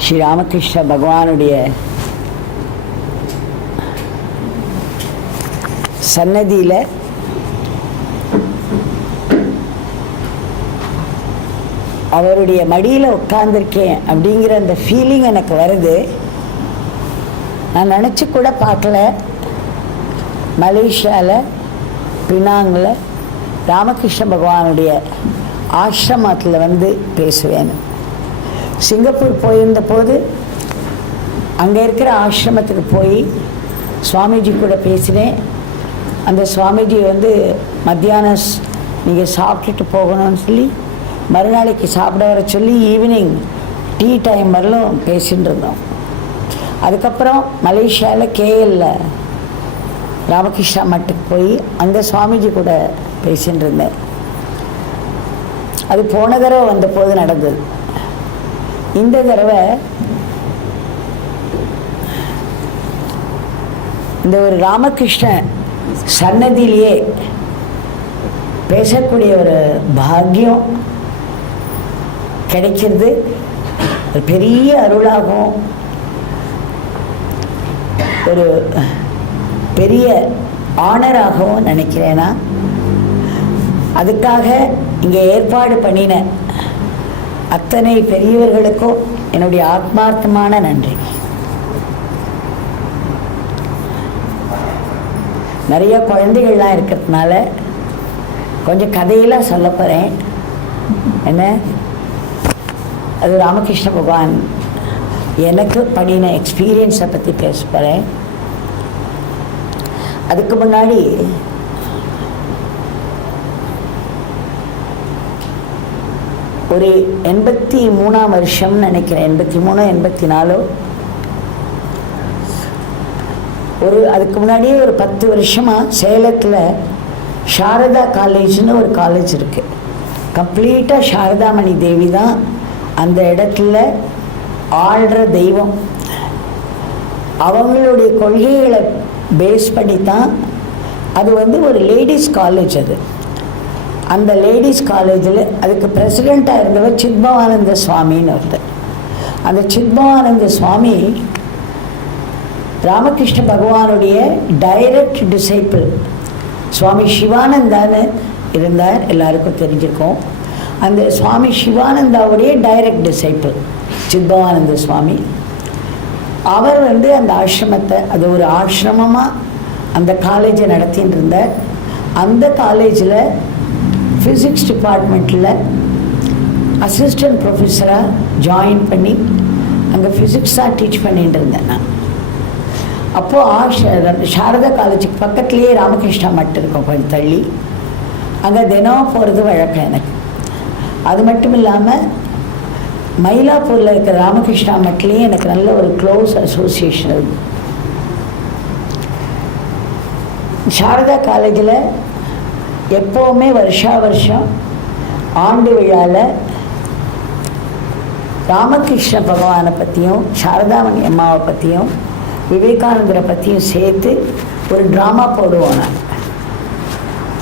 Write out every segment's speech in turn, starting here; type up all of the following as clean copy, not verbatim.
ஸ்ரீ ராமகிருஷ்ண பகவானுடைய சன்னதியில் அவருடைய மடியில் உட்கார்ந்துருக்கேன் அப்படிங்கிற அந்த ஃபீலிங் எனக்கு வருது. நான் நினச்சி கூட பார்க்கல மலேசியாவில் பினாங்கில் ராமகிருஷ்ண பகவானுடைய ஆசிரமத்தில் வந்து பேசுவேன். சிங்கப்பூர் போயிருந்த போது அங்கே இருக்கிற ஆசிரமத்துக்கு போய் சுவாமிஜி கூட பேசினேன். அந்த சுவாமிஜி வந்து மத்தியானம் நீங்கள் சாப்பிட்டுட்டு போகணும்னு சொல்லி மறுநாளைக்கு சாப்பிட வர சொல்லி ஈவினிங் டீ டைம் வரலும் பேசிகிட்டு இருந்தோம். அதுக்கப்புறம் மலேசியாவில் கேஎல்ல ராமகிருஷ்ணா மட்டுக்கு போய் அங்கே சுவாமிஜி கூட பேசிகிட்டு இருந்தேன். அது போன தடவை வந்த போது நடந்தது. இந்த தடவை இந்த ஒரு ராமகிருஷ்ண சன்னதியிலேயே பேசக்கூடிய ஒரு பாக்கியம் கிடைக்கிறது ஒரு பெரிய அருளாகவும் ஒரு பெரிய ஆனராகவும் நினைக்கிறேன்னா, அதுக்காக இங்கே ஏற்பாடு பண்ணின அத்தனை பெரியவர்களுக்கும் என்னுடைய ஆத்மார்த்தமான நன்றி. நிறைய குழந்தைகள்லாம் இருக்கிறதுனால கொஞ்சம் கதையெல்லாம் சொல்ல போகிறேன். என்ன, அது ராமகிருஷ்ண பகவான் எனக்கு பண்ணின எக்ஸ்பீரியன்ஸை பற்றி பேச போகிறேன். அதுக்கு முன்னாடி ஒரு 83ஆம் வருஷம்னு நினைக்கிறேன், 83 84 அதுக்கு முன்னாடியே ஒரு 10 வருஷமாக சேலத்தில் சாரதா காலேஜ்னு ஒரு காலேஜ் இருக்குது. கம்ப்ளீட்டாக சாரதாமணி தேவி தான் அந்த இடத்துல ஆள்ற தெய்வம். அவங்களுடைய கொள்கைகளை பேஸ் பண்ணி தான் அது வந்து ஒரு லேடிஸ் காலேஜ். அந்த லேடிஸ் காலேஜில் அதுக்கு பிரசிடெண்ட்டாக இருந்தவர் சித்பவானந்த சுவாமின்னு ஒருத்தர். அந்த சித்பவானந்த சுவாமி ராமகிருஷ்ண பகவானுடைய டைரக்ட் டிசைபிள். சுவாமி சிவானந்தான்னு இருந்தார், எல்லாருக்கும் தெரிஞ்சிருக்கோம். அந்த சுவாமி சிவானந்தாவுடைய டைரக்ட் டிசைபிள் சித்பவானந்த சுவாமி. அவர் வந்து அந்த ஆசிரமத்தை, அது ஒரு ஆசிரமமாக அந்த காலேஜை நடத்தின்னு இருந்தார். அந்த காலேஜில் ஃபிசிக்ஸ் டிபார்ட்மெண்ட்டில் அசிஸ்டன்ட் ப்ரொஃபஸராக ஜாயின் பண்ணி அங்கே ஃபிசிக்ஸாக டீச் பண்ணிகிட்டு இருந்தேன் நான். அப்போது சாரதா காலேஜுக்கு பக்கத்துலேயே ராமகிருஷ்ணா மட்டு இருக்கும், கொஞ்சம் தள்ளி. அங்கே தினம் போகிறது வழக்கம் எனக்கு. அது மட்டும் இல்லாமல் மயிலாப்பூரில் இருக்கிற ராமகிருஷ்ணா மட்டிலேயே எனக்கு நல்ல ஒரு க்ளோஸ் அசோசியேஷன் இருக்குது. சாரதா காலேஜில் எப்போவுமே வருஷா வருஷம் ஆண்டு விழாவில் ராமகிருஷ்ண பகவானை பற்றியும் சாரதாமணி அம்மாவை பற்றியும் விவேகானந்தரை பற்றியும் சேர்த்து ஒரு ட்ராமா போடுவோம். நான்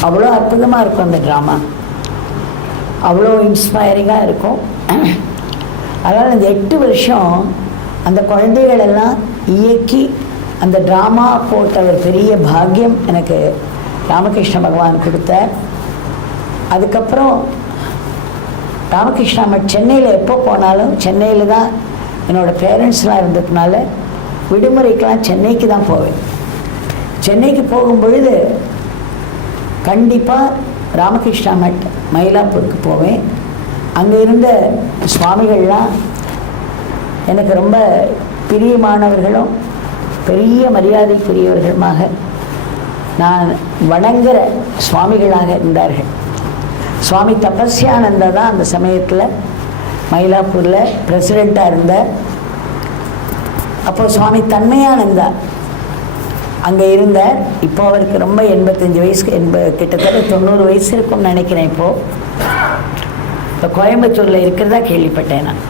அவ்வளோ அற்புதமாக இருக்கும் அந்த ட்ராமா, அவ்வளோ இன்ஸ்பைரிங்காக இருக்கும். அதனால் இந்த 8 வருஷம் அந்த குழந்தைகளெல்லாம் இயக்கி அந்த ட்ராமா போட்ட ஒரு பெரிய பாக்கியம் எனக்கு ராமகிருஷ்ண பகவான் கொடுத்தார். அதுக்கப்புறம் ராமகிருஷ்ணா மட் சென்னையில் எப்போ போனாலும் சென்னையில் தான் என்னோடய பேரண்ட்ஸ்லாம் இருந்ததுனால விடுமுறைக்கெலாம் சென்னைக்கு தான் போவேன். சென்னைக்கு போகும் பொழுது கண்டிப்பாக ராமகிருஷ்ணா மட் மயிலாப்பூருக்கு போவேன். அங்கே இருந்த சுவாமிகள்லாம் எனக்கு ரொம்ப பிரியமானவர்களும் பெரிய மரியாதைக்குரியவர்களுமாக நான் வணங்குகிற சுவாமிகளாக இருந்தார்கள். சுவாமி தபஸ்யானந்தா தான் அந்த சமயத்தில் மயிலாப்பூரில் பிரசிடெண்ட்டாக இருந்தார். அப்போது சுவாமி தன்மயானந்தா அங்கே இருந்தார். இப்போ அவருக்கு ரொம்ப 85 வயசு, கிட்டத்தட்ட 90 வயசு இருக்கும்னு நினைக்கிறேன். இப்போ கோயம்புத்தூரில் இருக்கிறதா கேள்விப்பட்டேன் நான்.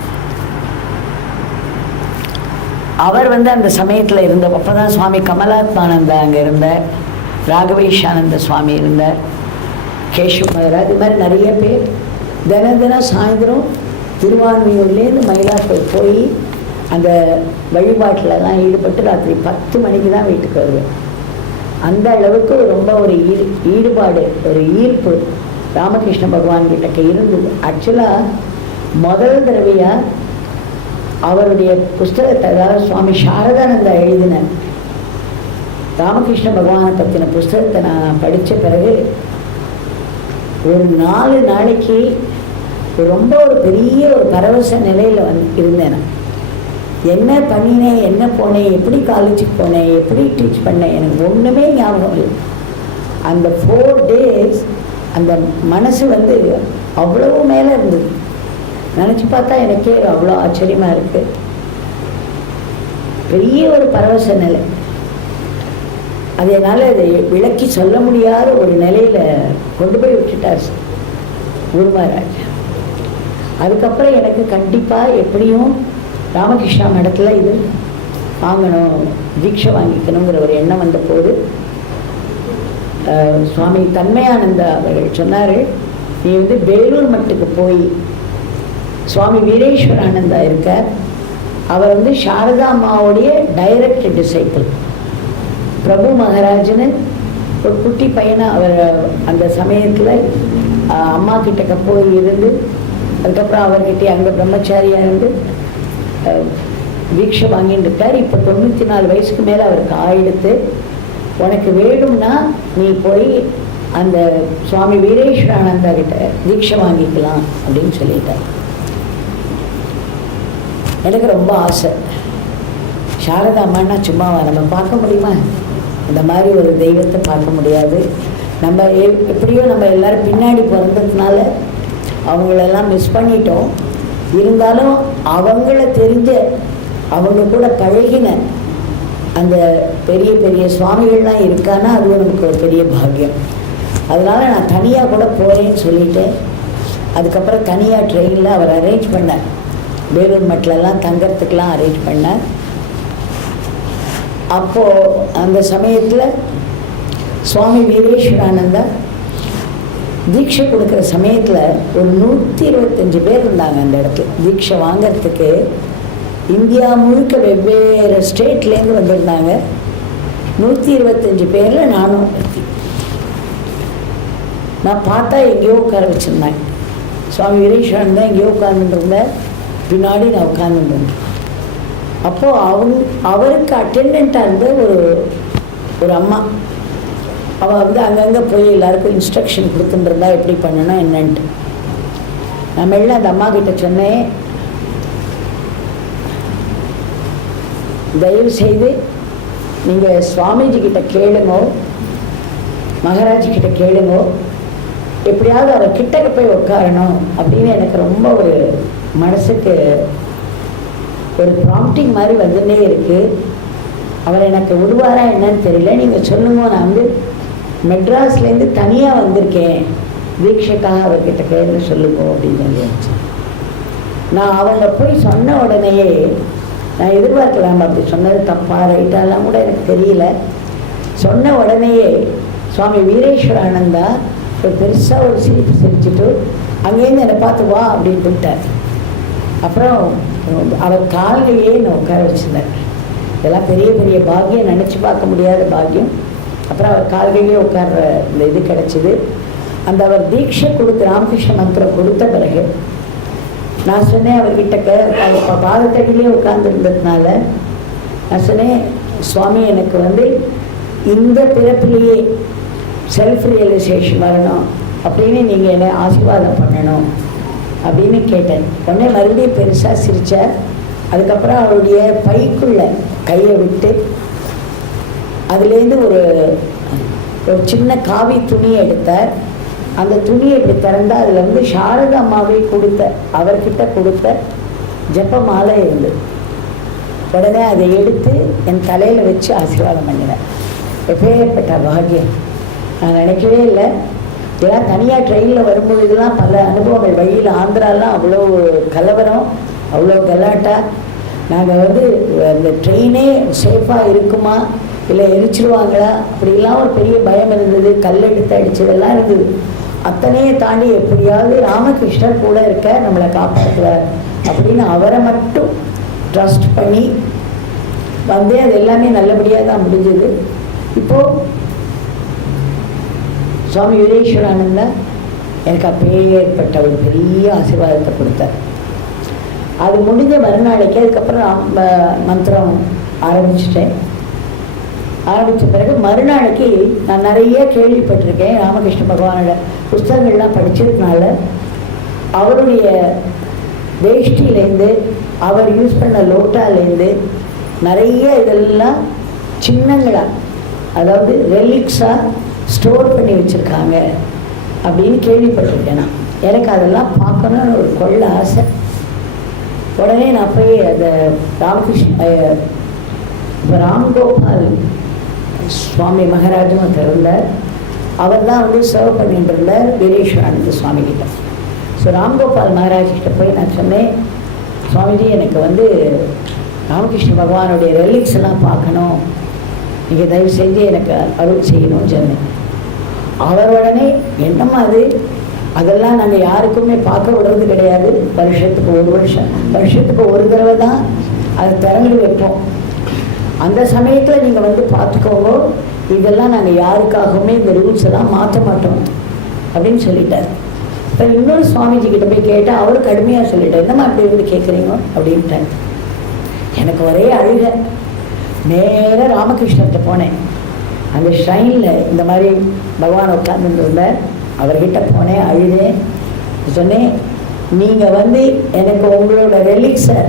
அவர் வந்து அந்த சமயத்தில் இருந்த அப்போ தான் சுவாமி கமலாத்மானந்தா அங்கே இருந்தார், ராகவேஷானந்த சுவாமி இருந்தார், கேஷவ் மகராஜ், இது மாதிரி நிறைய பேர் தினம் சாயந்தரம் திருவான்மையூர்லேருந்து மயிலாப்பூர் போய் அந்த வழிபாட்டிலலாம் ஈடுபட்டு ராத்திரி 10 மணிக்கு தான் வீட்டுக்கு வருவேன். அந்த அளவுக்கு ரொம்ப ஒரு ஈடுபாடு, ஒரு ஈர்ப்பு ராமகிருஷ்ண பகவான் கிட்டக்க இருந்தது. ஆக்சுவலாக முதல் தடவையாக அவருடைய புஸ்தகத்தை, அதாவது சுவாமி சாரதானந்தா எழுதின ராமகிருஷ்ண பகவானை பற்றின புஸ்தகத்தை நான் படித்த பிறகு ஒரு 4 நாளைக்கு ரொம்ப ஒரு பெரிய ஒரு பரவச நிலையில் இருந்தேன். நான் என்ன பண்ணினேன், என்ன போனேன், எப்படி காலேஜுக்கு போனேன், எப்படி டீச் பண்ணேன், எனக்கு ஒன்றுமே ஞாபகம் இல்லை. அந்த 4 days அந்த மனசு அவ்வளவு மேலே இருந்தது. நினச்சி பார்த்தா எனக்கே அவ்வளோ ஆச்சரியமாக இருக்குது. பெரிய ஒரு பரவச நிலை. அதனால் அதை விளக்கி சொல்ல முடியாத ஒரு நிலையில் கொண்டு போய் விட்டுட்டார் குரு மகாராஜ். அதுக்கப்புறம் எனக்கு கண்டிப்பாக எப்படியும் ராமகிருஷ்ணா மடத்தில் இது வாங்கணும், தீட்சை வாங்கிக்கணுங்கிற ஒரு எண்ணம் வந்த போது சுவாமி தன்மயானந்தா அவர்கள் சொன்னார், நீ வேலூர் மட்டுக்கு போய் சுவாமி வீரேஸ்வரானந்தா இருக்கார், அவர் சாரதா அம்மாவுடைய டைரக்ட் டிசைபிள். பிரபு மகாராஜ்னு ஒரு குட்டி பையனை அவர் அந்த சமயத்தில் அம்மா கிட்டக்க போய் இருந்து, அதுக்கப்புறம் அவர்கிட்ட அங்கே பிரம்மச்சாரியாக இருந்து தீட்சை வாங்கிட்டு இருக்கார். இப்போ 94 வயசுக்கு மேலே அவருக்கு ஆயிடுத்து. உனக்கு வேணும்னா நீ போய் அந்த சுவாமி வீரேஸ்வரானந்தா கிட்ட தீட்சை வாங்கிக்கலாம் அப்படின்னு சொல்லிட்டார். எனக்கு ரொம்ப ஆசை. சாரதா அம்மானா சும்மாவா நம்ம பார்க்க முடியுமா? அந்த மாதிரி ஒரு தெய்வத்தை பார்க்க முடியாது. நம்ம எப்படியோ நம்ம எல்லோரும் பின்னாடி பிறந்ததுனால அவங்களெல்லாம் மிஸ் பண்ணிட்டோம். இருந்தாலும் அவங்கள தெரிஞ்ச, அவங்க கூட பழகின அந்த பெரிய பெரிய சுவாமிகள்லாம் இருக்கான்னா அதுவும் நமக்கு ஒரு பெரிய பாக்கியம். அதனால் நான் தனியாக கூட போகிறேன்னு சொல்லிட்டேன். அதுக்கப்புறம் தனியாக ட்ரெயினில் அவர் அரேஞ்ச் பண்ணார், வேலூர் மட்டிலெல்லாம் தங்கறதுக்கெலாம் அரேஞ்ச் பண்ணார். அப்போது அந்த சமயத்தில் சுவாமி வீரேஸ்வரானந்தா தீட்சை கொடுக்குற சமயத்தில் ஒரு 125 பேர் இருந்தாங்க அந்த இடத்துல தீட்சை வாங்கிறதுக்கு. இந்தியா முழுக்க வெவ்வேறு ஸ்டேட்லேருந்து வந்திருந்தாங்க. 125 பேரில் நானும் நான் பார்த்தா எங்கேயோ உட்கார வச்சுருந்தேன். சுவாமி வீரேஸ்வரன் தான் எங்கேயோ உட்கார்ந்துருந்தேன், பின்னாடி நான் உட்கார்ந்துருந்தேன். அப்போது அவருக்கு அட்டெண்டண்ட்டாக இருந்த ஒரு அம்மா, அவள் அங்கங்கே போய் எல்லாருக்கும் இன்ஸ்ட்ரக்ஷன் கொடுத்துட்டுருந்தா எப்படி பண்ணணும் என்னன்ட்டு. நம்ம எல்லாம் அந்த அம்மா கிட்ட சொன்னேன், தயவு செய்து நீங்கள் சுவாமிஜி கிட்ட கேளுங்க, மகாராஜ் கிட்ட கேளுங்க, எப்படியாவது அவர் கிட்டக்க போய் உட்காரணும் அப்படின்னு எனக்கு ரொம்ப ஒரு மனசுக்கு ஒரு ப்ராம்ப்டிங் மாதிரி வந்துட்டே இருக்குது. அவர் எனக்கு விடுவாரா என்னன்னு தெரியல, நீங்கள் சொல்லுங்க, நான் மெட்ராஸ்லேருந்து தனியாக வந்திருக்கேன் தீட்சைக்காக அவர்கிட்ட கேள்வி சொல்லுங்க அப்படின்னு சொல்லியாச்சு. நான் அவங்க போய் சொன்ன உடனேயே, நான் எதிர்பார்க்கலாம் அப்படி சொன்னது தப்பா ரைட்டாலாம் கூட எனக்கு தெரியல, சொன்ன உடனேயே சுவாமி வீரேஸ்வரானந்தா ஒரு பெருசாக ஒரு சிரிப்பு சிரிச்சுட்டு அங்கேருந்து என்னை பார்த்து வா அப்படின்னு விட்டார். அப்புறம் அவர் கால்களையே நான் உட்கார வச்சுருந்தேன். இதெல்லாம் பெரிய பெரிய பாக்கியம், நினச்சி பார்க்க முடியாத பாக்கியம். அப்புறம் அவர் கால்களையே உட்கார்ற இந்த இது கிடச்சிது. அந்த அவர் தீட்சை கொடுத்து ராமகிருஷ்ண மந்திரம் கொடுத்த பிறகு நான் சொன்னேன் அவர்கிட்ட, பாதத்தடியிலே உட்கார்ந்துருந்ததுனால நான் சொன்னேன், சுவாமி எனக்கு இந்த பிறப்பிலேயே செல்ஃப் ரியலைசேஷன் வரணும் அப்படின்னு நீங்கள் என்னை ஆசீர்வாதம் பண்ணணும் அப்படின்னு கேட்டேன். உடனே மறுபடியும் பெருசாக சிரித்தார். அதுக்கப்புறம் அவருடைய பைக்குள்ள கையை விட்டு அதுலேருந்து ஒரு சின்ன காவி துணியை எடுத்தார். அந்த துணியை இப்படி திறந்தால் அதில் சாரதா அம்மாவை அவர்கிட்ட கொடுத்த ஜப்ப மாலை இருந்தது. உடனே அதை எடுத்து என் தலையில் வச்சு ஆசீர்வாதம் பண்ணினேன். எப்பேற்பட்ட பாக்கியம்! நான் நினைக்கவே இல்லை. இதெல்லாம் தனியாக ட்ரெயினில் வரும்பொழுதுலாம் பல அனுபவங்கள். வழியில் ஆந்திராலாம் அவ்வளோ கலவரம், அவ்வளோ கலாட்டா. நாங்கள் அந்த ட்ரெயினே சேஃபாக இருக்குமா இல்லை எரிச்சிடுவாங்களா அப்படிலாம் ஒரு பெரிய பயம் இருந்தது. கல் எடுத்து அடிச்சதெல்லாம் இருந்தது. அத்தனையை தாண்டி எப்படியாவது ராமகிருஷ்ணர் கூட இருக்க நம்மளை காப்பாற்றுவார் அப்படின்னு அவரை மட்டும் ட்ரஸ்ட் பண்ணி வந்தேன். அது எல்லாமே நல்லபடியாக தான் முடிஞ்சது. இப்போது சுவாமி வீரேஸ்வரானந்தா எனக்கு அப்பேற்பட்ட ஒரு பெரிய ஆசீர்வாதத்தை கொடுத்தார். அது முடிஞ்ச மறுநாளைக்கு அதுக்கப்புறம் மந்திரம் ஆரம்பிச்சிட்டேன். ஆரம்பித்த பிறகு மறுநாளைக்கு நான் நிறைய கேள்விப்பட்டிருக்கேன். ராமகிருஷ்ண பகவானோட புஸ்தகங்கள்லாம் படித்ததுனால அவருடைய வேஷ்டியிலேருந்து அவர் யூஸ் பண்ண லோட்டாலேருந்து நிறைய இதெல்லாம் சின்னங்களாக, அதாவது ரெலிக்ஸாக ஸ்டோர் பண்ணி வச்சுருக்காங்க அப்படின்னு கேள்விப்பட்டிருக்கேன். நான் எனக்கு அதெல்லாம் பார்க்கணுன்னு ஒரு கொள்ள ஆசை. உடனே நான் போய் அந்த ராம்கோபால் சுவாமி மகாராஜும் ஒருத்தர் இருந்தார். அவர் தான் வந்து சர்வ் பண்ணிட்டு இருந்தார் வீரேஸ்வரானந்த சுவாமி கிட்ட. ஸோ ராம்கோபால் மகாராஜ் கிட்ட போய் நான் சொன்னேன், சுவாமிஜி எனக்கு வந்து ராமகிருஷ்ண பகவானுடைய ரெலிக்ஸ் எல்லாம் பார்க்கணும், நீங்கள் தயவு செஞ்சு எனக்கு அருள் செய்யணும்னு சொன்னேன். அவர் உடனே என்னம்மா அது, அதெல்லாம் நாங்கள் யாருக்குமே பார்க்க விடுறது கிடையாது. வருஷத்துக்கு ஒரு தடவை தான் அதை திறந்து வைப்போம். அந்த சமயத்தில் நீங்கள் வந்து பார்த்துக்கோங்க, இதெல்லாம் நாங்கள் யாருக்காகவுமே இந்த ரூல்ஸ் எல்லாம் மாற்ற மாட்டோம் அப்படின்னு சொல்லிட்டார். இப்போ இன்னொரு சுவாமிஜி கிட்ட போய் கேட்டால் அவரு கடுமையாக சொல்லிட்டார், என்னம்மா அப்படி இருந்து கேட்குறீங்க அப்படின்ட்டார். எனக்கு ஒரே அழுக. நேராக ராமகிருஷ்ணர்கிட்ட போனேன். அந்த ஷ்ரைனில் இந்த மாதிரி பகவான் உட்கார்ந்துருந்தார். அவர்கிட்ட போனேன், அழுதேன். சொன்னேன், நீங்கள் வந்து எனக்கு உங்களோட ரெலிக்ஸை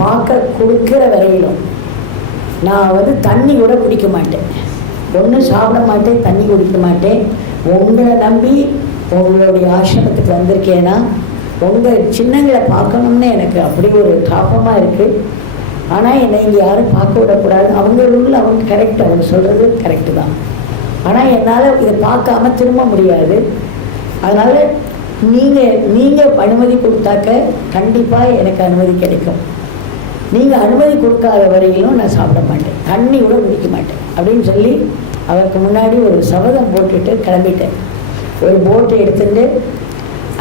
பார்க்க கொடுக்குற வரையிலும் நான் வந்து தண்ணி கூட குடிக்க மாட்டேன், ஒன்றும் சாப்பிட மாட்டேன், தண்ணி குடிக்க மாட்டேன். உங்களை நம்பி உங்களுடைய ஆசிரமத்துக்கு வந்திருக்கேன்னா உங்கள் சின்னங்களை பார்க்கணும்னு எனக்கு அப்படி ஒரு தாபமாக இருக்குது. ஆனால் என்னை இங்கே யாரும் பார்க்க விடக்கூடாது. அவங்க ரூல் அவங்க கரெக்ட், அவங்க சொல்கிறது கரெக்டு தான். ஆனால் என்னால் இதை பார்க்காம திரும்ப முடியாது. அதனால் நீங்கள் அனுமதி கொடுத்தாக்க கண்டிப்பாக எனக்கு அனுமதி கிடைக்கும். நீங்கள் அனுமதி கொடுக்காத வரையிலும் நான் சாப்பிட மாட்டேன், தண்ணி கூட குடிக்க மாட்டேன் அப்படின்னு சொல்லி அவருக்கு முன்னாடி ஒரு சபதம் போட்டுட்டு கிளம்பிட்டேன். ஒரு போட்டை எடுத்துட்டு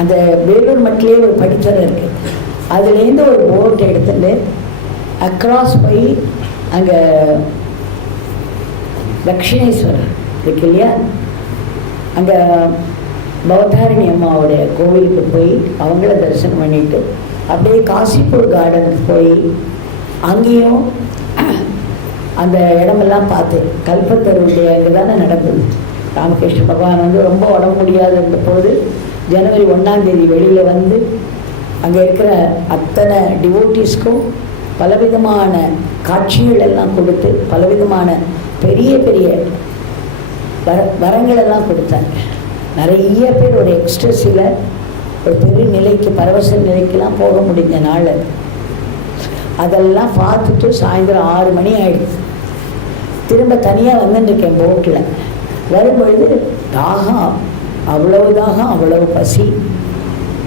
அந்த வேலூர் மட்டிலே ஒரு படித்தரை இருக்குது, அதுலேருந்து ஒரு போட்டை எடுத்துட்டு அக்ராஸ் போய் அங்கே தட்சிணேஸ்வரர் இருக்கு இல்லையா, அங்கே பவதாரிணி அம்மாவுடைய கோவிலுக்கு போய் அவங்கள தரிசனம் பண்ணிட்டு அப்படியே காசிப்பூர் கார்டனுக்கு போய் அங்கேயும் அந்த இடமெல்லாம் பார்த்தேன். கல்பத்தருடைய அங்கே தானே நடந்தது. ராமகிருஷ்ண பகவான் வந்து ரொம்ப உடம்பு முடியாது இருந்த போது ஜனவரி 1ஆம் தேதி வெளியில் வந்து அங்கே இருக்கிற அத்தனை டிவோட்டிஸ்க்கும் பலவிதமான காட்சிகள் எல்லாம் கொடுத்து பலவிதமான பெரிய பெரிய வரங்கள் எல்லாம் கொடுத்தாங்க. நிறைய பேர் ஒரு எக்ஸ்ட்ரஸில் ஒரு பெரிய நிலைக்கு, பரவச நிலைக்கெல்லாம் போக முடிஞ்ச நாள். அதெல்லாம் பார்த்துட்டு சாயந்தரம் 6 மணி ஆகிடுச்சு. திரும்ப தனியாக வந்துட்டுருக்கேன் போட்டில். வரும்பொழுது தாகம், அவ்வளவு தாகம், அவ்வளவு பசி,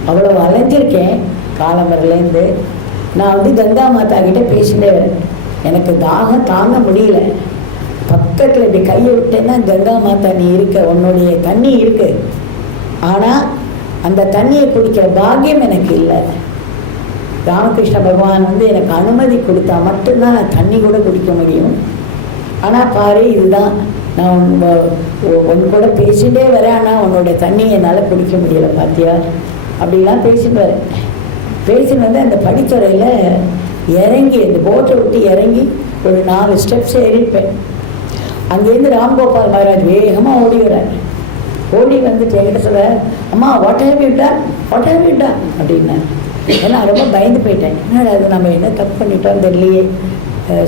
அவ்வளவு அலைஞ்சிருக்கேன் காலம்பரிலேருந்து. நான் வந்து கங்கா மாதா கிட்டே பேசிட்டே வரேன். எனக்கு தாகம் தாங்க முடியல. பக்கத்தில் இப்படி கையை விட்டேன்னா, கங்கா மாதா நீ இருக்க, உன்னுடைய தண்ணி இருக்கு, ஆனால் அந்த தண்ணியை குடிக்கிற பாக்கியம் எனக்கு இல்லை. ராமகிருஷ்ண பகவான் வந்து எனக்கு அனுமதி கொடுத்தா மட்டும்தான் நான் தண்ணி கூட குடிக்க முடியும். ஆனால் பாரு, இதுதான் நான் உன் கூட பேசிகிட்டே வரேன், ஆனால் உன்னுடைய தண்ணியை என்னால் குடிக்க முடியலை பார்த்தியா அப்படிலாம் பேசிட்டு வரேன். பேசிட்டு வந்து அந்த படித்துறையில் இறங்கி அந்த போட்டை விட்டு இறங்கி ஒரு 4 ஸ்டெப்ஸ் ஏறிப்பேன். அங்கேருந்து ராம்கோபால் மகாராஜ் வேகமாக ஓடி வர்றார். ஓடி வந்துட்டு என்கிட்ட சொல்ல, அம்மா வாட் ஹேவ் யூ டன் அப்படின்னாரு. ஏன்னா ரொம்ப பயந்து போயிட்டேன். என்னடா அது, நம்ம என்ன தப்பு பண்ணிட்டோம் தெரியலையே.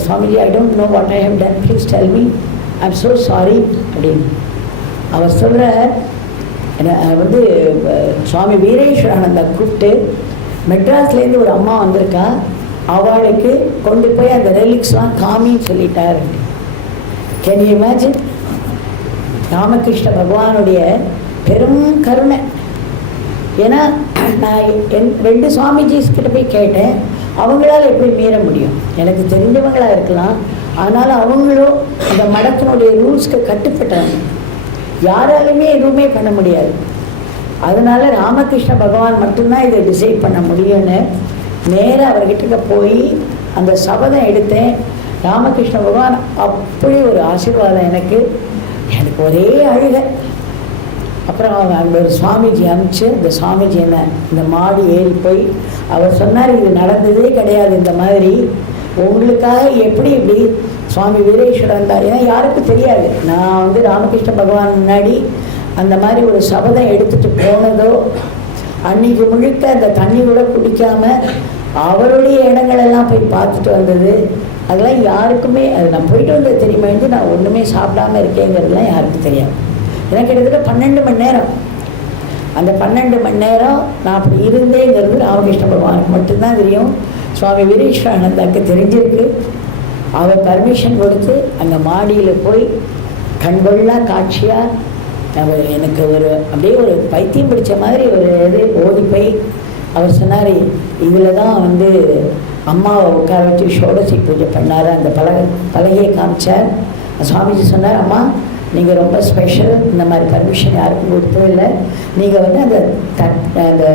Swamiji, I don't know what I have done, please tell me, I am so sorry அப்படின்னு. அவர் சொல்கிற வந்து சுவாமி வீரேஸ்வரானந்தா கூப்பிட்டு மெட்ராஸ்லேருந்து ஒரு அம்மா வந்திருக்கா, அவளுக்கு கொண்டு போய் அந்த ரெலிக்ஸ்லாம் காமின்னு சொல்லிட்டார். Can you imagine? ராமகிருஷ்ண பகவானுடைய பெரும் கருணை. ஏன்னா நான் 2 சுவாமிஜிஸ் கிட்ட போய் கேட்டேன், அவங்களால எப்படி மீற முடியும்? எனக்கு தெரிஞ்சவங்களாக இருக்கலாம், ஆனால் அவங்களும் அந்த மடத்தினுடைய ரூல்ஸ்க்கு கட்டுப்பட்டாங்க. யாராலுமே எதுவுமே பண்ண முடியாது. அதனால ராமகிருஷ்ண பகவான் மட்டும்தான் இதை டிசைட் பண்ண முடியும்னு நேராக அவர்கிட்ட போய் அந்த சபதம் எடுத்தேன். ராமகிருஷ்ண பகவான் அப்படி ஒரு ஆசீர்வாதம் எனக்கு ஒரே அழுக. அப்புறம் அங்கே ஒரு சுவாமிஜி அனுப்பிச்சு, இந்த சுவாமிஜி என்ன இந்த மாடி ஏறி போய் அவர் சொன்னார், இது நடந்ததே கிடையாது இந்த மாதிரி, உங்களுக்காக எப்படி இப்படி சுவாமி வீரேஸ்வரர் இருந்தார். ஏன்னா யாருக்கும் தெரியாது நான் வந்து ராமகிருஷ்ண பகவான் முன்னாடி அந்த மாதிரி ஒரு சபதம் எடுத்துகிட்டு போனதோ, அன்னைக்கு முழுக்க அந்த தண்ணி கூட குடிக்காமல் அவருடைய இடங்களெல்லாம் போய் பார்த்துட்டு வந்தது, அதெல்லாம் யாருக்குமே அது நான் போயிட்டு வந்தது தெரியுமா, நான் ஒன்றுமே சாப்பிடாமல் இருக்கேங்கிறதுலாம் யாருக்கும் தெரியாது. எனக்கு கிட்டத்தட்ட 12 மணி நேரம், அந்த 12 மணி நேரம் நான் அப்படி இருந்தேங்கிறது ராமகிருஷ்ண பகவானுக்கு மட்டும்தான் தெரியும். சுவாமி வீரேஸ்வரானந்தாக்கு தெரிஞ்சிருக்கு. அவர் பர்மிஷன் கொடுத்து அந்த மாடியில் போய் கண்கொள்ளா காட்சியாக எனக்கு ஒரு அப்படியே ஒரு பைத்தியம் பிடிச்ச மாதிரி ஒரு இது ஓடி போய் அவர் சொன்னார், இதில் தான் வந்து அம்மாவை உட்கார வச்சு ஷோடசி பூஜை பண்ணார். அந்த பலகையை காமிச்சார். சுவாமிஜி சொன்னார், அம்மா நீங்கள் ரொம்ப ஸ்பெஷல், இந்த மாதிரி பர்மிஷன் யாருக்கும் கொடுத்ததில்லை, நீங்கள் வந்து அந்த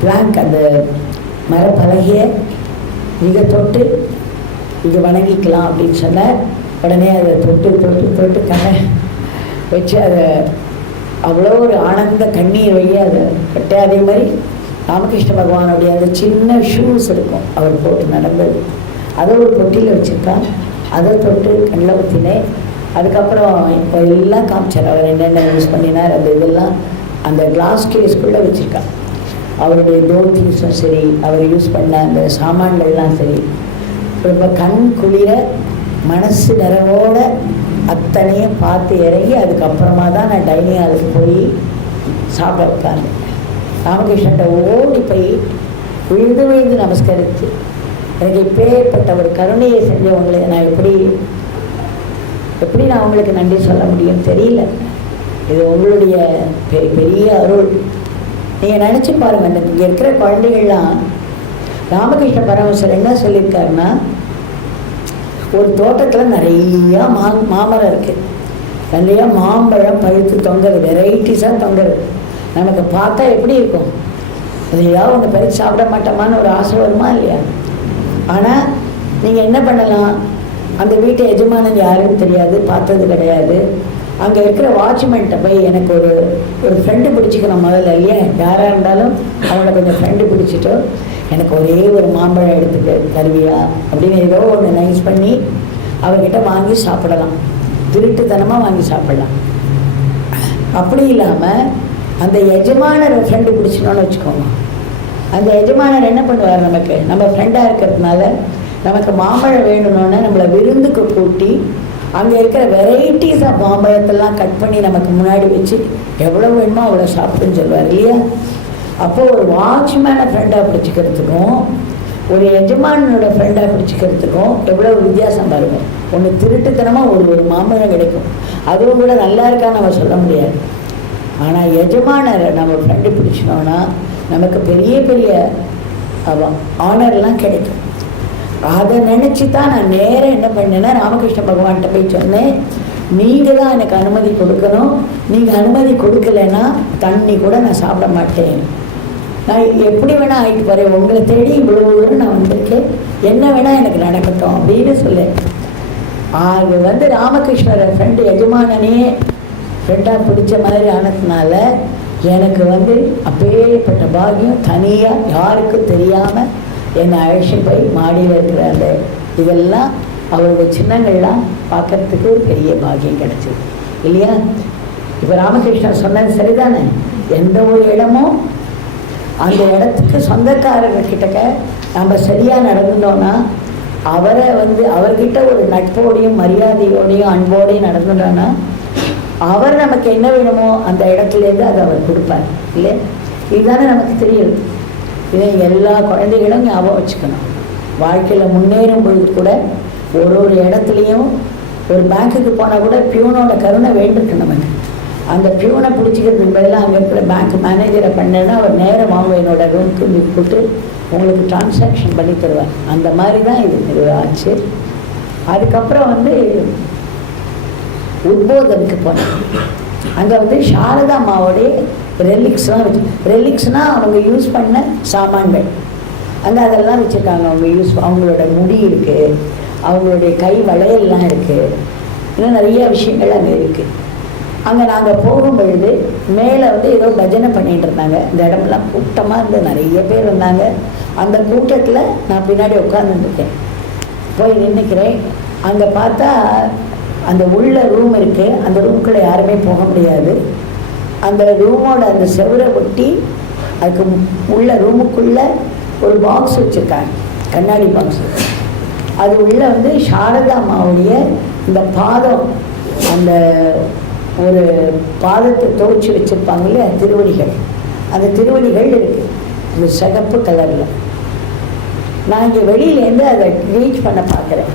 பிளாங்க் அந்த மரப்பலகையை நீங்கள் தொட்டு இங்கே வணங்கிக்கலாம் அப்படின்னு சொன்னார். உடனே அதை தொட்டு தொட்டு தொட்டு கண்ணை வச்சு அதை அவ்வளோ ஒரு ஆனந்த கண்ணீர் வழியாக அதை கட்ட. அதே மாதிரி ராமகிருஷ்ண பகவானுடைய அந்த சின்ன ஷூஸ் இருக்கும் அவர் போட்டு நடந்தது, அதை ஒரு தொட்டியில் வச்சுருக்கான். அதை தொட்டு கண்ணில் ஊற்றினேன். அதுக்கப்புறம் இப்போ எல்லாம் காமிச்சார் அவர் என்னென்ன யூஸ் பண்ணினார். அந்த இதெல்லாம் அந்த கிளாஸ் கேஸ்குள்ளே வச்சுருக்கான். அவருடைய தோத்திஸும் சரி, அவர் யூஸ் பண்ண அந்த சாமான்கள்லாம் சரி, ரொம்ப கண் குளிர மனசு நிறைவோட அத்தனையும் பார்த்து இறங்கி அதுக்கப்புறமா தான் நான் டைனிங் ஹாலுக்கு போய் சாப்பிட உட்கார்ந்தேன். ராமகிருஷ்ணன்ட்ட ஓடி போய் விழுந்து விழுந்து நமஸ்கரித்து, எனக்கு இப்பேற்பட்ட ஒரு கருணையை செஞ்சவங்களை நான் எப்படி நான் உங்களுக்கு நன்றி சொல்ல முடியும் தெரியல. இது உங்களுடைய பெரிய அருள். நீங்கள் நினச்சி பாருங்கள், இங்கே இருக்கிற குழந்தைகள்லாம் ராமகிருஷ்ண பரமஹம்சர் என்ன சொல்லியிருக்காருன்னா, ஒரு தோட்டத்தில் நிறையா மாமரம் இருக்குது, நிறையா மாம்பழம் பழுத்து தொங்குறது, வெரைட்டிஸாக தொங்குறது. நமக்கு பார்த்தா எப்படி இருக்கும், அதையா ஒன்று பறித்து சாப்பிட மாட்டோமான்னு ஒரு ஆசை வருமா இல்லையா? ஆனால் நீங்கள் என்ன பண்ணலாம், அந்த வீட்டை எஜமானன் யாருன்னு தெரியாது, பார்த்தது கிடையாது. அங்கே இருக்கிற வாட்ச்மேன்கிட்ட போய் எனக்கு ஒரு ஃப்ரெண்டு பிடிச்சிக்கணும் முதல்ல இல்லையா, யாராக இருந்தாலும் அவனை கொஞ்சம் ஃப்ரெண்டு பிடிச்சிட்டோ எனக்கு ஒரே ஒரு மாம்பழம் எடுத்துக்க தருவியா அப்படின்னு ஏதோ ஒன்று நைஸ் பண்ணி அவர்கிட்ட வாங்கி சாப்பிடலாம், திருட்டுத்தனமாக வாங்கி சாப்பிடலாம். அப்படி இல்லாமல் அந்த எஜமானர் ஃப்ரெண்டு பிடிச்சினோன்னு வச்சுக்கோங்க, அந்த எஜமானர் என்ன பண்ணுவார், நம்ம ஃப்ரெண்டாக இருக்கிறதுனால நமக்கு மாம்பழம் வேணும்னோன்னு நம்மளை விருந்துக்கு கூட்டி அங்கே இருக்கிற வெரைட்டிஸ் ஆஃப் மாம்பழத்தெல்லாம் கட் பண்ணி நமக்கு முன்னாடி வச்சு எவ்வளோ வேணுமோ அவ்வளோ சாப்பிட்டுன்னு சொல்லுவார் இல்லையா? அப்போது ஒரு வாட்ச்மேனை ஃப்ரெண்டாக பிடிச்சிக்கிறதுக்கும் ஒரு எஜமானோட ஃப்ரெண்டாக பிடிச்சிக்கிறதுக்கும் எவ்வளோ வித்தியாசம் பாருங்கள். ஒன்று திருட்டுத்தனமாக ஒரு மாம்பழம் கிடைக்கும், அதுவும் கூட நல்லா இருக்கான்னு நம்ம சொல்ல முடியாது. ஆனால் எஜமானரை நம்ம ஃப்ரெண்டு பிடிச்சினோன்னா நமக்கு பெரிய பெரிய ஆனர்லாம் கிடைக்கும். அதை நினச்சி தான் நான் நேராக என்ன பண்ணேன்னா ராமகிருஷ்ண பகவான்கிட்ட போய் சொன்னேன், நீங்கள் தான் எனக்கு அனுமதி கொடுக்கணும், நீங்கள் அனுமதி கொடுக்கலைன்னா தண்ணி கூட நான் சாப்பிட மாட்டேன், நான் எப்படி வேணால் ஆகிட்டு போகிறேன், உங்களை தேடி இவ்வளோ தூரம் நான் வந்திருக்கேன், என்ன வேணால் எனக்கு நடக்கட்டும் அப்படின்னு சொல்லேன். அது வந்து ராமகிருஷ்ணரை ஃப்ரெண்டு எஜமானனே ஃப்ரெண்டாக பிடிச்ச மாதிரி ஆனதுனால எனக்கு வந்து அப்பேற்பட்ட பாக்கியம் தனியாக யாருக்கும் தெரியாமல் என்னை அழைச்சி போய் மாடியில் இருக்கிற அந்த இதெல்லாம் அவருடைய சின்னங்கள்லாம் பார்க்கறதுக்கு ஒரு பெரிய பாக்கியம் கிடச்சிது இல்லையா? இப்போ ராமகிருஷ்ணன் சொன்னது சரிதானே, எந்த ஒரு இடமும் அந்த இடத்துக்கு சொந்தக்காரர்கிட்ட நம்ம சரியாக நடந்துட்டோன்னா, அவரை வந்து அவர்கிட்ட ஒரு நட்போடையும் மரியாதையோடையும் அன்போடையும் நடந்துட்டோன்னா அவர் நமக்கு என்ன வேணுமோ அந்த இடத்துலேருந்து அதை அவர் கொடுப்பார் இல்லை? இதுதானே நமக்கு தெரியுது. இதை எல்லா குழந்தைகளும் ஞாபகம் வச்சுக்கணும். வாழ்க்கையில் முன்னேறும் பொழுது கூட ஒரு இடத்துலையும் ஒரு பேங்க்குக்கு போனால் கூட பியூனோட கருணை வேண்டிருக்கு நமக்கு. அந்த பியூனை பிடிச்சிக்கிறதுக்கு பதிலாக அங்கே இருக்கிற பேங்க் மேனேஜரை பண்ணேன்னா அவர் நேரம் வாங்க என்னோட ரூம்க்கு கூப்பிட்டு உங்களுக்கு டிரான்சாக்ஷன் பண்ணி தருவார். அந்த மாதிரி தான் இது ஆச்சு. அதுக்கப்புறம் வந்து உத்போதனுக்கு போனேன். அங்கே வந்து சாரதா அம்மாவோடைய ரெலிக்ஸ்லாம் வச்சு, ரெலிக்ஸ்னால் அவங்க யூஸ் பண்ண சாமான்கள், அங்கே அதெல்லாம் வச்சுருக்காங்க. அவங்க அவங்களோட முடி இருக்குது, அவங்களுடைய கை வளையல்லாம் இருக்குது, இன்னும் நிறைய விஷயங்கள் அங்கே இருக்குது. அங்கே நாங்கள் போகும்பொழுது மேலே வந்து ஏதோ பஜனை பண்ணிகிட்டு இருந்தாங்க. இந்த இடமெல்லாம் கூட்டமாக இருந்து நிறைய பேர் இருந்தாங்க. அந்த கூட்டத்தில் நான் பின்னாடி உட்காந்துருக்கேன், போய் நின்றுக்கிறேன். அங்கே பார்த்தா அந்த உள்ள ரூம் இருக்குது, அந்த ரூமுக்குள்ளே யாருமே போக முடியாது. அந்த ரூமோட அந்த செவரை ஒட்டி அதுக்கு உள்ள ரூமுக்குள்ளே ஒரு பாக்ஸ் வச்சுருக்காங்க, கண்ணாடி பாக்ஸ். அது உள்ளே வந்து சாரதா அம்மாவுடைய இந்த பாதம், அந்த ஒரு பாதத்தை துவச்சி வச்சுருப்பாங்களே திருவடிகள், அந்த திருவடிகள் இருக்குது அந்த சிகப்பு கலரில். நான் இங்கே வெளியிலேருந்து அதை ரீச் பண்ண பார்க்குறேன்.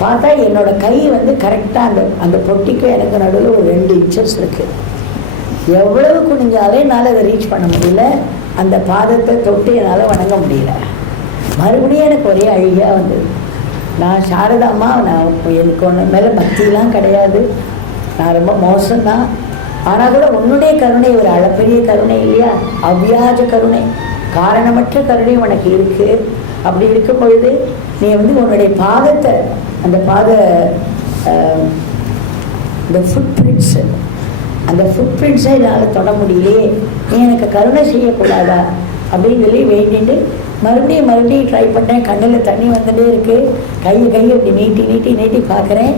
பார்த்தா என்னோடய கை வந்து கரெக்டாக அந்த பொட்டிக்கும் எனக்கு நடுவில் ஒரு 2 இன்ச்சஸ் இருக்குது. எவ்வளவு குனிஞ்சாலே என்னால் அதை ரீச் பண்ண முடியல. அந்த பாதத்தை தொட்டு என்னால் வணங்க முடியல. மறுபடியும் எனக்கு ஒரே அழுகையாக வந்தது. நான் சாரதாம்மா, நான் எனக்கு ஒன்று மேலே பக்தியெலாம் கிடையாது, நான் ரொம்ப மோசம்தான். ஆனால் கூட உன்னுடைய கருணை ஒரு அளப்பெரிய கருணை இல்லையா, அவ்வியாஜ கருணை, காரணமற்ற கருணை உனக்கு இருக்குது. அப்படி இருக்கும் பொழுது நீ வந்து உன்னுடைய பாதத்தை, அந்த இந்த ஃபுட் பிரிண்ட்ஸு, அந்த ஃபுட் பிரிண்ட்ஸை என்னால் தொட முடியலையே, நீ எனக்கு கருணை செய்யக்கூடாதா அப்படின்னு சொல்லி வேண்டிட்டு மறுபடியும் ட்ரை பண்ணேன். கண்ணில் தண்ணி வந்துட்டே இருக்குது. கையை அப்படி நீட்டி பார்க்குறேன்.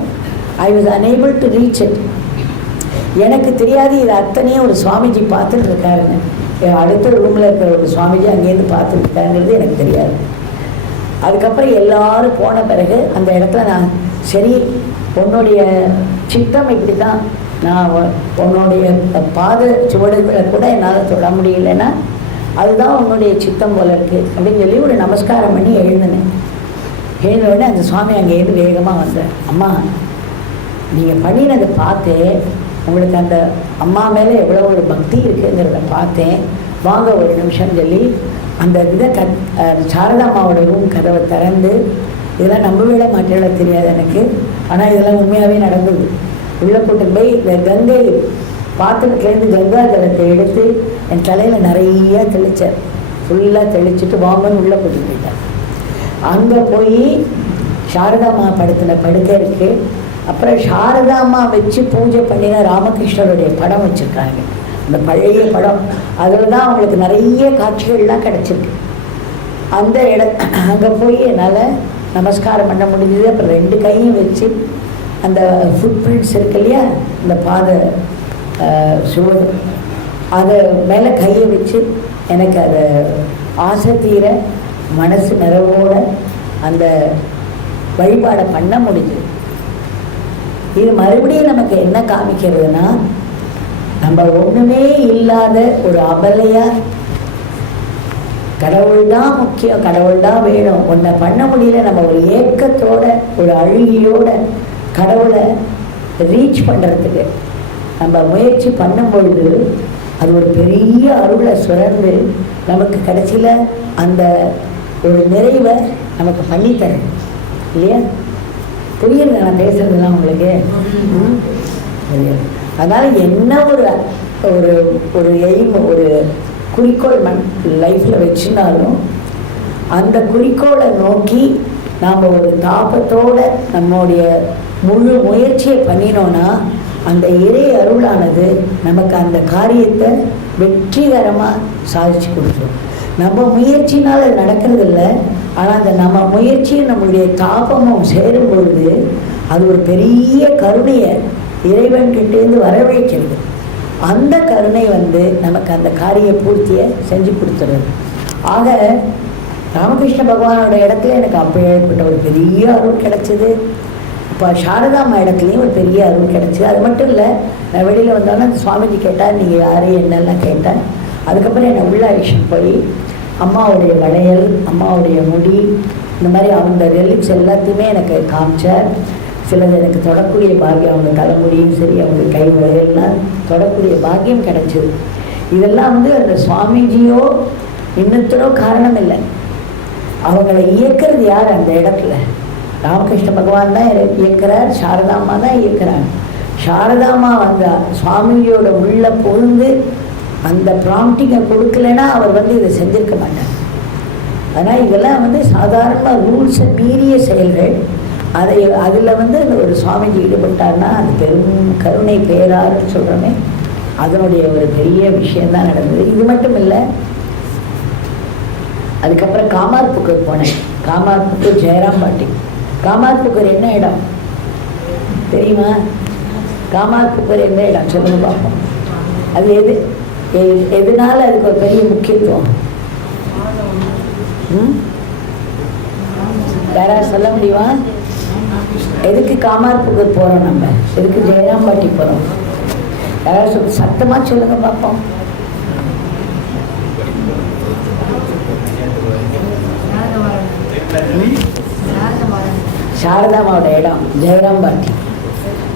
I was unable to reach it. எனக்கு தெரியாது இது அத்தனையும் ஒரு சுவாமிஜி பார்த்துட்டு இருக்காருங்க. அடுத்த ரூமில் இருக்கிற ஒரு சுவாமிஜி அங்கேருந்து பார்த்துட்டு இருக்காருங்கிறது எனக்கு தெரியாது. அதுக்கப்புறம் எல்லாரும் போன பிறகு அந்த இடத்துல நான், சரி உன்னுடைய சித்தம் இப்படி தான், நான் உன்னுடைய பாத சுவடுகளை கூட என்னால் தொட முடியலைன்னா அதுதான் உன்னுடைய சித்தம் போல இருக்குது அப்படின்னு சொல்லி ஒரு நமஸ்காரம் பண்ணி எழுந்தினேன். எழுந்தவுடனே அந்த சுவாமி அங்கேருந்து வேகமாக வந்தார். அம்மா, நீங்கள் பண்ணினதை பார்த்தேன், உங்களுக்கு அந்த அம்மா மேலே எவ்வளோ ஒரு பக்தி இருக்குங்கிறத பார்த்தேன், வாங்க ஒரு நிமிஷம் சொல்லி அந்த இதை சாரதாம்மாவோட ரூம் கதவை திறந்து, இதெல்லாம் நம்பவே மாட்டேல தெரியாது எனக்கு, ஆனால் இதெல்லாம் உண்மையாகவே நடந்தது. உள்ளே போட்டு போய் இந்த கங்கை பாத்திரத்துலேருந்து கங்கா ஜலத்தை எடுத்து என் தலையில் நிறைய தெளித்தார். ஃபுல்லாக தெளிச்சுட்டு வாங்கன்னு உள்ளே போட்டு போயிட்டார். அங்கே போய் சாரதாம்மா படுத்தின படுக்கை இருக்குது. அப்புறம் சாரதாம்மா வச்சு பூஜை பண்ணின ராமகிருஷ்ணருடைய படம் வச்சுருக்காங்க, அந்த பழைய படம். அதில் தான் அவங்களுக்கு நிறைய காட்சிகள்லாம் கிடச்சிருக்கு. அந்த அங்கே போய் என்னால் நமஸ்காரம் பண்ண முடிஞ்சது. அப்புறம் 2 கையும் வச்சு அந்த ஃபுட் பிரிண்ட்ஸ் இருக்கு இல்லையா, இந்த பாத சுவடு, அதை மேலே கையை வச்சு எனக்கு அதை ஆசை தீர மனசு நிறைவோட அந்த வழிபாடை பண்ண முடிஞ்சது. இது மறுபடியும் நமக்கு என்ன காமிக்கிறதுனா, நம்ம ஒன்றுமே இல்லாத ஒரு அபலையா, கடவுள் தான் முக்கியம், கடவுள் தான் வேணும், ஒன்றை பண்ண முடியல, நம்ம ஒரு ஏக்கத்தோட ஒரு அழுகியோட கடவுளை ரீச் பண்ணுறதுக்கு நம்ம முயற்சி பண்ணும்பொழுது அது ஒரு பெரிய அருளை சுரந்து நமக்கு கடைசியில் அந்த ஒரு நிறைவை நமக்கு பண்ணித்தரேன் இல்லையா? புரியுது நான் பேசுறதுலாம் உங்களுக்கு? அதனால் என்ன ஒரு ஒரு ஒரு எய்ம், ஒரு குறிக்கோள் லைஃப்பில் வச்சுருந்தாலும் அந்த குறிக்கோளை நோக்கி நாம் ஒரு தாபத்தோடு நம்முடைய முழு முயற்சியை பண்ணினோன்னா அந்த இறை அருளானது நமக்கு அந்த காரியத்தை வெற்றிகரமாக சாதிச்சு கொடுத்துரும். நம்ம முயற்சினால் அது நடக்கிறது இல்லை, ஆனால் அந்த நம்ம முயற்சியும் நம்மளுடைய தாபமும் சேரும் பொழுது அது ஒரு பெரிய கருணையை இறைவன்கிட்டேருந்து வரவழைக்கிறது. அந்த கருணை வந்து நமக்கு அந்த காரிய பூர்த்தியை செஞ்சு கொடுத்துருது. ஆக ராமகிருஷ்ண பகவானோட இடத்துல எனக்கு அப்போ ஏற்பட்ட ஒரு பெரிய அருள் கிடச்சிது. இப்போ சாரதாம்மா இடத்துலையும் ஒரு பெரிய அருள் கிடச்சிது. அது மட்டும் இல்லை, நான் வெளியில் வந்தோன்னா சுவாமிஜி கேட்டால் நீங்கள் யார் என்னெல்லாம் கேட்டேன். அதுக்கப்புறம் என்னை உள்ள அழிச்சுட்டு போய் அம்மாவுடைய வளையல், அம்மாவுடைய முடி, இந்த மாதிரி அவங்க ரெலிக்ஸ் எல்லாத்தையுமே எனக்கு காமிச்சார். சிலது எனக்கு தொடக்கூடிய பாக்கியம், அவங்க தலைமுடியும் சரி, அவங்க கை வளையல்லாம் தொடக்கூடிய பாக்கியம் கிடைச்சிது. இதெல்லாம் வந்து அந்த சுவாமிஜியோ இன்னத்தரோ காரணம் இல்லை, அவங்கள இயக்கிறது யார் அந்த இடத்துல? ராமகிருஷ்ண பகவான் தான் இயக்கிறார், சாரதாம்மா தான் இயக்கிறாங்க. சாரதாம்மா அந்த சுவாமியோட உள்ள பொருந்து அந்த ப்ராம்ப்டிங்கை கொடுக்கலன்னா அவர் வந்து இதை செஞ்சிருக்க மாட்டார். ஆனால் இதெல்லாம் வந்து சாதாரண ரூல்ஸை மீறிய செயல்கள். அதில் வந்து ஒரு சுவாமிஜி ஈடுபட்டார்னா அது பெரும் கருணை பேராருன்னு சொல்கிறோமே, அதனுடைய ஒரு பெரிய விஷயந்தான் நடந்தது. இது மட்டும் இல்லை, அதுக்கப்புறம் காமார்புக்கூர் போனேன். காமார்புக்கூர் ஜெயராம்பாட்டி. காமார்புக்கூர் என்ன இடம் தெரியுமா? காமார்புக்கூர் என்ன இடம் சொல்லுங்க பார்ப்போம். அது எதனால அதுக்கு ஒரு பெரிய முக்கியத்துவம் யாராவது சொல்ல முடியுமா? எதுக்கு காமார்புக்கூர் போகிறோம், நம்ம எதுக்கு ஜெயராம்பாட்டி போகிறோம்? யாராவது சத்தமாக சொல்லுங்க பார்ப்போம். சாரதாமாவோட இடம் ஜெயராம்பாட்டி.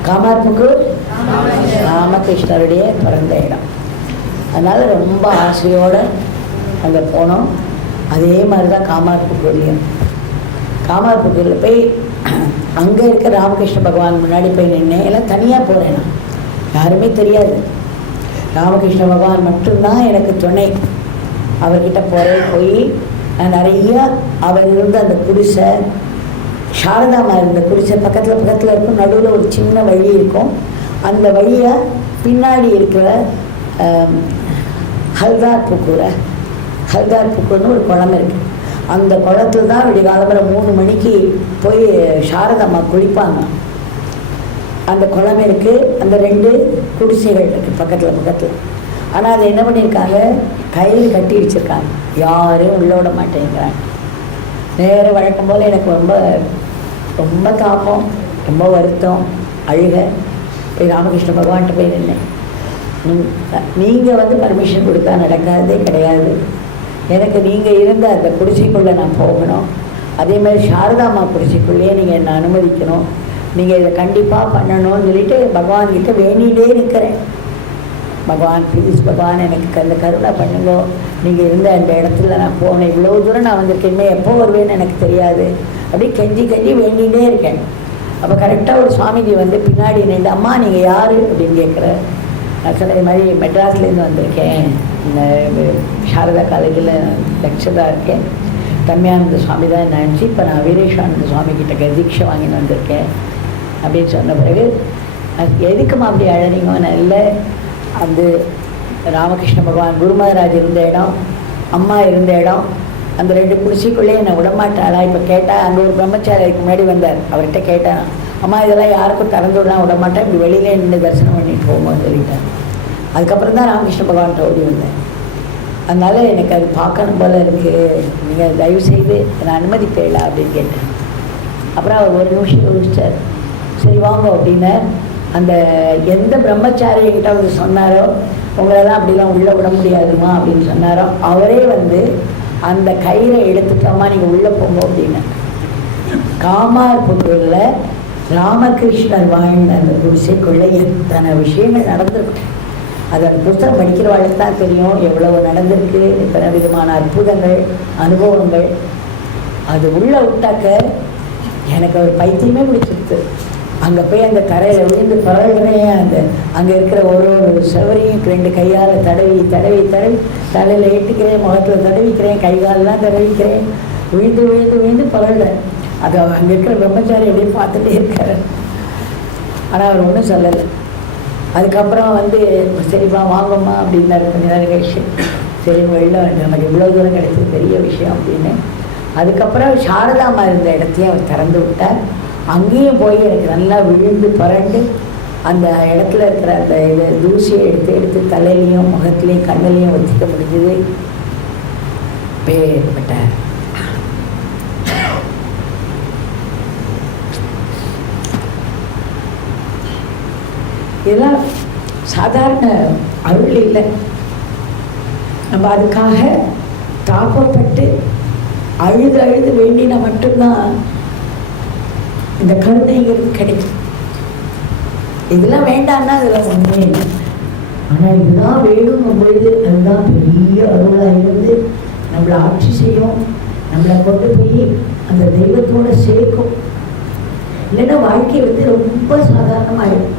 காமார்புக்கூர் ராமகிருஷ்ணருடைய பிறந்த இடம். அதனால் ரொம்ப ஆசையோடு அங்கே போனோம். அதே மாதிரி தான் காமார்புக்கூர்லேயும். காமார்புக்கூரில் போய் அங்கே இருக்க ராமகிருஷ்ண பகவான் முன்னாடி போய் நின்னேன். எல்லாம் தனியாக போகிறேன், நான் யாருமே தெரியாது. ராமகிருஷ்ண பகவான் மட்டும்தான் எனக்கு துணை. அவர்கிட்ட போய் நான் நிறையா அவர் இருந்த அந்த குடிசை, சாரதாமா இருந்த குடிசை பக்கத்தில் இருக்கும். நடுவில் ஒரு சின்ன வழி இருக்கும். அந்த வழியை பின்னாடி இருக்கிற ஹல்தார்புக்கூர்னு ஒரு குளம் இருக்குது. அந்த குளத்துல தான் விடிய காலம்பர 3 மணிக்கு போய் சாரதாம்மா குளிப்பாங்க. அந்த குளம் இருக்குது. அந்த 2 குடிசைகள் இருக்குது பக்கத்தில். ஆனால் அதை என்ன பண்ணியிருக்காங்க, கயிறு கட்டி வச்சுருக்காங்க. யாரும் உள்ளே விட மாட்டேங்கிறாங்க. நேர வழக்கம் போல் எனக்கு ரொம்ப தாபம், ரொம்ப வருத்தம், அழுக. போய் ராமகிருஷ்ண பகவான்கிட்ட போய் நின்னேன். நீங்கள் வந்து பர்மிஷன் கொடுத்தா நடக்காதே கிடையாது. எனக்கு நீங்கள் இருந்த அந்த குடிசைக்குள்ளே நான் போகணும். அதே மாதிரி சாரதாம்மா குடிசைக்குள்ளேயே நீங்கள் என்னை அனுமதிக்கணும். நீங்கள் இதை கண்டிப்பாக பண்ணணும்னு சொல்லிட்டு பகவான்கிட்ட வேண்டிகிட்டே இருக்கிறேன். பகவான் ப்ளீஸ் பகவான் எனக்கு அந்த கருணை பண்ணுங்கோ. நீங்கள் இருந்த அந்த இடத்துல நான் போனேன். இவ்வளோ தூரம் நான் வந்திருக்கேன், இன்னும் எப்போ வருவேன்னு எனக்கு தெரியாது. அப்படி கெஞ்சி வேண்டிகிட்டே இருக்கேன். அப்போ கரெக்டாக ஒரு சுவாமிஜி வந்து பின்னாடி நின்று, அம்மா நீங்கள் யார் அப்படின்னு கேட்குற. நான் சொன்ன இது மாதிரி மெட்ராஸ்லேருந்து வந்திருக்கேன், இந்த சாரதா காலேஜில் லெக்சராக இருக்கேன். தன்மையானந்த சுவாமி தான் நினச்சி இப்போ நான் வீரேஷானந்த சுவாமி கிட்ட தீட்சை வாங்கின்னு வந்திருக்கேன் அப்படின்னு சொன்ன பிறகு, அது எதுக்குமா அப்படி அழனிங்க? நல்ல அந்த ராமகிருஷ்ண பகவான் குரு மகாராஜ் இருந்த இடம், அம்மா இருந்த இடம், அந்த 2 குடிசைக்குள்ளேயே என்னை விடமாட்டாளா? இப்போ கேட்டால் அங்கே ஒரு பிரம்மச்சாரி அதுக்கு முன்னாடி வந்தார். அவர்கிட்ட கேட்டேன், அம்மா இதெல்லாம் யாருக்கும் திறந்து விடலாம் விடமாட்டேன், இப்படி வெளியிலே நின்று தரிசனம் பண்ணிட்டு போகும்போது சொல்லிட்டேன். அதுக்கப்புறம் தான் ராமகிருஷ்ண பகவான்கிட்ட ஓடி வந்தேன். அதனால் எனக்கு அது பார்க்கணும் போல் இருக்குது, நீங்கள் தயவுசெய்து என்னை அனுமதிப்பேளா அப்படின்னு கேட்டேன். அப்புறம் அவர் ஒரு நிமிஷம் யோசிச்சார். சரி வாங்க அப்படின்னு அந்த எந்த பிரம்மச்சாரிகிட்ட வந்து சொன்னாரோ, உங்களெல்லாம் அப்படிலாம் உள்ளே விட முடியாதுமா அப்படின்னு சொன்னாரோ, அவரே வந்து அந்த கயிறை எடுத்துட்டோமா நீங்கள் உள்ளே போங்க அப்படின்னு. காமார்புத்தூரில் ராமகிருஷ்ணர் வாழ்ந்த அந்த குடிசைக்குள்ளே எத்தனை விஷயங்கள் நடந்திருக்கு. அது அந்த புத்தகம் படிக்கிறவாளுக்கு தான் தெரியும் எவ்வளவு நடந்திருக்கு, எத்தனை விதமான அற்புதங்கள், அனுபவங்கள். அது உள்ளே விட்டாக்க எனக்கு ஒரு பைத்தியமே பிடிச்சிருக்கு. அங்கே போய் அந்த கரையில் விழுந்து பரவுகிறேன். அங்கே இருக்கிற ஒரு செவரையும் 2 கையால் தடவி தலையில் இட்டுக்கிறேன், முகத்தில் தடவிக்கிறேன், கைகாலெலாம் தடவிக்கிறேன், விழுந்து பரவுகிறேன். அது அங்கே இருக்கிற பிரம்மச்சாரி எப்படியே பார்த்துட்டே இருக்காரு. ஆனால் அவர் ஒன்றும் சொல்லலை. அதுக்கப்புறம் வந்து சரிப்பா வாங்கம்மா அப்படின்னாரு. கொஞ்ச நேரம் கழிச்சு சரி வெளில நமக்கு இவ்வளோ தூரம் கிடைச்சது பெரிய விஷயம் அப்படின்னு. அதுக்கப்புறம் சாரதாம்மா இருந்த இடத்தையும் அவர் திறந்து விட்டார். அங்கேயும் போய் எனக்கு நல்லா விழுந்து பரண்டு அந்த இடத்துல இருக்கிற அந்த இது தூசியை எடுத்து தலையிலையும் முகத்துலேயும் கண்ணிலையும் வச்சுக்க முடிஞ்சது. பேர்பட்டார். இதெல்லாம் சாதாரண அருள் இல்லை. நம்ம அதுக்காக தாப்பப்பட்டு அழுது வேண்டினா மட்டும்தான் இந்த கருணைங்கிறது கிடைக்கும். இதெல்லாம் வேண்டாம்னா அதில் ஒன்றுமே இல்லை. ஆனால் இதுதான் வேணுங்கும் பொழுது அதுதான் பெரிய அருளாக இருந்து நம்மளை ஆட்சி செய்யும், நம்மளை கொண்டு போய் அந்த தெய்வத்தோடு சேர்க்கும். இல்லைன்னா வாழ்க்கை வந்து ரொம்ப சாதாரணமாயிடும்.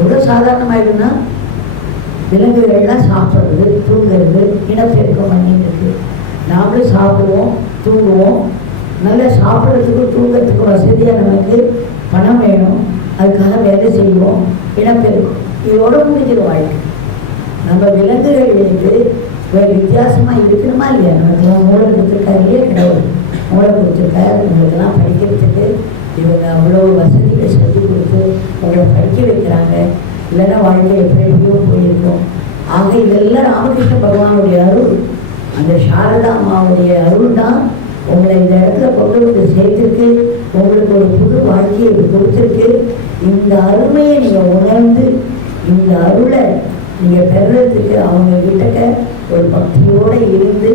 எவ்வளோ சாதாரணமாயிடும்னா விலங்குகள்லாம் சாப்பிட்றது, தூங்குறது, இனப்பெருக்கம் பண்ணிட்டு இருக்கு. நாமளும் சாப்பிடுவோம், தூங்குவோம். நல்லா சாப்பிட்றதுக்கும் தூங்கிறதுக்கும் வசதியாக நமக்கு பணம் வேணும், அதுக்காக வேலை செய்வோம், இனப்பெருக்கும், இதோட முடிஞ்சிடும் வாழ்க்கை. நம்ம விலங்குகள் வேறு வித்தியாசமாக இருக்கணுமா இல்லையா? நமக்குலாம் மூளை கொடுத்துருக்காரு இல்லையா கடவுள், மூளை கொடுத்துருக்காரு. உங்களுக்கெல்லாம் படிக்கிறதுக்கு இவங்க அவ்வளோ வசதிகளை சொல்லி கொடுத்து உங்களை படிக்க வைக்கிறாங்க, இல்லைன்னா வாழ்க்கை எப்படி எப்படியோ போயிருக்கும். ஆக இதெல்லாம் ராமகிருஷ்ண பகவானுடைய அருள், அந்த சாரதா அம்மாவுடைய அருள் தான் உங்களை இந்த இடத்துல கொண்டு வந்து சேர்த்துருக்கு, உங்களுக்கு ஒரு புது வாழ்க்கையை கொடுத்துருக்கு. இந்த அருமையை நீங்கள் உணர்ந்து இந்த அருளை நீங்கள் பெறுறதுக்கு அவங்க கிட்டக்க ஒரு பக்தியோடு இருந்து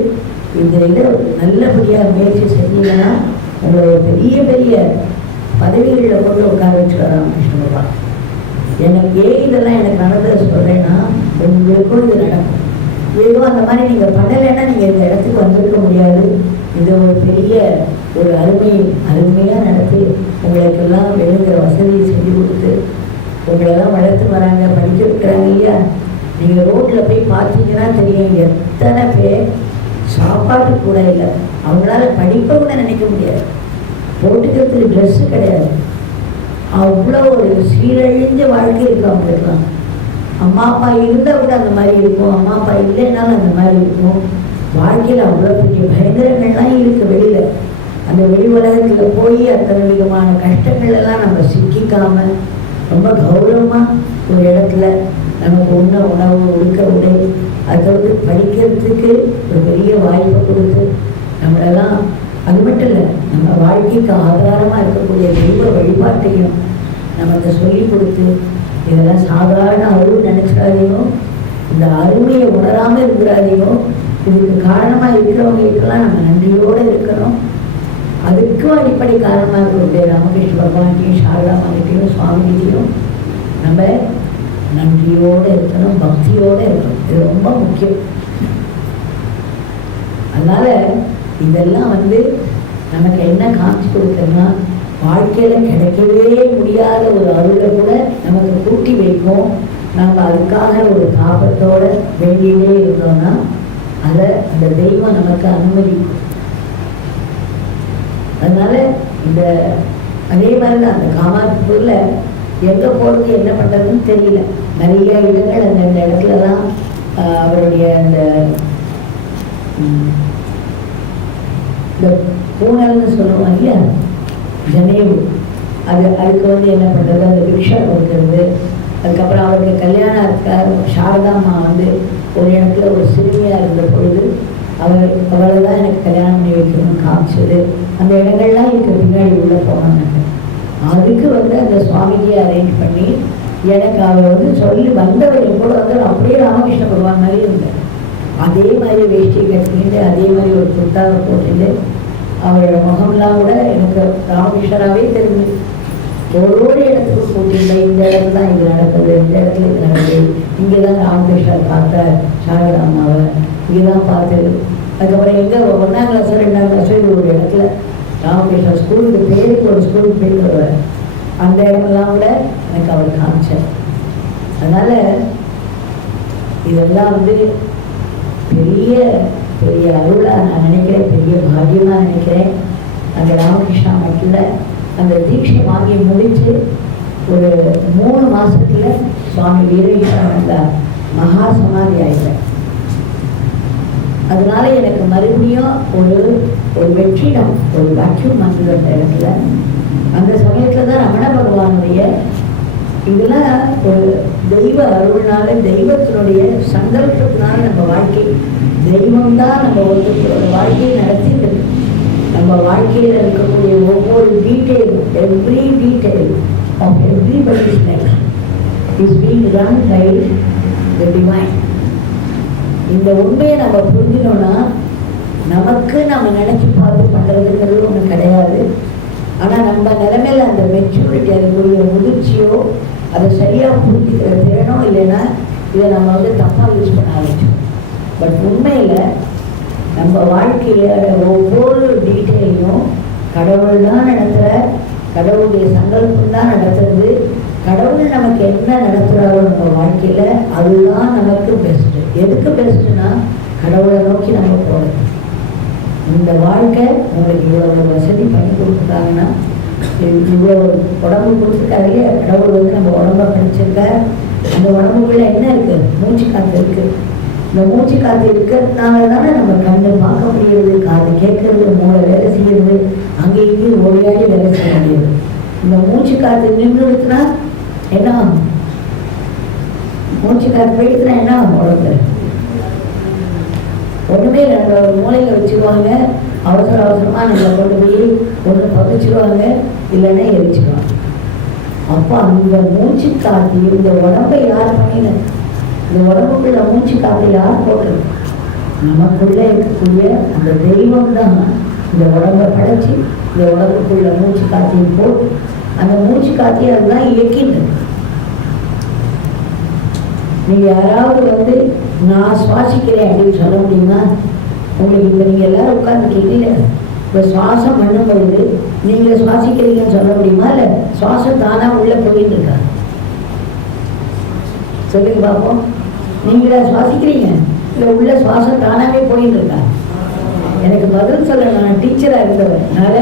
இந்த இதை நல்லபடியாக முயற்சி செஞ்சீங்கன்னா உங்களை பெரிய பெரிய பதவிகளில் கொண்டு உட்கார வச்சுக்க ராமகிருஷ்ண பகவான். எனக்கு இதெல்லாம் எனக்கு நடந்ததை சொல்கிறேன்னா உங்களுக்கும் இது நடக்கும். ஏதோ அந்த மாதிரி நீங்கள் பண்ணலைன்னா நீங்கள் இந்த இடத்துக்கு வந்திருக்க முடியாது. இது ஒரு பெரிய ஒரு அருமையாக நடத்தி உங்களுக்கெல்லாம் எழுதுகிற வசதியை செஞ்சு கொடுத்து உங்களெல்லாம் வளர்த்து வராங்க, படிக்க வைக்கிறாங்க இல்லையா? நீங்கள் ரோட்டில் போய் பார்த்தீங்கன்னா தெரியும் எத்தனை பேர் சாப்பாட்டு கூட இல்லை, அவங்களால படிப்பை கூட நினைக்க முடியாது, போட்டுக்கிறதுக்கு ட்ரெஸ்ஸு கிடையாது, அவ்வளோ ஒரு சீரழிஞ்ச வாழ்க்கை இருக்குது அவங்களுக்குலாம். அம்மா அப்பா இருந்தால் கூட அந்த மாதிரி இருக்கும், அம்மா அப்பா இல்லைன்னாலும் அந்த மாதிரி இருக்கும். வாழ்க்கையில் அவ்வளோ பெரிய பயங்கரங்கள்லாம் இருக்குது வெளியில். அந்த வெளி உலகத்தில் போய் அத்தனை விதமான கஷ்டங்கள்லாம் நம்ம சிக்கிக்காமல் ரொம்ப கௌரவமாக ஒரு இடத்துல நமக்கு உணவு உடுக்க உடை அதோடு படிக்கிறதுக்கு ஒரு பெரிய வாய்ப்பை கொடுத்து நம்மளெல்லாம் அது மட்டும் இல்லை, நம்ம வாழ்க்கைக்கு ஆதாரமாக இருக்கக்கூடிய தெய்வ வழிபாட்டையும் நமக்கு சொல்லி கொடுத்து இதெல்லாம் சாதாரண அருள் நினைச்சிடாதீங்க, இந்த அருமையை உணராமல் இருக்கிறாதீங்க. இதுக்கு காரணமாக இருக்கிறவங்களுக்கெல்லாம் நம்ம நன்றியோடு இருக்கணும். அதுக்கும் அடிப்படை காரணமாக இருக்கக்கூடிய ராமகிருஷ்ண பகவான்கிட்டையும் சாரதாமாகிட்டையும் சுவாமிகிட்டையும் நம்ம நன்றியோடு இருக்கணும், பக்தியோடு இருக்கணும். இது ரொம்ப முக்கியம். அதனால் இதெல்லாம் நமக்கு என்ன காமிச்சு கொடுக்குறதுனா வாழ்க்கையில் கிடைக்கவே முடியாத ஒரு அருளை கூட நமக்கு கூட்டி வைக்கும். நம்ம அதுக்காக ஒரு தாபத்தோடு வேண்டியதே இருந்தோம்னா அதை அந்த தெய்வம் நமக்கு அனுமதிக்கும். அதனால் அதே மாதிரி தான் அந்த காமாட்சிபூரில் எங்கே போகிறது என்ன பண்ணுறதுன்னு தெரியல. நிறைய இடங்கள் அந்த இடத்துலலாம் அவருடைய அந்த பூனல்னு சொல்லுவோம் இல்லையா, ஜனேவு, அதுக்கு என்ன பண்ணுறது, அந்த ரிக்ஷா கொடுக்கறது. அதுக்கப்புறம் அவருக்கு கல்யாணம் இருக்கார். சாரதாம்மா ஒரு இடத்துல ஒரு சிறுமியாக இருந்த பொழுது அவளை தான் எனக்கு கல்யாணம் பண்ணி வைக்கணும்னு காமிச்சது. அந்த இடங்கள்லாம் எனக்கு பின்னாடி உள்ளே போனாங்க. அதுக்கு அந்த சுவாமிஜியை அரேஞ்ச் பண்ணி எனக்கு அவர் சொல்லி வந்தவரையும் கூட அப்படியே ராமகிருஷ்ண பகவான் மாதிரி இருந்தார். அதே மாதிரி வேஷ்டி கட்டிக்கிட்டு அதே மாதிரி ஒரு குர்தாவை போட்டுட்டு அவரோட முகம்லாம் கூட எனக்கு ராமகிருஷ்ணராகவே தெரிஞ்சு ஒரு இடத்துக்கு கூட்டிட்டு இந்த இடத்துல தான் இது நடக்குது, இந்த இடத்துல இது நடக்குது, இங்கே தான் ராமகிருஷ்ணர் பார்த்த சாரதாம்மாவை இங்கே தான் பார்த்தது. அதுக்கப்புறம் எங்கே 1ஆம் கிளாஸோ 2ஆம் கிளாஸோ இது ஒரு இடத்துல ராமகிருஷ்ணர் ஸ்கூலுக்கு பேருக்கு ஒரு ஸ்கூலுக்கு போயிட்டு வருவார். அந்த இடமெல்லாம் கூட எனக்கு அவர் காமிச்சார். அதனால் இதெல்லாம் பெரிய பெரிய அருளாக நான் நினைக்கிறேன், பெரிய பாக்கியமாக நினைக்கிறேன். அந்த ராமகிருஷ்ணா மட்டில் அந்த தீட்சை வாங்கி முடித்து ஒரு 3 மாதத்தில் சுவாமி வீரகிருஷ்ணன் மகா சமாதி ஆயிட்டார். அதனால எனக்கு மறுபடியும் ஒரு வெற்றிடம், ஒரு வாக்கியம் வந்தது அந்த இடத்துல. அந்த சமயத்தில் தான் ரமண பகவானுடைய இதெல்லாம் ஒரு தெய்வ அருள்னால, தெய்வத்தினுடைய சங்கல்பத்தினால நம்ம வாழ்க்கை தெய்வம்தான் நம்ம ஒருத்தரோட வாழ்க்கையை நடத்திட்டு நம்ம வாழ்க்கையில் இருக்கக்கூடிய ஒவ்வொரு டீட்டெயிலும், every detail of everybody's life is being run by the divine. இந்த உண்மையை நம்ம புரிஞ்சினோம்னா நமக்கு நம்ம நினச்சி பார்த்து பண்ணுறதுங்கிறது ஒன்று கிடையாது. ஆனால் நம்ம நிலைமையில் அந்த மெச்சூரிட்டி, அதுக்குரிய முதிர்ச்சியோ அதை சரியாக புரிஞ்சுக்கிற திறனோ இல்லைன்னா இதை நம்ம தப்பாக யூஸ் பண்ண ஆரம்பிச்சோம். பட் உண்மையில் நம்ம வாழ்க்கையில் ஒவ்வொரு டீட்டெயிலையும் கடவுள் தான் நடத்துகிற, கடவுளுடைய சங்கல்பம் தான் நடத்துறது. கடவுள் நமக்கு என்ன நடத்துகிறாரோ நம்ம வாழ்க்கையில் அதுதான் நமக்கு பெஸ்ட்டு. எதுக்கு பெஸ்ட்டுன்னா கடவுளை நோக்கி நம்ம போகிறது. இந்த வாழ்க்கை உங்களுக்கு இவ்வளோ வசதி பண்ணி கொடுத்துருக்காங்கன்னா, இவ்வளோ உடம்பு கொடுத்துருக்காரு கடவுள் வந்து நம்ம உடம்ப படிச்சிருக்க. அந்த உடம்புக்குள்ள என்ன இருக்கு? மூச்சு காற்று இருக்கு. இந்த மூச்சு காற்று இருக்கிறதுனால தானே நம்ம கண்ணு பார்க்க முடியுது, காது கேட்கறது, மூளை வேலை செய்யறது, அங்கே இங்கேயும் ஓடியாடி வேலை செய்ய முடியுது. இந்த மூச்சு காற்று நின்றுடுச்சுன்னா என்ன ஆகும்? மூச்சு காற்று போயிடுச்சுன்னா என்ன ஆகும்? உடம்பு ஒன்றுமே ரெண்டு ஒரு மூளையில் வச்சுருவாங்க. அவசர அவசரமாக நம்ம கொண்டு போய் ஒன்று புதைச்சிடுவாங்க, இல்லைன்னா எரிச்சிடுவாங்க. அப்போ அந்த மூச்சு காற்று இந்த உடம்பை யார் பண்ணின? இந்த உடம்புக்குள்ள மூச்சு காற்று யார் போடுறது? நமக்குள்ளே இருக்கக்கூடிய அந்த தெய்வம் தான் இந்த உடம்பை படைச்சி இந்த உடம்புக்குள்ள மூச்சு காற்றையும் போட்டு அந்த மூச்சு காற்றை அதுதான் இயக்கின்றது. நீங்கள் யாராவது வந்து நான் சுவாசிக்கிறேன் அப்படின்னு சொல்ல முடியுமா? உங்களுக்கு இப்போ நீங்கள் எல்லாரும் உட்காந்துருக்கீங்க, இப்போ சுவாசம் பண்ணும் பொழுது நீங்கள் சுவாசிக்கிறீங்கன்னு சொல்ல முடியுமா? இல்லை சுவாசம் தானாக உள்ளே போயிட்டு இருக்கா? சொல்லுங்க பார்ப்போம். நீங்களா சுவாசிக்கிறீங்க, இல்லை உள்ள சுவாசம் தானாகவே போயிட்டு இருக்கா? எனக்கு பதில் சொல்ல, நான் டீச்சராக இருந்தவர், அதனால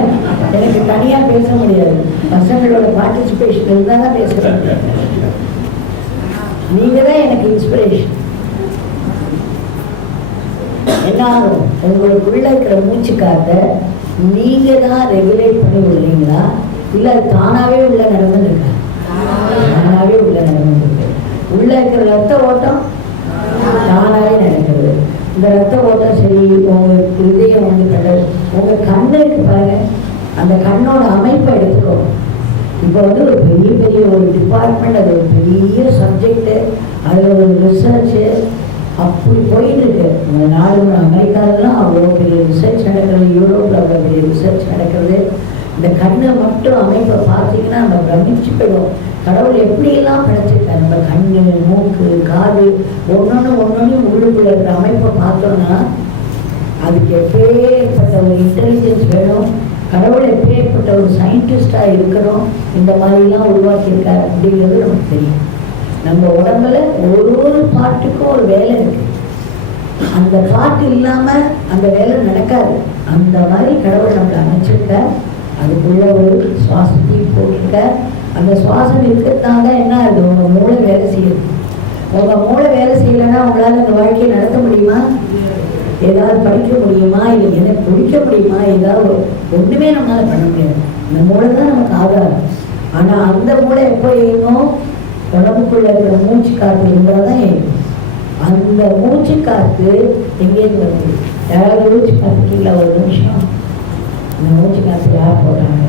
எனக்கு தனியாக பேச முடியாது. பசங்களோட பார்ட்டிசிபேஷன் இருந்தால் தான் பேசுகிறேன். நீங்கள் தான் எனக்கு இன்ஸ்பிரேஷன். என்ன ஆகும்? உங்களுக்குள்ள இருக்கிற மூச்சு காற்றை நீங்கள் தான் ரெகுலேட் பண்ணி விடுறீங்களா, இல்லை அது தானாகவே உள்ள நடந்துருக்கா? தானாகவே உள்ள நடந்துருக்கு. உள்ள இருக்கிற ரத்த ஓட்டம் தானாகவே நடக்கிறது. இந்த ரத்த ஓட்டம் சரி, உங்கள் இதயம் வந்து கடல், உங்கள் கண்ணுக்கு பாருங்க, அந்த கண்ணோட அமைப்பை எடுத்துக்கோங்க. இப்போ வந்து ஒரு பெரிய பெரிய ஒரு டிபார்ட்மெண்ட், அது ஒரு பெரிய சப்ஜெக்டு, அதில் ஒரு ரிசர்ச்சு அப்படி போயிட்டு இருக்கு. இந்த நாடு அமெரிக்காவிலாம் அவ்வளோ பெரிய ரிசர்ச் நடக்கிறது, யூரோப்பில் அவ்வளோ பெரிய ரிசர்ச் நடக்கிறது. இந்த கண்ணை மட்டும் அமைப்பை பார்த்தீங்கன்னா நம்ம பிரமிச்சு போயிடும். கடவுள் எப்படியெல்லாம் படைச்சிருக்காரு. நம்ம கண்ணு, மூக்கு, காது ஒன்னொன்னு உள்ளுக்குள்ள இருக்கிற அமைப்பை பார்த்தோம்னா அதுக்கு எப்பேற்பட்ட ஒரு இன்டெலிஜென்ஸ் வேணும், கடவுள் எப்பேற்பட்ட ஒரு சயின்டிஸ்டாக இருக்கணும், இந்த மாதிரிலாம் உருவாக்கியிருக்காரு அப்படிங்கிறது நமக்கு தெரியும். நம்ம உடம்புல ஒரு பாட்டுக்கும் ஒரு வேலை இருக்கு. அந்த பாட்டு இல்லாமல் அந்த வேலை நடக்காது. அந்த மாதிரி கடவுள் நம்மளை அமைச்சிருக்க. அதுக்குள்ள ஒரு சுவாசத்தையும் போட்டிருக்க. அந்த சுவாசம் இருக்கிறதுனால தான் என்ன ஆகுது? உங்கள் மூளை வேலை செய்யுது. உங்கள் மூளை வேலை செய்யலைன்னா உங்களால் அந்த வாழ்க்கையை நடத்த முடியுமா? ஏதாவது படிக்க முடியுமா? இல்லை எனக்கு குடிக்க முடியுமா? ஏதாவது ஒன்றுமே நம்மளால் பண்ண முடியாது. இந்த மூளை தான் நமக்கு ஆதாரம். ஆனால் அந்த மூளை எப்போ இயங்கும்? உடம்புக்குள்ள இருக்கிற மூச்சு காற்று இருந்தால் தான் இயங்கும். அந்த மூச்சு காற்று எங்கேருந்து வருது? யாராவது மூச்சு காற்றுக்கீங்களா? ஒரு நிமிஷம். இந்த மூச்சு காற்று யார் போடுறாங்க?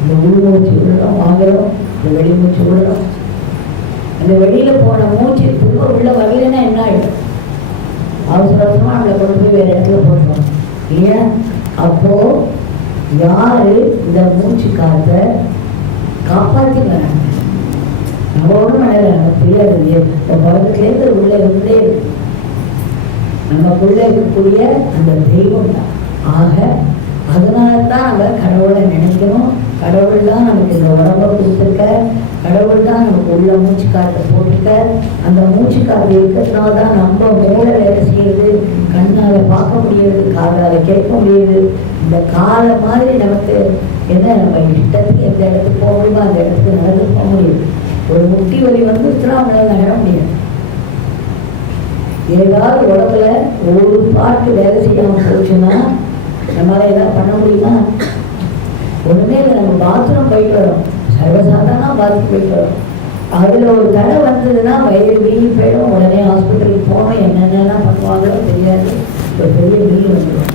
இந்த உள் மூச்சு விடுறோம், வாங்குறோம், இந்த வெளி மூச்சு விடுறோம். அந்த வெளியில் போன மூச்சு திரும்ப உள்ள வரலைன்னா என்ன ஆகிடும்? அவசர அவசரமாக நம்மளை கொண்டு போய் வேறு இடத்துல போட்டுருவோம் இல்லையா? அப்போது யார் இந்த மூச்சு காற்றை காப்பாற்றி வராங்க? நம்ம ஒன்றும் பண்ணல, நமக்கு தெரியாது இல்லையா? இப்போ பழக்கத்துலேருந்து உள்ளே இருந்தே இருக்கு. நமக்குள்ளே இருக்கக்கூடிய அந்த தெய்வம் தான். ஆக அதனால தான் நம்ம கடவுளை நினைக்கணும். கடவுள் தான் நமக்கு இந்த உடம்பை கொடுத்துருக்க. கடவுள் தான் நமக்கு உள்ள மூச்சு காற்றை போட்டிருக்க. அந்த மூச்சு காற்று இருக்கிறதுனால தான் நம்ம மூளை வேலை செய்யுது, கண்ணால் பார்க்க முடியுது, காதால் கேட்க முடியுது. இந்த காலை மாதிரி நமக்கு என்ன, நம்ம இஷ்டத்துக்கு எந்த இடத்துக்கு போக முடியுமோ அந்த இடத்துக்கு நடந்து போக முடியும். ஒரு முட்டி வலி வந்துச்சுன்னா அவங்களால நகர முடியாது. ஏதாவது உடம்புல ஒரு பாட்டு வேலை செய்யாமல் போச்சுன்னா நம்மளால ஏதாவது பண்ண முடியுமா? ஒன்றுமே இல்லை. நம்ம பாத்ரூம் போயிட்டு வரோம், சர்வசாதாரணமாக பாத்ரூம் போயிட்டு வரோம். அதில் ஒரு தடை வந்ததுன்னா வயிறு வீங்கி போயிடும், உடனே ஹாஸ்பிட்டலுக்கு போகணும். என்னென்னலாம் பண்ணுவாங்களோ தெரியாது, ஒரு பெரிய பில்லு வந்துடும்.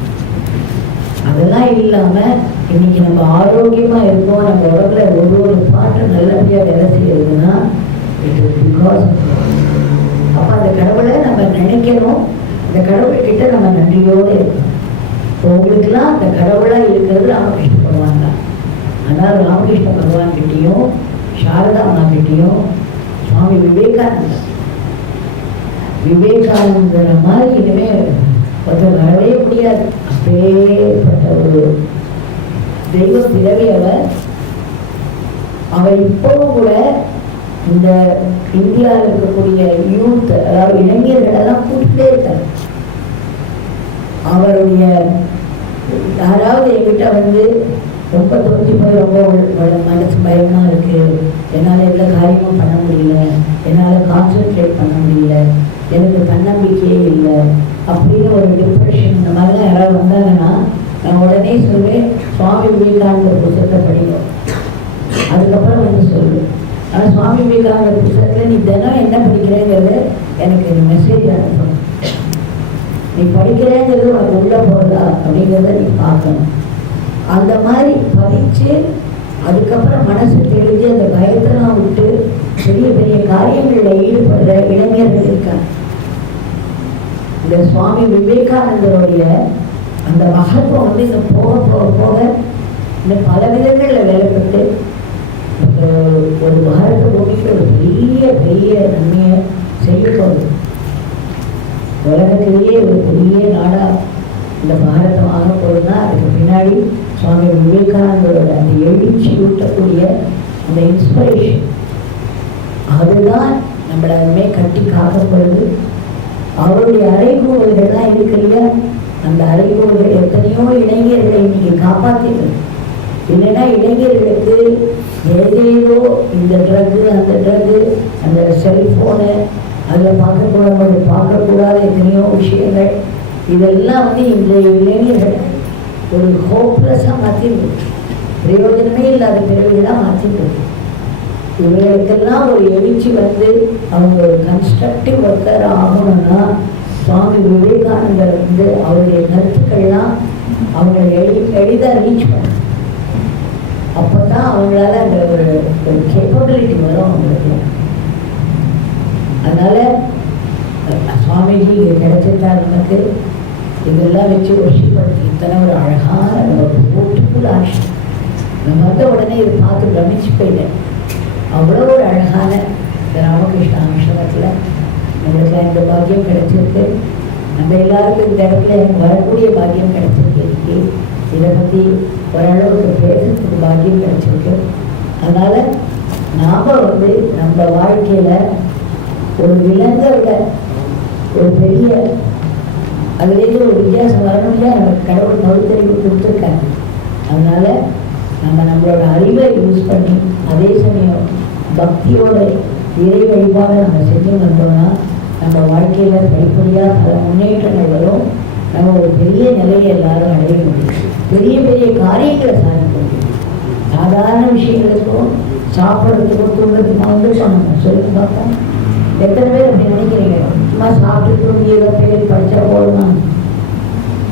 அதெல்லாம் இல்லாமல் இன்னைக்கு நம்ம ஆரோக்கியமாக இருக்கோம். நம்ம உடம்புல ஒரு பாட்டு நல்லபடியாக வேலை செய்யறதுன்னா இட் இஸ் பிகாஸ். அப்போ அந்த கடவுளை நம்ம நினைக்கணும். அந்த கடவுள்கிட்ட நம்ம நன்றியோடு இருக்கணும். இப்போ உங்களுக்கெல்லாம் அந்த கடவுளாக இருக்கிறது ராமகிருஷ்ண பகவான் தான். அதனால் ராமகிருஷ்ண பகவான் கிட்டேயும் சாரதா அம்மா கிட்டேயும் சுவாமி விவேகானந்தரை மாதிரி இனிமேல் ஒருத்தர் வரவே முடியாது. அப்பேற்பட்ட ஒரு தெய்வ பிறவி அவர் இப்போவும் கூட இந்த இந்தியாவில் இருக்கக்கூடிய யூத், அதாவது இளைஞர்களெல்லாம் கூட்டிகிட்டே இருக்கார். அவருடைய யாராவது என்கிட்ட வந்து ரொம்ப தோற்றி போய் ரொம்ப மனசு பயமாக இருக்குது, என்னால் எந்த காரியமும் பண்ண முடியல, என்னால் கான்சன்ட்ரேட் பண்ண முடியல, எனக்கு தன்னம்பிக்கையே இல்லை அப்படின்னு ஒரு டிப்ரெஷன் இந்த மாதிரிலாம் யாராவது வந்தாங்கன்னா நான் உடனே சொல்வேன், சுவாமி விவேகானந்தர் புத்தகத்தை படிக்கும், அதுக்கப்புறம் வந்து சொல்லுவேன். ஆனால் சுவாமி விவேகானந்தர் புத்தகத்தில் நீ தினம் என்ன படிக்கிறேங்கிறது எனக்கு மெசேஜ் அனுப்பணும். நீ படிக்கிறேங்கிறது உனக்கு உள்ளே போகிறதா அப்படிங்கிறத நீ பார்க்கணும். அந்த மாதிரி படித்து அதுக்கப்புறம் மனசு தெளிஞ்சு அந்த பயத்தெல்லாம் விட்டு பெரிய பெரிய காரியங்களில் ஈடுபடுற இளைஞர்கள் இருக்காங்க. இந்த சுவாமி விவேகானந்தருடைய அந்த மகத்துவம் வந்து இன்னும் போக போக போக இன்னும் பல விதங்களில் வேலைப்பட்டு ஒரு பாரத பூமிக்கு ஒரு பெரிய பெரிய நன்மையை செய்ய போகுது. உலகத்திலேயே ஒரு பெரிய நாடாக இந்த பாரதம் ஆக போகுதுன்னா அதுக்கு பின்னாடி சுவாமி விவேகானந்தரோட அந்த எழுச்சி ஊட்டக்கூடிய அந்த இன்ஸ்பிரேஷன் அதுதான் நம்மளை அதுமே கட்டி காக்கப்படுது. அவருடைய அறைகூவல்கள் தான் இருக்கு இல்லையா, அந்த அறைகூவல்கள் எத்தனையோ இளைஞர்களை இன்னைக்கு காப்பாற்றிடுது. இல்லைன்னா இளைஞர்களுக்கு ஏதேதோ இந்த ட்ரக்கு அந்த ட்ரக்கு அந்த செல்ஃபோனு அதில் பார்க்கக்கூடாத எத்தனையோ விஷயங்கள் இதெல்லாம் வந்து இன்றைய இளைஞர்களை ஒரு ஹோப்லெஸ்ஸாக மாற்றிடுது, பிரயோஜனமே இல்லாத பிறவிகளாக மாற்றிடுது. இவர்களுக்கெல்லாம் ஒரு எழுச்சி வந்து அவங்க ஒரு கன்ஸ்ட்ரக்டிவ் ஒர்க்கர் ஆகணும்னா சுவாமி விவேகானந்தர் வந்து அவருடைய கருத்துக்கள்லாம் அவங்களை எளிதாக ரீச் பண்ணணும். அப்போ தான் அவங்களால அந்த ஒரு கேப்பபிலிட்டி வரும் அவங்களுக்கு. அதனால் சுவாமிஜி இங்கே கிடைச்சிருந்தா நமக்கு இதெல்லாம் வச்சு ஒஷிப்படுத்தி இத்தனை ஒரு அழகான ஒரு பியூட்டிஃபுல் ஆக்ஷன். நம்ம வந்த உடனே இதை பார்த்து கவனிச்சு போயிட்டேன். அவ்வளோ ஒரு அழகான ராமகிருஷ்ண ஆசிரமத்தில் நம்மளுக்கு இந்த பாக்கியம் கிடைச்சிருக்கு. நம்ம எல்லாருக்கும் இந்த இடத்துல எனக்கு வரக்கூடிய பாக்கியம் கிடைச்சிருக்கு. இதை பற்றி ஓரளவுக்கு பேசுறதுக்கு பாக்கியம் கிடைச்சிருக்கு. அதனால் நாம் வந்து நம்ம வாழ்க்கையில் ஒரு விலங்கை விட ஒரு பெரிய அதுலேருந்து ஒரு வித்தியாசம் வரணும்னா நமக்கு கடவுள் நோய்த்தறிவு கொடுத்துருக்காங்க. அதனால் நம்ம நம்மளோட அறிவை யூஸ் பண்ணி அதே சமயம் பக்தியோட இறை வழிபாடு நம்ம செஞ்சு வந்தோம்னா நம்ம வாழ்க்கையில் படிப்படியாக பல முன்னேற்றங்கள் வரும். நம்ம ஒரு பெரிய நிலையை எல்லாரும் அடைய முடியும், பெரிய பெரிய காரியங்களை சாதிக்க முடியும். சாதாரண விஷயங்களுக்கும் சாப்பிட்றதுக்கும் தூங்குறதுக்கும் வந்து பண்ணணும். சொல்லுங்க பார்ப்போம், எத்தனை பேர் அப்படி நினைக்கிறீங்க? சும்மா சாப்பிட்டு தூங்கி ஏதோ பேர் படித்தா போடணும்.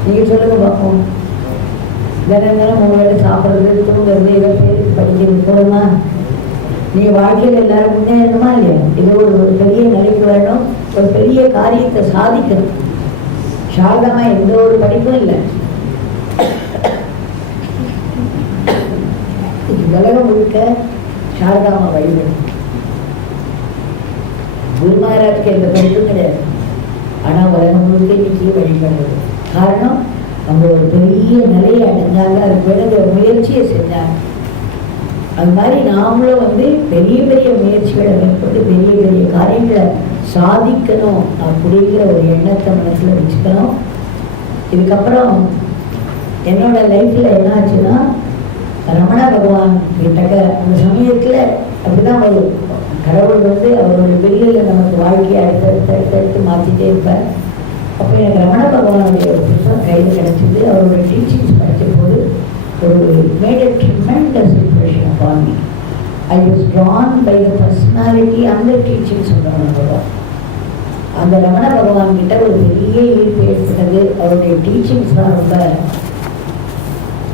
நீங்கள் சொல்லுங்க பார்ப்போம். தினம் தினம் உங்கள் வேலை சாப்பிட்றது தூங்குறது ஏதோ பேருக்கு படிக்கிறது போதுமா? நீங்கள் வாழ்க்கையில் எல்லாரும் முன்னேறணுமா இல்லையா? இது ஒரு பெரிய நிலைக்கு வரணும், ஒரு பெரிய காரியத்தை சாதிக்கணும். சாரதமாக எந்த ஒரு படிப்பும் இல்லை. உலகம் முழுக்க சாரதாமா வழிபடும். குரு மகாராஜ்க்கு எந்த படிப்பும் கிடையாது, ஆனால் உலகம் முழுக்க இன்னைக்கு வழிபடுறது. காரணம் அவங்க ஒரு பெரிய நிலையை அடைஞ்சாங்க, அதுக்கு வேண்டிய ஒரு முயற்சியை செஞ்சாங்க. அது மாதிரி நாமளும் வந்து பெரிய பெரிய முயற்சிகளை மேற்கொண்டு பெரிய பெரிய காரியங்களை சாதிக்கணும் அப்படிங்கிற ஒரு எண்ணத்தை மனசில் வச்சுக்கணும். இதுக்கப்புறம் என்னோட லைஃப்பில் என்ன ஆச்சுன்னா, ரமண பகவான் கிட்டக்க அந்த சமயத்தில் அப்படிதான் ஒரு கடவுள் வந்து அவருடைய வெளியில் நமக்கு வாழ்க்கையை அடுத்தடுத்து மாற்றிட்டே இருப்பார். அப்போ எனக்கு ரமண பகவானுடைய ஒரு புத்தகம் கையில் கிடச்சிது. அவருடைய டீச்சிங்ஸ் படித்த போது ஒரு made a tremendous impression upon me. I was drawn by the personality and the teachings of Ramana பகவான். அந்த ரமண பகவான் கிட்ட ஒரு பெரிய ஈர்ப்பு ஏற்பட்டது. அவருடைய டீச்சிங்ஸ் தான்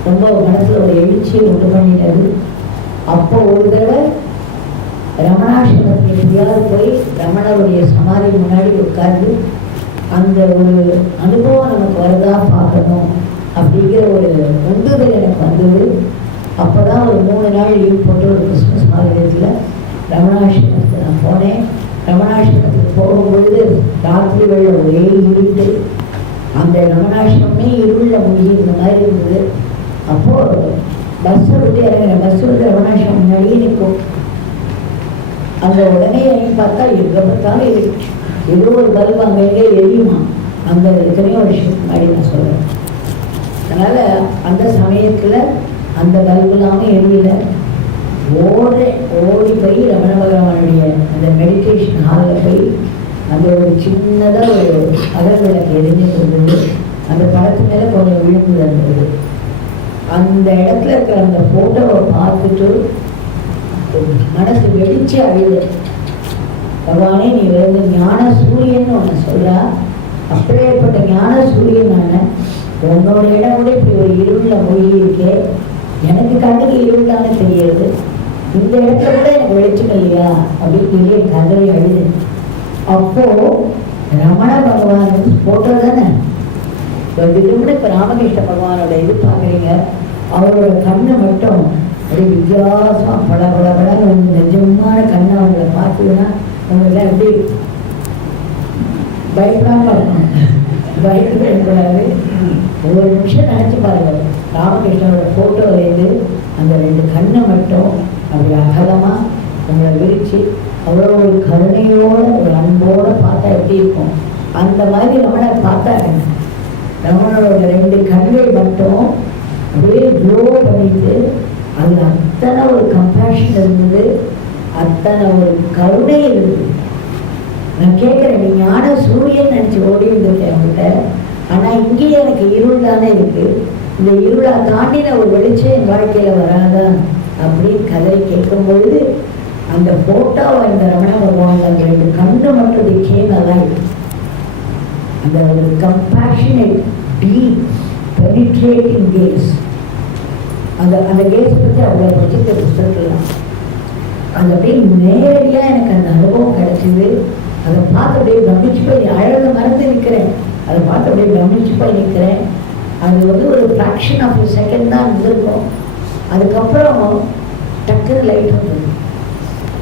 ரொம்ப மனசில் ஒரு எழுச்சியை உண்டு பண்ணினது. அப்போ ஒரு தடவை ரமணாசிரமத்துக்கு எப்படியாவது போய் ரமணருடைய சமாதி முன்னாடி உட்கார்ந்து அந்த ஒரு அனுபவம் நமக்கு வருதா பார்க்கணும் அப்படிங்கிற ஒரு உந்துதல் எனக்கு வந்தது. அப்போ தான் ஒரு 3 நாள் லீவ் போட்டு ஒரு கிறிஸ்மஸ் ஹாலிடேஸில் ரமணாசிரமத்துக்கு நான் போனேன். ரமணாசிரமத்துக்கு போகும்பொழுது ராத்திரி வெள்ள ஒரே இருட்டு, அந்த ரமணாசிரமே இருளில் முடிகிற மாதிரி இருந்தது. அப்போது பஸ்ஸை விட்டு இறங்குறேன். பஸ் வந்து ரமணாசிரமம் முன்னாடியே நிற்கும். அந்த உடனே எனக்கு பார்த்தா எங்கே பார்த்தாலும் இருக்கு. ஏதோ ஒரு பல்பு அங்கே எங்கே எரியுமா, அந்த எத்தனையோ வருஷத்துக்கு முன்னாடி நான் சொல்கிறேன். அதனால் அந்த சமயத்தில் அந்த பல்பு இல்லாமல் எரியல. ஓடி போய் ரமண பகவானுடைய அந்த மெடிடேஷன் ஹாலில் போய் அந்த ஒரு சின்னதாக ஒரு அகல் விளக்கு எரிஞ்சிட்டு இருந்தது. அந்த படத்து மேலே கொஞ்சம் விழுந்து இருந்தது. அந்த இடத்துல இருக்கிற அந்த ஃபோட்டோவை பார்த்துட்டு மனசு வெடிச்சு அழுது. பகவானே, நீ வந்து ஞான சூரியன் ஒன்று சொல்கிறா, அப்படியேப்பட்ட ஞான சூரியனான உன்னோட இடம் கூட இப்படி ஒரு இருளில் மொழி இருக்கே, எனக்கு கண்ணுக்கு இருளான தெரியாது, இந்த இடத்துல கூட எனக்கு வெளிச்சம் இல்லையா அப்படின்னு சொல்லி கதறி அழுது. அப்போது ரமண பகவான் ஃபோட்டோ தானே இதுக்கு கூட இப்போ ராமகிருஷ்ண பகவானோட இது பார்க்குறீங்க, அவரோட கண்ணை மட்டும் அப்படியே வித்தியாசமாக பல பல படம் நிஜமான கண்ணை அவங்களை பார்த்தீங்கன்னா அவங்கள எப்படி பயப்படாமல் இருக்கணும், பயப்படக்கூடாது. ஒரு நிமிஷம் நினச்சி பாருங்கள், ராமகிருஷ்ணனோட ஃபோட்டோலேருந்து அந்த 2 கண்ணை மட்டும் அப்படி அகலமாக உங்களை விரித்து அவ்வளோ ஒரு கருணையோடு ஒரு அன்போடு பார்த்தா எப்படி இருக்கும், அந்த மாதிரி ரமணர் பார்த்தாங்க. ரமணனோட 2 கண்கள் மட்டும் அப்படியே க்ளோ பண்ணிட்டு அதில் அத்தனை ஒரு கம்பேஷன் இருந்தது, அத்தனை ஒரு கருணை இருந்தது. நான் கேட்குறேன், நீ ஞான சூரியன் நினச்சி ஓடி இருந்திருக்கேன் அவங்ககிட்ட, ஆனால் இங்கேயே எனக்கு இருள் தானே இருக்குது, இந்த இருளை தாண்டின ஒரு வெளிச்சம் என் வாழ்க்கையில் வராதா அப்படின்னு கதறி கேட்கும்பொழுது அந்த ஃபோட்டோவை இந்த ரமண பகவான் அந்த 2 கண்ணு மட்டும் திக்கேனெல்லாம் அந்த ஒரு கம்பேஷனேட் டீப் பெனிட்ரேட்டிங் கேஸ், அந்த கேஸை பற்றி அவ்வளோ படிச்சுட்டு புத்தகத்துலாம் அது அப்படியே நேரடியாக எனக்கு அந்த அனுபவம் கிடைச்சிது. அதை பார்த்து அப்படியே கவனிச்சு போய் அழகு மறந்து நிற்கிறேன், அதை பார்த்து அப்படியே கவனிச்சு போய் நிற்கிறேன். அது வந்து ஒரு ஃப்ராக்ஷன் ஆஃப் செகண்ட் தான் இருந்திருக்கும். அதுக்கப்புறம் டக்குன்னு லைட் வந்தது.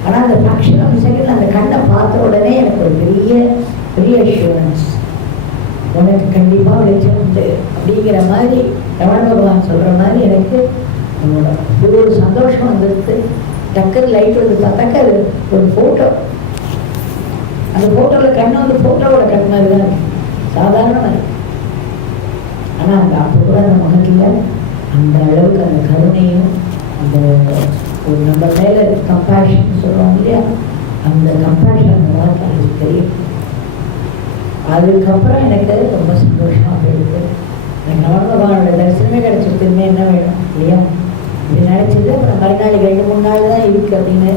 ஆனால் அந்த ஃப்ராக்ஷன் ஆஃப் செகண்ட் அந்த கண்ணை பார்த்த உடனே எனக்கு ஒரு பெரிய அஷூரன்ஸ், உனக்கு கண்டிப்பாக வெளிச்சம் உண்டு அப்படிங்கிற மாதிரி ரமண பகவான் சொல்கிற மாதிரி எனக்கு இது ஒரு சந்தோஷம் வந்துருக்கு. டக்குன்னு லைட் வந்து பார்த்தாக்க அது ஒரு ஃபோட்டோ, அந்த ஃபோட்டோவில் கண்ணு வந்து ஃபோட்டோவோட கண் மாதிரி தான் இருக்கு, சாதாரண மாதிரி. ஆனால் அந்த அப்போ கூட அந்த முகத்தில் அந்த அளவுக்கு அந்த கருணையும் அந்த ஒரு நம்ம மேலே கம்பேஷன் சொல்லுவாங்க இல்லையா, அந்த கம்பேஷன் அந்த முகத்தில் அது தெரியும். அதுக்கப்புறம் எனக்கு ரொம்ப சந்தோஷமாக போயிடுது. எனக்கு ரமண பகவானோட தரிசனமே கிடச்சிருக்குமே என்ன வேணும் இல்லையா, இது நினச்சிது. அப்புறம் மறுநாள் 2-3 நாள் தான் இருக்குது அப்படின்னு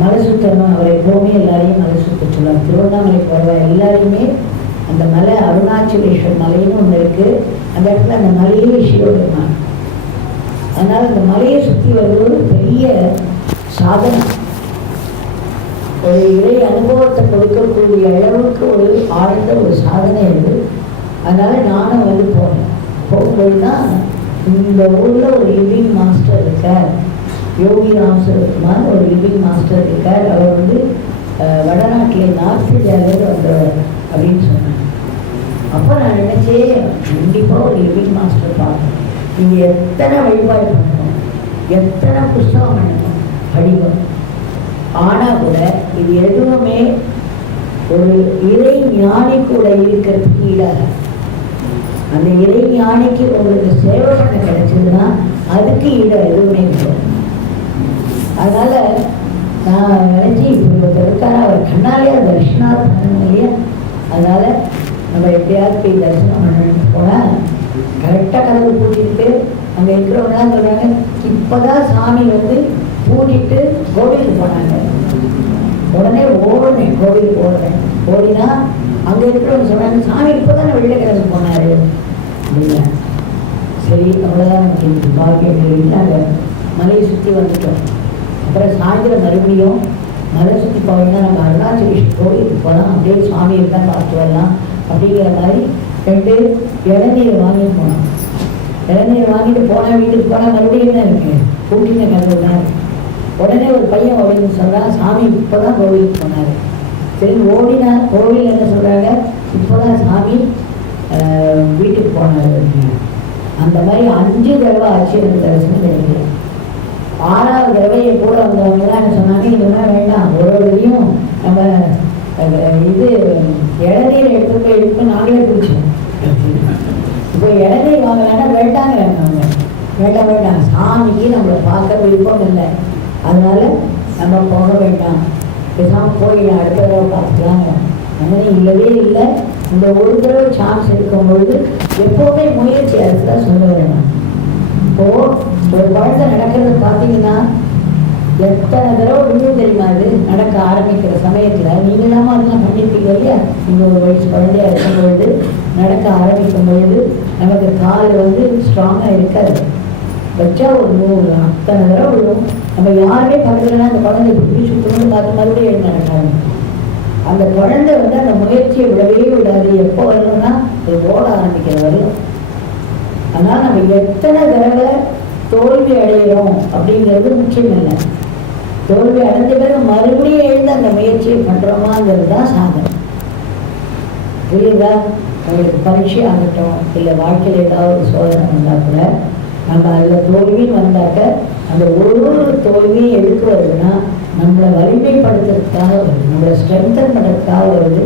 மலை சுற்றணும். அவர் எப்போவுமே எல்லாரையும் மலை சுற்ற சொல்லுவார். திருவண்ணாமலைக்கு வருவ எல்லாரையுமே அந்த மலை அருணாச்சலேஸ்வர் மலைன்னு ஒன்று இருக்குது, அந்த இடத்துல அந்த மலையே சிவபெருமான். அதனால் அந்த மலையை சுற்றி வருவது பெரிய சாதனை, ஒரு இறை அனுபவத்தை கொடுக்கக்கூடிய அளவுக்கு ஒரு ஆழ்ந்த ஒரு சாதனை அது. அதனால் நானும் வந்து போனேன். போகும்போது தான் இந்த ஊரில் ஒரு லிவிங் மாஸ்டர் இருக்கார், யோகி ராமசுரகுமார் ஒரு லிவிங் மாஸ்டர் இருக்கார். அவர் வந்து வடநாட்டிலே நார்த் இந்தியாவிலேருந்து வந்தவர் அப்படின்னு சொன்னாங்க. அப்போ நான் நினச்சேன், கண்டிப்பாக ஒரு லிவிங் மாஸ்டர் பார்க்கணும். நீங்கள் எத்தனை வழிபாடு பண்ணணும், எத்தனை புஸ்தகம் பண்ணணும், படிக்கணும், ஆனால் கூட இது எதுவுமே ஒரு இறை ஞானி கூட இருக்கிறதுக்கு ஈடாக. அந்த இறை ஞானிக்கு உங்களுக்கு சேவை பண்ண கிடைச்சதுன்னா அதுக்கு ஈடாக எதுவுமே இல்லை. அதனால நான் நினச்சி இப்போ இருக்கார அவர் கண்ணாலே தரிசனம் பண்ணணும் இல்லையா, அதனால நம்ம எப்படியாவது போய் தரிசனம் பண்ணணும்னு போனால் கரெக்டாக கதவு பூட்டிட்டு அங்கே இருக்கிறவங்களாம் சொல்கிறாங்க, இப்போதான் சாமி வந்து பூட்டிட்டு கோவிலுக்கு போனாங்க. உடனே ஓடுனேன், கோவிலுக்கு ஓடுறேன். ஓடினா அங்கே இருக்கிறவங்க சொல்கிறாங்க, சாமி இப்போ தானே வெள்ளைக்கிழமை போனார் அப்படின்னா. சரி, அவ்வளோதான் நமக்கு இந்த பாக்கியம் இல்லை. அங்கே மலையை சுற்றி வந்துட்டோம். அப்புறம் சாயந்தரம் மறுபடியும் மலை சுற்றி போனோம்னா நம்ம அருணாச்சலேஸ்வர் கோவிலுக்கு போகலாம், அப்படியே சுவாமி இருந்தால் பார்த்து வரலாம் அப்படிங்கிற மாதிரி 2 இளநீரை வாங்கிட்டு போனோம். இளநீரை வாங்கிட்டு போனால் வீட்டுக்கு போனால் மறுபடியும் என்ன இருக்குது, கூட்டின கதவு தான். உடனே ஒரு பையன் ஓடினு சொல்கிறான், சாமி இப்போ தான் கோவிலுக்கு போனார். சரி, ஓடினா கோவில் என்ன சொல்கிறாங்க, இப்போ தான் சாமி வீட்டுக்கு போனார் அப்படின்னு. அந்த மாதிரி 5 தடவை ஆச்சு எனக்கு தரிசனம் கிடைக்கல. 6ஆவது தடவை கூட வந்தவங்கலாம் என்ன சொன்னாங்க, இதெல்லாம் வேண்டாம், ஒரு வரையும் நம்ம இது இளநீரை எடுத்து நாங்களே குடிச்சோம். இப்போ இளநீர் வாங்கலைன்னா பார்க்க விருப்பம் இல்லை. அதனால நம்ம போக வேண்டாம், பேசாமல் போய் அடுத்த தடவை பார்த்துக்கலாங்க. അങ്ങനെ இல்லவே இல்லை. இந்த ஒரு தடவை சான்ஸ் எடுக்கும் பொழுது எப்போவுமே முயற்சி அதுதான் சொல்ல வேணும். இப்போது ஒரு குழந்தை நடக்கிறது பார்த்தீங்கன்னா எத்தனை தடவை விழுவும் தெரியுமா? அது நடக்க ஆரம்பிக்கிற சமயத்தில் நீங்களாம அதெல்லாம் பண்ணியிருப்பீங்க இல்லையா? நீங்கள் ஒரு வயசு குழந்தையா இருக்கும் பொழுது நடக்க ஆரம்பிக்கும் பொழுது நமக்கு கால் ஸ்ட்ராங்காக இருக்காது. வச்சா ஒரு நூறு அத்தனை தடவை விழுவும். நம்ம யாருமே பக்கத்துலன்னா அந்த குழந்தை இப்படி சுத்தணும்னு பார்த்து மறுபடியும் எழுந்து நடக்காது. அந்த குழந்தை அந்த முயற்சியை விடவே விடாது. எப்போ வரணும்னா அது ஓட ஆரம்பிக்கிற வரணும். அதனால் நம்ம எத்தனை தடவை தோல்வி அடைகிறோம் அப்படிங்கிறது முக்கியம் இல்லை. தோல்வி அடைஞ்ச பிறகு மறுபடியும் எழுந்து அந்த முயற்சியை பண்ணுறோமாங்கிறது தான் சாதனை. புரியுதா? உங்களுக்கு பரீட்சை ஆகட்டும், இல்லை வாழ்க்கையில் ஏதாவது ஒரு சோதனை வந்தால் கூட நம்ம அதில் தோல்வின்னு வந்தாக்க அந்த ஒரு தோல்வியை எதுக்கு வருதுன்னா நம்மளை வலிமைப்படுத்துறதுக்காக வருது, நம்மளை ஸ்ட்ரென்தன் பண்ணுறதுக்காக வருது.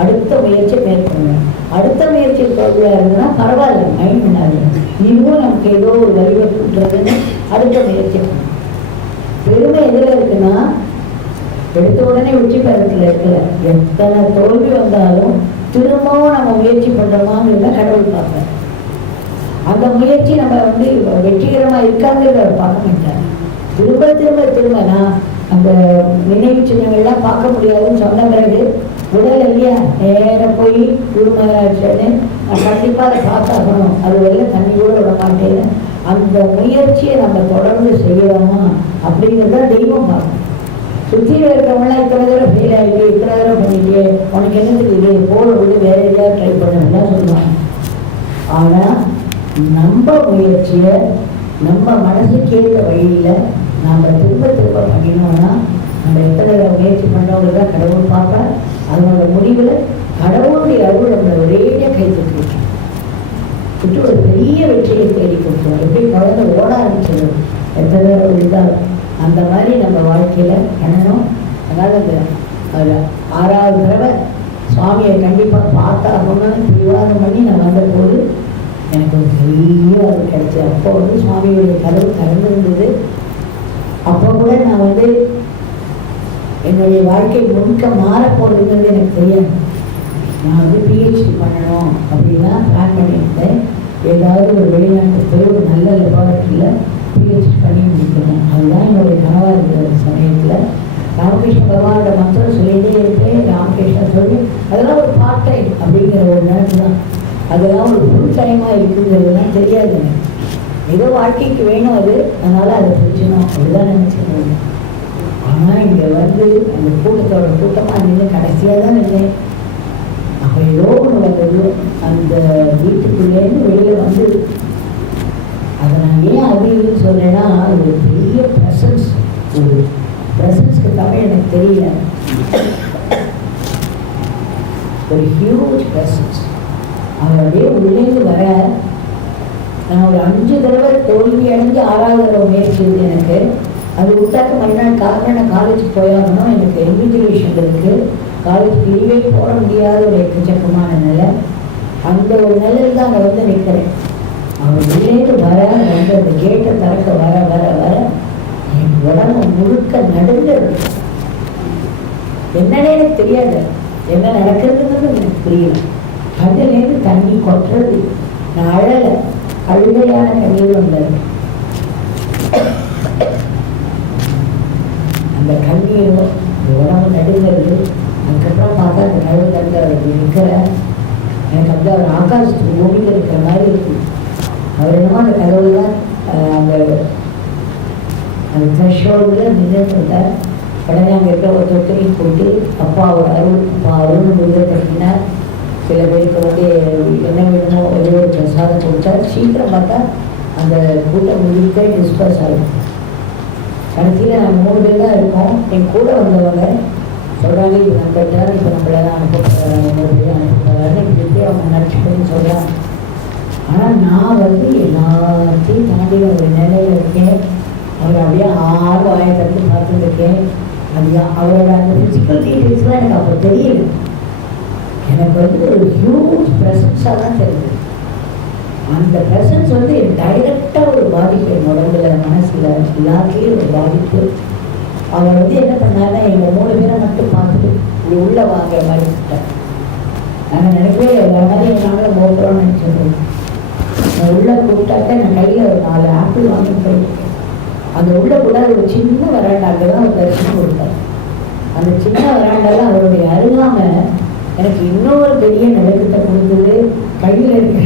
அடுத்த முயற்சியை மேற்கொள்ளணும். அடுத்த முயற்சி தோல்வியாக இருந்ததுன்னா பரவாயில்ல, மைண்ட் பண்ணாது. இதுவும் நமக்கு ஏதோ ஒரு வலிமைப்படுத்துறதுன்னு அடுத்த முயற்சி பண்ணணும். பெருமை எதில் இருக்குன்னா எடுத்த உடனே வெற்றி பெறத்தில் இருக்கல. எத்தனை தோல்வி வந்தாலும் திரும்பவும் நம்ம முயற்சி பண்ணுறோமாங்கிறத கடவுள் பார்ப்பேன். அந்த முயற்சி நம்ம வெற்றிகரமாக இருக்காங்கிறத அவர் பார்க்க மாட்டார். திரும்ப திரும்ப திரும்பனா அந்த நினைவு சின்னங்கள்லாம் பார்க்க முடியாதுன்னு சொன்ன பிறகு உடல் இல்லையா நேரம் போய் குருமராட்சன்னு நான் கண்டிப்பாக அதை பார்த்தாகணும், அது வரையும் தண்ணி கூட விட மாட்டேன்னு அந்த முயற்சியை நம்ம தொடர்ந்து செய்யலாமா அப்படிங்கிறத தெய்வம் பார்க்கணும். சுற்றியில் இருக்கிறவங்களாம் இத்தனை தடவை ஃபெயில் ஆகிட்டு இத்தனை தடவை பண்ணிட்டு உனக்கு என்ன தெரியுது போல விட்டு வேற எதாவது ட்ரை பண்ணலாம் சொல்லுவாங்க. ஆனால் நம்ம முயற்சியை நம்ம மனசுக்கு ஏற்ற வழியில் நாம் திரும்ப திரும்ப பண்ணினோம்னா நம்ம எத்தனை முயற்சி பண்ணுறவங்க தான் கடவுள் பார்ப்பேன். அதனோட முடிவில் கடவுளுடைய அருள் நம்மளை ஒரேடியாக கை தூக்கிட்டு ஒரு பெரிய வெற்றியை தேடி கொடுத்தோம். எப்படி குழந்தை ஓட ஆரம்பிச்சிடும் எத்தனை தடவை இருந்தாலும் அந்த மாதிரி நம்ம வாழ்க்கையில் பண்ணணும். அதனால் அந்த 6வது தடவை சுவாமியை கண்டிப்பாக பார்த்தாகணும்னு பிடிவாதம் பண்ணி நான் வந்தபோது எனக்கு ஒரு பெரிய அது கிடைச்சி. அப்போ சுவாமியுடைய கதவு திறந்திருந்தது. அப்போ கூட நான் என்னுடைய வாழ்க்கை முழுக்க மாறப்போகுதுங்கிறது எனக்கு தெரியாது. நான் பிஹெச்டி பண்ணணும் அப்படின்னா பிளான் பண்ணியிருந்தேன். ஏதாவது ஒரு வெளிநாட்டு போய் ஒரு நல்ல லெபார்ட்டரியில் பிஹெச்டி பண்ணி முடிக்கணும். அதுதான் என்னுடைய கனவாக இருக்கிற சமயத்தில் ராமகிருஷ்ண பகவானோட மந்திரம் சொல்லிகிட்டே இருப்பேன். ராமகிருஷ்ணா சொல்லி அதெல்லாம் ஒரு பார்ட் டைம் அப்படிங்கிற ஒரு நேரத்தில் தான், அதெல்லாம் ஒரு ஃபுல் டைமாக இருக்குங்கிறதுலாம் தெரியாது எனக்கு. ஏதோ வாழ்க்கைக்கு வேணும் அது, அதனால் அதை பிடிச்சணும் அப்படிதான் நினச்சிருந்தேன். ஆனால் இங்கே அந்த கூட்டத்தோட கூட்டமாக நின்று கடைசியாக தான் நின்றேன். அப்போ ஏதோ ஒன்று வந்தது அந்த வீட்டுக்குள்ளேருந்து வெளியில் வந்து. அதை நான் ஏன் அது இதுன்னு சொல்கிறேன்னா ஒரு பெரிய ப்ரெசன்ஸ், ஒரு ப்ரெசன்ஸ்க்கு தமிழ் எனக்கு தெரியல, ஒரு ஹியூஜ் ப்ரெசன்ஸ். அவர் அப்படியே உள்ளேருந்து வர நான் ஒரு 5 தடவை தோல்வி அடைஞ்சு 6வது தடவை முயற்சி இருக்குது எனக்கு. அது விட்டாக்க மறுநாள் காரணம் காலேஜுக்கு போயாகணும். எனக்கு இன்விஜிலேஷன் இருக்குது, காலேஜுக்கு லீவே போட முடியாத ஒரு எக்கச்சக்கமான நிலை. அந்த ஒரு நிலையில் தான் அங்கே நிற்கிறேன். அவர் உள்ளேருந்து வர அந்த கேட்டை திறக்க வர வர வர என் உடம்பு முழுக்க நடுங்கிறது. என்னன்னே எனக்கு தெரியாது, என்ன நடக்கிறதுன்னு எனக்கு புரியல. கண்ணிலேருந்து தண்ணி கொட்டுறது. நான் அழலை, அழுகையான கண்ணீர் வந்தது. அந்த கண்ணீரும் உடம்பு நடுங்கிறது. அதுக்கப்புறம் பார்த்தா அந்த கழுவு தந்து அவருக்கு நிற்கிற எனக்கு அவர் ஆகாசத்துக்கு பூமியில் இருக்கிற மாதிரி இருக்கு. அவர் என்னமோ அந்த கதவுலாம் அந்த த்ரெஷோல்டில் நின்றுட்டார். உடனே அங்கே இருக்கிற ஒரு தொட்டிலையும் போட்டு அப்பா அவர் அருள் முருகை கட்டினார். சில பேருக்கு என்ன வேணுமோ ஏதோ ஒரு பிரசாதம் கொடுத்தார். சீக்கிரம் பார்த்தா அந்த கூட்டம் முழுக்க டிஸ்பர்ஸ் ஆகும். கடைசியில் நாங்கள் 3 பேர் தான் இருக்கோம். என் கூட வந்தவங்க சொல்கிறாங்க, இது நம்பட்டார், இப்போ நம்மளெல்லாம் அனுப்புகிறாருன்னு இப்படி அவங்க நினச்சிக்கணும்னு சொல்கிறாங்க. ஆனால் நான் எல்லாத்தையும் தாண்டி ஒரு நிலையில் இருக்கேன். அவர் அப்படியே ஆயத்திற்கு பார்த்துருக்கேன். அது அவரோட அந்த ஃபிசிக்கல் டீட்டெயில்ஸ்லாம் எனக்கு அப்போ தெரியல. எனக்கு ஒரு ஹியூஜ் ப்ரெசன்ஸாக தான் தெரியுது. அந்த ப்ரெசன்ஸ் வந்து டைரக்டாக ஒரு பாதிப்பு, என் உடம்புல மனசில் எல்லாத்துலேயும் ஒரு பாதிப்பு. அவர் வந்து என்ன பண்ணாருன்னா எங்கள் 3 பேரை மட்டும் பார்த்துட்டு இப்படி உள்ளே வாங்குற மாதிரி இருக்கார். நாங்கள் நினைக்கவே எல்லா மாதிரி நாங்களும் போகிறோம்னு நினச்சிருக்கோம். நான் உள்ளே கூப்பிட்டாக்க நான் கையில் ஒரு 4 ஆப்பிள் வாங்கிட்டு போயிருக்கேன். அந்த உள்ள கூட ஒரு சின்ன வராண்டாங்க தான் ஒரு தரிசனம் கொடுத்தார். அந்த சின்ன வராண்டால அவருடைய அருகாமை எனக்கு இன்னொரு பெரிய நிலக்கத்தை கொடுத்தது. கையில் இருக்க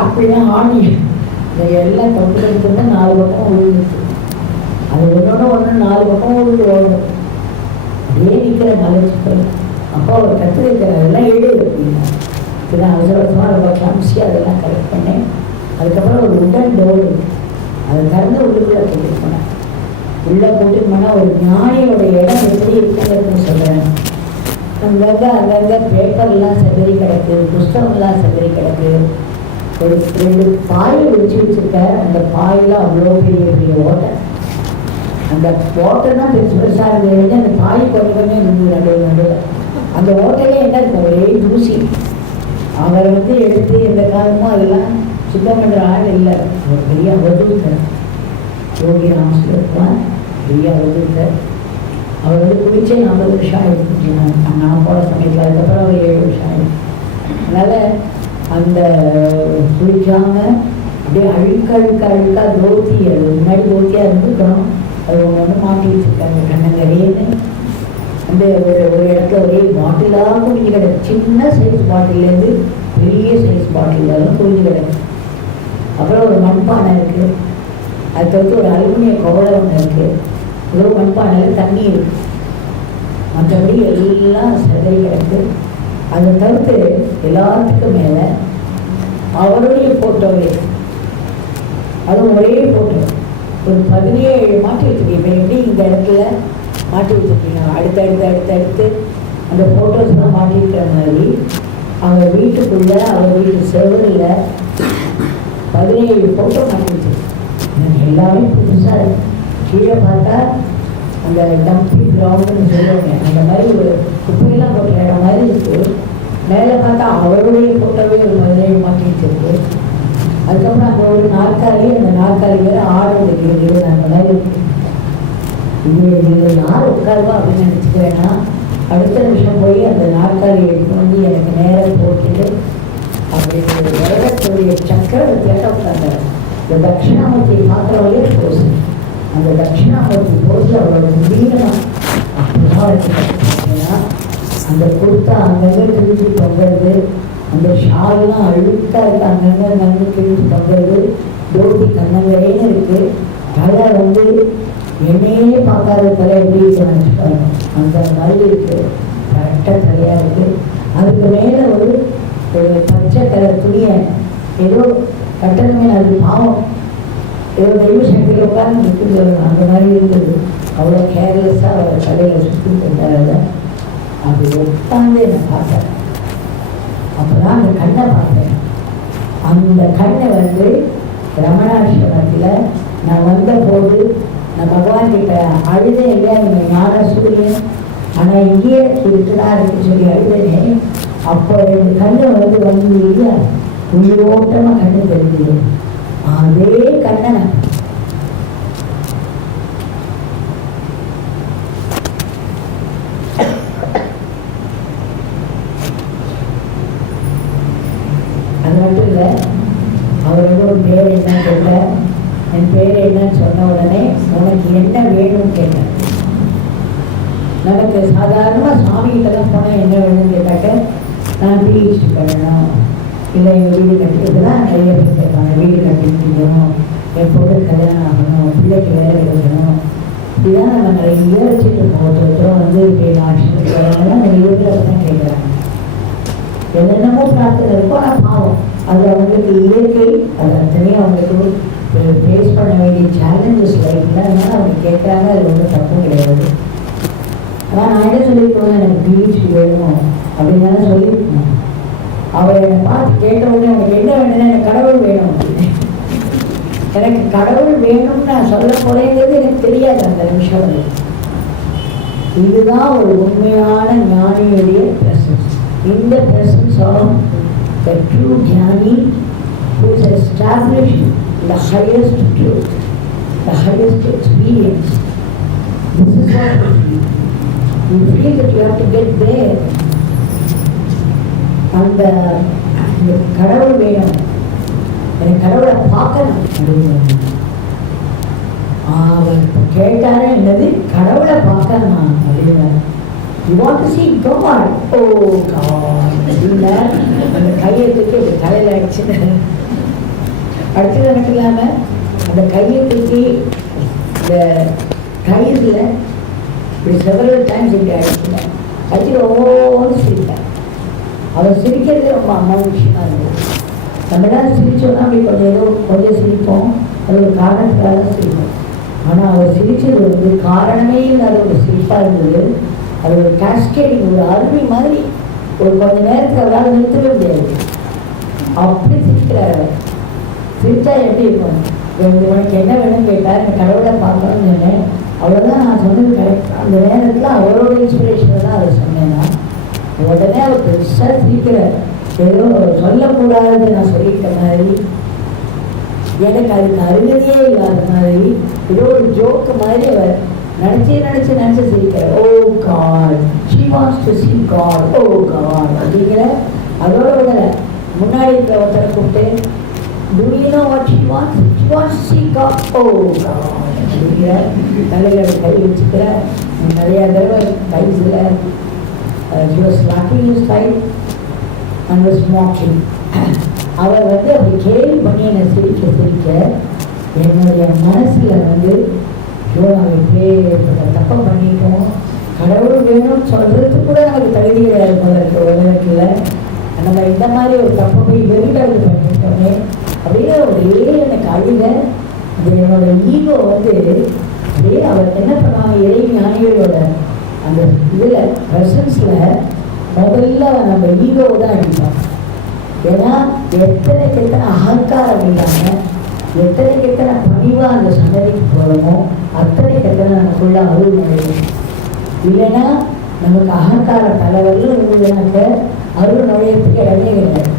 ஆப்பிள்லாம் ஆணியம் இந்த எல்லாம் தொட்டு எடுத்துருந்தா 4 பக்கம் விழுந்துச்சு. அது ஒன்று 4 பக்கம் விழுந்து ஓடும். அப்படியே நிற்கிற மலைச்சு. அப்போ அவர் கற்று வைக்கிற அதெல்லாம் எழுது அப்படின்னா இதுதான் அவசரமாக ரொம்ப கிளம்ஸியாக அதெல்லாம் கரெக்ட் பண்ணேன். அதுக்கப்புறம் ஒரு உடன் டோர் அதை திறந்து உள்ளுக்குள்ளே போட்டு போனேன். உள்ளே போட்டு போனால் ஒரு ஞானியோட இடம் எப்படி இருக்குங்கிறதுன்னு சொல்கிறேன். அங்கங்கே பேப்பர்லாம் செதறி கிடக்கு, புஸ்தகம்லாம் செதறி கிடக்கு. ஒரு 2 பாயை வச்சு வச்சுருக்க. அந்த பாயில் அவ்வளோ பெரிய பெரிய ஓட்டை. அந்த ஓட்டை தான் பெருசு பெருசாக இருந்தது. அந்த பாய் கொஞ்சமே இருந்தது நடுவில். அந்த ஓட்டையிலே என்ன இருக்கும், ஒரே தூசி. அவரை வந்து எடுத்து எந்த காலமும் அதெல்லாம் சுத்தம் பண்ணுற ஆள் இல்லை. ஒரு பெரிய அவதூத்தர் யோகி ராமசுவான், பெரிய அவதூத்தர். அவர் வந்து குளிச்சே 40 வருஷம் ஆகிடுச்சு. நான் போன சமயத்தில் அதுக்கப்புறம் ஒரு 7 வருஷம் ஆகிடுச்சு. அதனால் அந்த குளிக்காமல் அப்படியே அழுக்கா தோத்தி, அது முன்னாடி தோத்தியாக இருந்துக்கணும். அது ஒன்று மாட்டி வச்சுருக்காங்க கண்ணங்கரேன்னு. அந்த ஒரு இடத்துல ஒரே பாட்டிலாக குடிஞ்சு கிடக்கு. சின்ன சைஸ் பாட்டிலேருந்து பெரிய சைஸ் பாட்டில் எல்லாம் குடிஞ்சு கிடக்கு. அப்புறம் ஒரு மண்பானை இருக்குது. அது தவிர்த்து ஒரு அலுமினிய கவலை ஒன்று இருக்குது. ஒரு மண்பானையில் தண்ணி இருக்குது. மற்றபடி எல்லாம் செதறி கிடக்கு. அதை தவிர்த்து எல்லாத்துக்கும் மேலே அவருடைய ஃபோட்டோவே, அதுவும் ஒரே ஃபோட்டோ ஒரு 17 மாட்டி வச்சுருக்கீங்க. இப்போ எப்படி இந்த இடத்துல மாட்டி வச்சுருக்கீங்க, அடுத்தடுத்து அந்த ஃபோட்டோஸ்லாம் மாட்டிருக்கிற மாதிரி அவர் வீட்டுக்குள்ளே, அவர் வீட்டு செவரில் 17 ஃபோட்டோ மாட்டி வச்சுருக்கு. எல்லாமே புதுசாக இருக்குது. கீழே பார்த்தா அந்த டம்பி கிரவுண்டுன்னு சொல்லுவாங்க, அந்த மாதிரி ஒரு குப்பையெல்லாம் போட்ட இடம் மாதிரி இருக்குது. மேலே பார்த்தா அவருடைய ஃபோட்டோவே ஒரு 17 மாட்டி வச்சுருக்கு. அதுக்கப்புறம் அங்கே ஒரு நாற்காலி, அந்த நாற்காலி வேறு ஆடு வைக்கிறது அந்த மாதிரி இருக்குது. இது யார் உட்காருவா அப்படின்னு நினச்சிக்கிறேன்னா, அடுத்த நிமிஷம் போய் அந்த நாற்காலி எடுத்து வந்து எனக்கு நேரம் போட்டுட்டு அப்படி உலகத்துடைய சக்கரவர்த்தியாக உட்கார்ந்தார். இந்த தட்சிணாமூர்த்தி பார்க்குறவங்களே போஸ், அந்த தட்சிணாமூர்த்தி போஸ் அவரோட முடியலாம் அப்படின்னா அந்த குர்த்தா அங்கங்கே கிழிஞ்சு தொங்குறது, அந்த ஷால்லாம் அழுக்காக இருக்குது, அங்கங்கே கிழிஞ்சு தொங்குறது, தோட்டி கண்ணங்கரேன்னு இருக்குது. தலை வந்து என்னையே பார்க்காத தலை எப்படி நினச்சிப்பாங்க அந்த மாதிரி இருக்குது. கரெக்டாக தலையாக இருக்குது. அதுக்கு மேலே ஒரு பச்சை கலர் துணியை ஏதோ கட்டணமே, அது பாவம் ஏதோ தெய்வ சக்தியில் உட்கார்ந்து இருக்குன்னு சொல்லணும், அந்த மாதிரி இருந்தது. அவ்வளோ கேர்லெஸ்ஸாக அவரை தலையில் சுற்றி கொண்டாட அப்படி உட்காந்து என்னை பார்த்தேன். அப்போ தான் அந்த கண்ணை பார்த்தேன். அந்த கண்ணை வந்து ரமணாசிரமத்தில் நான் வந்த போது நான் பகவான் கிட்ட அழுதேன் இல்லையா, நீங்கள் ஞான சூரியன் ஆனால் இங்கேயே இருக்குதான் இருக்குன்னு சொல்லி அழுதேனே. அப்போ ரெண்டு கண்ணை வந்து இல்லையா உயிரோட்டமாக கண்ணு தெரிஞ்சது. அதே கண்ணை அது மட்டும் இல்லை, அவரோட ஒரு பேர் என்னன்னு கேட்டேன். என் பேர் என்னன்னு சொன்ன உடனே உனக்கு என்ன வேணும்னு கேட்டேன். நமக்கு சாதாரணமாக சுவாமிகிட்டலாம் போனால் என்ன வேணும்னு கேட்டாக்க, நான் பிஹெச்டி பண்ணணும், இல்லை எங்கள் வீடு கட்டிக்கிறதுலாம் நிறைய பேர் கேட்பாங்க. வீடு கட்டிக்கணும், என் பொண்ணு கல்யாணம் ஆகணும், பிள்ளைக்கு வேலை கிடைக்கணும், இதுதான் நம்ம நிறைய வச்சுட்டு இருக்கோம். ஒருத்தரும் வந்து இப்போ ஆட்சிக்கு வரவங்கலாம் நிறைய பேர் அதை தான் கேட்குறாங்க. என்னென்னமோ பிரார்த்தனை இருக்கோ, ஆனால் பாவம் அது அவங்களுக்கு இயற்கை, அது அத்தனையும் அவங்களுக்கு ஃபேஸ் பண்ண வேண்டிய சேலஞ்சஸ் லைஃப்பில். அதனால அவங்க கேட்குறாங்க, அது ஒன்றும் தப்பும் கிடையாது. ஆனால் நான் என்ன சொல்லியிருக்கோம், எனக்கு பிஹெச்டி வேணும் அப்படின்னு தானே சொல்லியிருக்கணும். அவள் என்னை பார்த்து கேட்ட உடனே எனக்கு என்ன வேணும்னா எனக்கு கடவுள் வேணும் அப்படின்னு. எனக்கு கடவுள் வேணும்னு நான் சொல்ல போறேங்கிறது எனக்கு தெரியாது அந்த நிமிஷம். இதுதான் ஒரு உண்மையான ஞானியுடைய பிரசன்ஸ். இந்த பிரசன்ஸ் ஆஃப் த ட்ரூ ஞானி who is established the highest truth, the highest experience. This is what we feel. You feel that you have to get there. அந்த கடவுள் வேணும், எனக்கு கடவுளை பார்க்கணும் அப்படின்னு அவர் கேட்டாரே, என்னது கடவுளை பார்க்கணுமா அப்படின்னு. You want to see God? Oh God அப்படின்னா அந்த கையை தூக்கி அந்த தலையில் அடிச்சுன்னு அடுத்தது எனக்கு இல்லாமல் அந்த கையை தூக்கி இந்த கயிறில் இப்படி செவரல் டைம்ஸ் இப்படி அடிச்சுட்டேன். அடிச்சு ஒவ்வொரு சிரிப்பேன். அவர் சிரிக்கிறது ரொம்ப அமானுஷமாக இருந்தது. நம்ம எல்லாம் சிரிச்சோன்னா அப்படி கொஞ்சம் சிரிப்போம், அது ஒரு காரணத்துக்காக சிரிப்போம். ஆனால் அவர் சிரிச்சது காரணமே இல்லாத ஒரு சிரிப்பாக இருந்தது. அது ஒரு கேஸ்கேடிங், ஒரு அருவி மாதிரி. ஒரு கொஞ்ச நேரத்துக்கு அவரால் நிறுத்தவே முடியாது, அப்படி சிரிக்கிறார். சிரிச்சா எப்படி இருக்கும்? உனக்கு என்ன வேணும்னு கேட்டார், எனக்கு கடவுளை பார்க்கணும்னு சொன்னேன். அவ்வளோதான் நான் சொன்னது கரெக்ட். அந்த நேரத்தில் அவரோட இன்ஸ்பிரேஷன் தான் அதை சொன்னேன்னா உடனே அவர் பெருசாக சிரிக்கிறார். ஏதோ சொல்லக்கூடாது நான் சொல்லிட்ட மாதிரி, எனக்கு அதுக்கு அருகதையே இல்லாத மாதிரி, ஏதோ ஒரு ஜோக்கு மாதிரி அவர் நினச்சி சிரிக்கிறார். Oh God, she wants to see God, oh God அப்படிங்கிற அதோட விடலை. முன்னாடி இருக்கிற ஒருத்தரை கூப்பிட்டு, do you know what she wants? She wants to see God. Oh God அப்படிங்கிற தலையில் கை வச்சுக்கிற நிறையா தடவை கைஸில் she was slapping his thigh and was mocking. அவர் அப்படி கேள்வி பண்ணி என்னை சிரிக்க என்னுடைய மனசில் நாங்கள் இப்படியே தப்பை பண்ணிட்டோம், கடவுள் வேணும்னு சொல்கிறதுக்கு கூட நமக்கு தகுதி கிடையாது போல இருக்கு உலகத்தில். நம்ம இந்த மாதிரி ஒரு தப்பை போய் வெளியிடாது பண்ணிட்டோமே அப்படியே ஒரே எனக்கு அழுக. அது என்னோட ஈகோ அப்படியே அவர் என்ன பண்ணுவாங்க, இறை ஞானிகளோட அந்த இதில் ப்ரெசன்ஸில் முதல்ல நம்ம ஈகோவை தான் அடிப்பாங்க. ஏன்னா எத்தனை அகங்காரம் இல்லாமல் எத்தனை பணிவாக அந்த சன்னதிக்கு போகிறோமோ அத்தனை நமக்குள்ள அருள் நுழையும். இல்லைன்னா நமக்கு அகங்கார தலைவர்கள் இருந்ததுனாக்க அருள் நுழையத்துக்கு இடமே கிடையாது.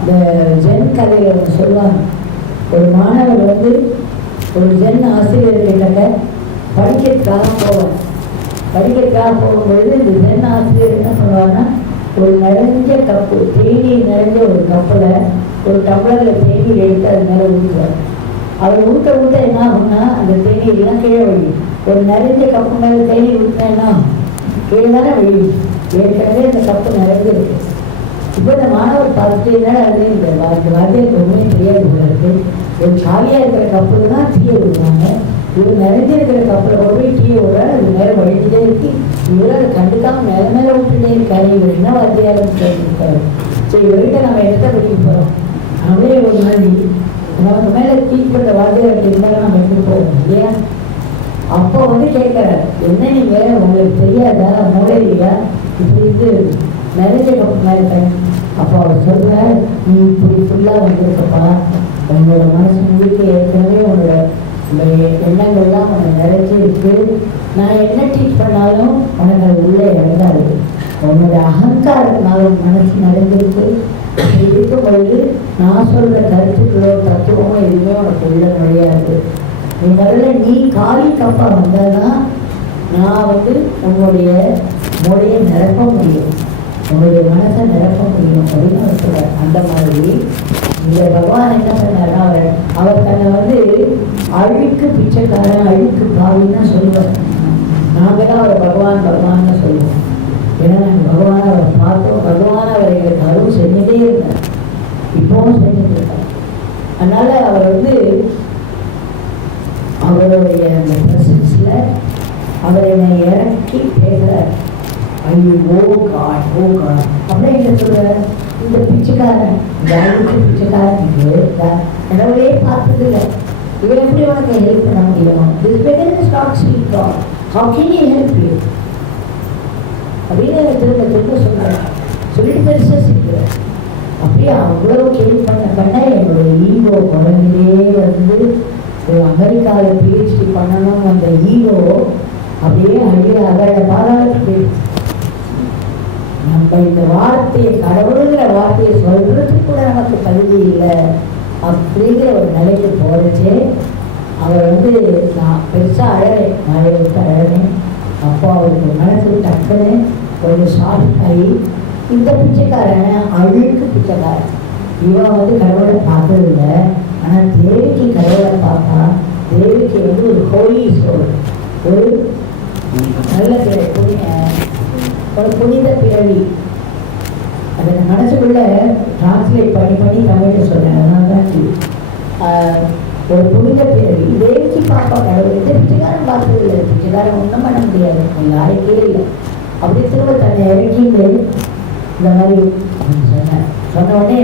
இந்த ஜென் கதையில் ஒன்று சொல்லுவாங்க, ஒரு மாணவர் ஒரு ஜென் ஆசிரியர்கிட்ட படிக்கிறதுக்காக போகும்பொழுது இந்த ஜென் ஆசிரியர் என்ன பண்ணுவாங்கன்னா, ஒரு நிறைஞ்ச கப்பு தேநீர் நிறைஞ்ச ஒரு கப்பில் ஒரு டம்ளரில் தேநீர் எடுத்து அது மேலே ஊற்றுவார். அவர் ஊட்ட என்ன ஆகும்னா அந்த தேநீர்லாம் கீழே வழியும். ஒரு நிறைஞ்ச கப்பு மேலே தேநீர் ஊற்றினா கீழே தானே வழியும். ஏற்கனவே இந்த கப்பு நிறைஞ்சிருக்கு. இப்போ இந்த மாணவர் பார்த்துட்டு என்ன அது இந்த வார்த்தைக்கு ஒன்றுமே தெரியாது போல இருக்கு. ஒரு காலியாக இருக்கிற கப்பில் தான் டீயை விடுவாங்க, இவர் நிறைஞ்சிருக்கிற கப்பில் போய் டீயை விடுறாரு, அது மேலே வழிஞ்சிட்டே இருக்கு. இவர் அதை கண்டுக்காமல் மேலே விட்டுட்டே இருக்காரு. இவர் என்ன வார்த்தையாலும் கேட்டுருக்காரு. சரி, இவர்கிட்ட நம்ம எடுத்த படிக்க போகிறோம், அவரே ஒரு மாதிரி நமக்கு மேலே டீச் பண்ணுற வார்த்தையாக இருந்தாலும் நம்ம எடுத்துட்டு போவோம் இல்லையா? அப்போ கேட்குறாரு, என்ன நீங்கள் உங்களுக்கு தெரியாதா, மூளை இல்லையா, இப்படி நிறைஞ்ச கப்பு மாதிரி தண்ணி. அப்போ அவர் சொல்கிறார், நீ இப்படி ஃபுல்லாக வந்திருக்கப்பா, உங்களோட மனசு முழுக்க ஏற்கனவே உன்னோட எண்ணங்கள்லாம் உனக்கு நிறைஞ்சிருக்கு. நான் என்ன டீச் பண்ணாலும் உனக்கு அது உள்ளே இறங்காது. உன்னோட அகங்காரத்தினால மனசு நிறைஞ்சிருக்கு. இருக்கும் பொழுது நான் சொல்கிற கருத்துக்களோ தத்துவமோ எதுவுமே உனக்கு உள்ள நுழையாது. நீ முதல்ல நீ காலி கப்பா வந்தாதான் நான் உன்னுடைய மொழியை நிரப்ப முடியும், உன்னுடைய மனசை நிரப்ப முடியும் அப்படின்னு அவர் சொல்கிறார். அந்த மாதிரி இந்த பகவான் என்ன பண்ணாரா, அவர் தன்னை அழுக்கு பிச்சைக்காரன், அழுக்கு பாவின்னு தான் சொல்லுவார். நாங்கள் தான் அவரை பகவான் சொல்லுவோம். ஏன்னா நாங்கள் பகவானை அவரை பார்த்தோம், பகவானை அவர் எங்களுக்கு அருள் செஞ்சுட்டே இருந்தார், இப்பவும் செஞ்சுட்டு இருக்கார். அதனால அவர் அவருடைய அந்த ப்ரெசன்ஸில் அவர் என்னை இறக்கி பேசுகிறார். ஐயோ ஓ காட் அப்படியே என்ன சொல்கிறார், இந்த பிச்சைக்காரன், இந்த அழுக்கு பிச்சைக்காரன் கடவுளே பார்த்தது இல்லை, இவன் எப்படி உனக்கு ஹெல்ப் பண்ண முடியும்? This pagan is not see God, how can he help you அப்படின்னு திரும்ப சொல்கிறார். சொல்லிட்டு பெருசாக சிக்கிறார். அப்படியே அவ்வளோ கேள்வி பண்ண என்னுடைய ஈகோ குழந்தையே அமெரிக்காவில் பிஹெச்டி பண்ணணும் அந்த ஈகோ அப்படியே அதோட பாதாளத்துக்கு நம்ம இந்த வார்த்தையை கடவுளுங்கிற வார்த்தையை சொல்றதுக்கு கூட நமக்கு தகுதி இல்லை. அப்படிங்கிற ஒரு நிலைக்கு போகிறச்சே அவர் நான் பெருசாக அழறேன், மழையை விட்டு அழறேன். அப்போ அவருக்கு மனசு டக்குன்னு கொஞ்சம் சாஃப்ட் ஆகி, இந்த பிச்சைக்காரன் அழுக்கு பிச்சைக்காரன், இவன் கடவுளை பார்த்ததில்லை. ஆனால் தேவிக்கு கடவுளை பார்த்தா தேவிக்கு ஒரு ஹோலி சோல், ஒரு நல்ல ஒரு புனித பிறவி. அதை மனசுக்குள்ள டிரான்ஸ்லேட் பண்ணி தமிழ்ல சொன்னேன். அதனால தான் ஒரு புனித பிறவி தேவிக்கு பாப்பா கடவுள். இந்த பிச்சைக்காரன் பார்த்ததில்லை, பிச்சைக்காரன் ஒன்றும் பண்ண முடியாது, யாருக்கே இல்லை. அப்படி திரும்ப தன்னை இறக்கிட்டு இந்த மாதிரி சொன்ன உடனே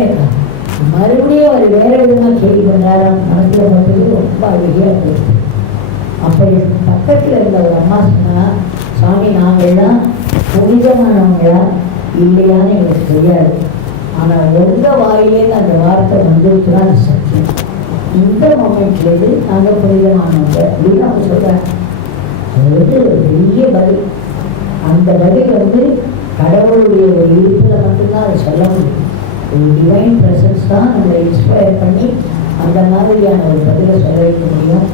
மறுபடியும் அவர் வேற விதமாக கேள்வி பண்ணார். மனசில் மட்டும் ரொம்ப அழகியாக போயிடுச்சு. அப்போ பக்கத்தில் இருந்த ஒரு அம்மா சொன்னா, சாமி நாங்கள்லாம் புனிதமானவங்களா இல்லையான்னு எங்களுக்கு தெரியாது, ஆனால் உங்கள் வாயிலேருந்து அந்த வார்த்தை வந்துருச்சுன்னா அது சத்தியம். இந்த மொமெண்ட்லேருந்து நாங்கள் புனிதமானவங்க அப்படின்னு அவங்க சொல்கிறாங்க. அது ஒரு பெரிய பதில். அந்த பதில் கடவுளுடைய ஒரு இருப்பில் மட்டும்தான் அதை சொல்ல முடியும். ஒரு டிவைன் ப்ரெசன்ஸ் தான் நம்மளை இன்ஸ்பயர் பண்ணி அந்த மாதிரியான ஒரு பதிலை சொல்ல வைக்க முடியும்.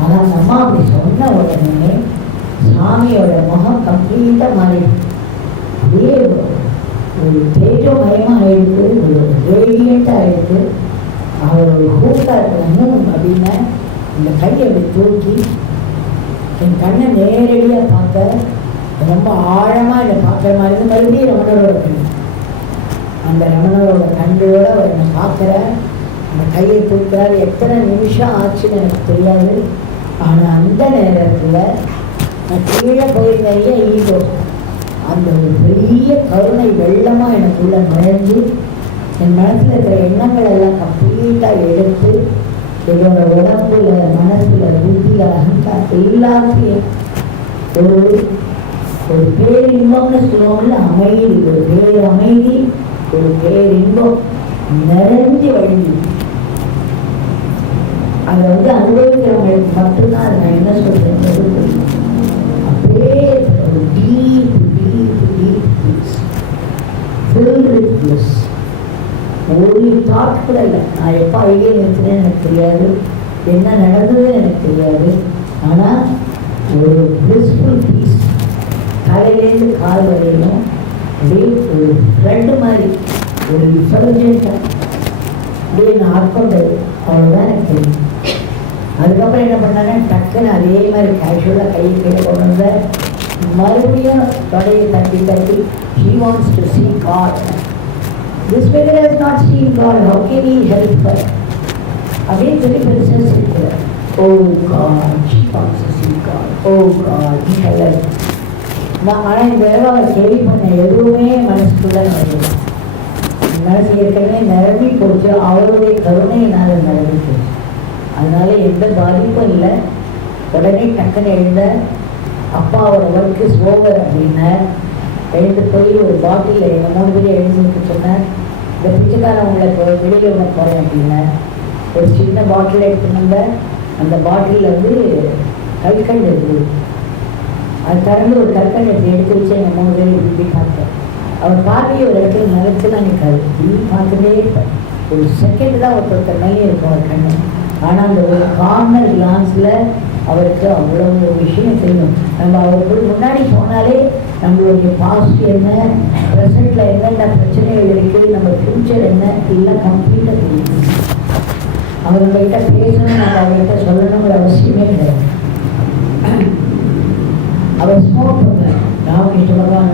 ஆனால் அந்த அம்மா அப்படி சொன்ன உடனே சாமியோட முகம் கம்ப்ளீட்டாக மாறி அப்படியே ஒரு தேஜமயமாக ஆயிடுது, ஒரு ரேடியண்ட்டாக ஆயிடுது. அவர் ஒரு கூட்டாக இருக்கணும் அப்படின்னு இந்த கையை அப்படி தூக்கி என் கண்ணை நேரடியாக பார்க்க ரொம்ப ஆழமாக என்னை பார்க்குற மாதிரி மறுபடியும் ரமணரோட கண். அந்த ரமணரோட கண்ணோட அவர் என்னை பார்க்குற அந்த கையை தூக்குறாரு. எத்தனை நிமிஷம் ஆச்சுன்னு எனக்கு தெரியாது. ஆனால் அந்த நேரத்தில் நான் கீழே போயிருந்தேன் ஈகோ, அந்த ஒரு பெரிய கருணை வெள்ளமாக எனக்குள்ளே நுழைஞ்சு என் மனசில் இருக்கிற எண்ணங்கள் எல்லாம் கம்ப்ளீட்டாக எடுத்து என்னோட உடம்புல மனசில் புத்தியில் அகங்காரம் எல்லாத்தையும் ஒரு பேரின்பம்னு சொல்லுவோம்ல, அமைதி, ஒரு பேரமைதி, ஒரு பேரின்பம் நிறைஞ்சு வழிஞ்சு. அதை அனுபவிக்கிறவங்களுக்கு மட்டும்தான் அதை நான் என்ன சொல்றேன், அப்படியே ஒரு deep deep deep peace filled with bliss. ஒரு தாட் கூட இல்லை. நான் எப்போ ஐடியா நிறுத்தினேன்னு எனக்கு தெரியாது, என்ன நடந்ததுன்னு எனக்கு தெரியாது. ஆனால் ஒரு பிளிஸ்ஃபுல் பீஸ் காலையிலேருந்து கால் வரையிலும் அப்படியே ஒரு ஃப்ரெண்டு மாதிரி ஒரு இன்சல்ஜென்ட்டாக அப்படியே நான் ஆட்கொண்டது. அவ்வளோதான் எனக்கு தெரியும். அதுக்கப்புறம் என்ன பண்ணாங்க, டக்குன்னு அதே மாதிரி கேஷுவலாக கையை கீழே கொண்டு வந்த மறுபடியும் தொடையை தட்டி தட்டி he wants to see God. This beggar has not seen God. How can he help her? அப்படின்னு சொல்லி பெருசாக சொல்லிக்கிறார். Oh God, she wants to see God. Oh God, he help. நான் ஆனால் இந்த தடவை அவர் கேள்வி பண்ண எதுவுமே மனசுக்குள்ளே வருது. மனசு ஏற்கனவே நிரம்பி போச்சு, அவருடைய கருணையினால் நிரம்பி போச்சு. அதனால எந்த பாதிப்பும் இல்லை. உடனே டக்குன்னு எழுந்த அப்பாவோட ஒர்க்கு ஓவர் அப்படின்னா எழுந்து போய் ஒரு பாட்டிலில் எங்கள் 3 பேரும் எழுந்துட்டு சொன்னேன், இந்த பிச்சைக்காரன் உங்களுக்கு வெளியில் ஒன்று போகிறேன் அப்படின்னா ஒரு சின்ன பாட்டில் எடுத்துனாங்க. அந்த பாட்டிலில் கற்கண்டு இருக்குது. அது திறந்து ஒரு கற்கண்டு எடுத்து வச்சு எங்கள் 3 பேரும் இப்படி பார்த்தேன். அவர் பார்வையை ஒரு இடத்துல நிலச்சுலாம் நிற்காது, இப்படி பார்த்துட்டே இருப்பேன். ஒரு செகண்ட் தான் ஒருத்தர் மேலே இருக்கும் அவர் கண்ணு. ஆனால் அந்த ஒரு கார்னர் கிளான்ஸில் அவருக்கு அவ்வளோ ஒரு விஷயம் தெரியும். நம்ம அவருக்கு முன்னாடி போனாலே நம்மளுடைய பாஸ்ட் என்ன, ப்ரெசண்ட்டில் என்னென்ன பிரச்சனைகள் இருக்குது, நம்ம ஃப்யூச்சர் என்ன, எல்லாம் கம்ப்ளீட்டாக தெரியும். அவங்கள்கிட்ட பேசணும், நம்ம அவங்கள்ட்ட சொல்லணுங்கிற அவசியமே கிடையாது. அவர் ஸ்மோக் பண்ணுறார். ராமகிருஷ்ண பகவான்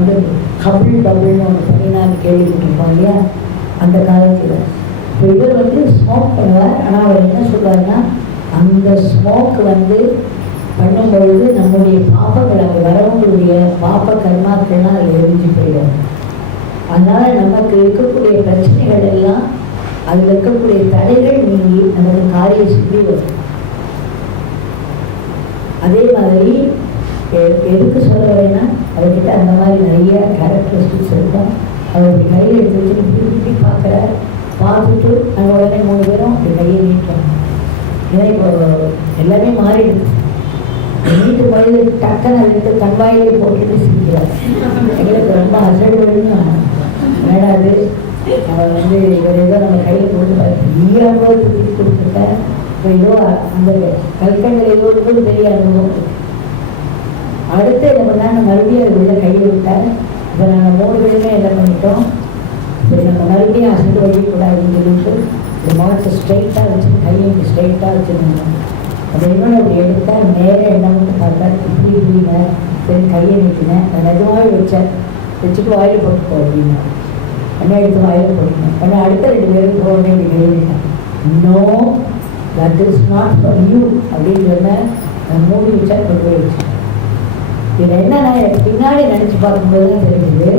கபில் பபிள்னு ஒன்று பண்ணினான்னு கேள்விப்பட்டிருப்போம் இல்லையா அந்த காலத்தில். இப்போ இவர் ஸ்மோக் பண்ணுவார். ஆனால் அவர் என்ன சொல்வார்னா, அந்த ஸ்மோக் பண்ணும்பொழுது நம்முடைய பாப்பங்கள் அங்கே வரவங்களுடைய பாப்ப கர்மாக்கள்லாம் அதில் எரிஞ்சு போயிடும். அதனால் நமக்கு இருக்கக்கூடிய பிரச்சனைகள் எல்லாம், அதில் இருக்கக்கூடிய தடைகள் நீங்கி நமக்கு காரிய சித்தி வரும். அதே மாதிரி எதுக்கு சொல்ல வரேன்னா, அவர்கிட்ட அந்த மாதிரி நிறைய கேரக்டரிஸ்டிக்ஸ் இருக்கும். அவருடைய கையில் எடுத்து திருப்பி பார்க்குறார். பார்த்துட்டு நாங்கள் உடனே 3 பேரும் அப்படி கையை நீட்டோம். ஏன்னா இப்போ எல்லாமே மாறிடுது. நீட்டு மொழியில் டக்குன்னு அதுக்கு தன்வாயிலே போட்டுட்டு சிரிக்கிறார். எங்களுக்கு ரொம்ப அசடுன்னு வேடாது. அவன் வந்து இவர் ஏதோ நம்ம கையில் கொண்டு பெரிய அனுபவத்துக்கு கொடுத்துருக்கேன். இப்போ ஏதோ அந்த கல்கண்டில் ஏதோ ஒரு பெரிய அனுபவம் இருக்கு. அடுத்து என்ன பண்ணால் மறுபடியும் அது உள்ள கையை விட்டேன். இப்போ நாங்கள் 3 பேருமே என்ன பண்ணிட்டோம், சரி நம்ம மறுபடியும் அசைந்து வைக்கக்கூடாதுன்னு சொல்லிட்டு ஒரு முகத்தை ஸ்ட்ரைட்டாக வச்சு கையை ஸ்ட்ரைட்டாக வச்சுருந்தோம். அது இன்னொன்று அப்படி எடுத்தால் நேராக என்ன மட்டும் பார்த்தா இப்படி இப்படிங்க சரி கையை நிற்கினேன். நான் நிஜமாகவே வச்சுட்டு வாயில் போட்டுக்கோ அப்படின்னா என்ன எடுத்து வாயில் போட்டுனேன். ஆனால் அடுத்த 2 பேருக்கு போக வேண்டிய கேள்விட்டேன். No that is not for you அப்படின்னு சொன்னால் நான் மூடி வச்சா கொண்டு போய் வச்சேன். இதில் என்னன்னா எனக்கு பின்னாடி நினச்சி பார்க்கும்போது தான் தெரியுது,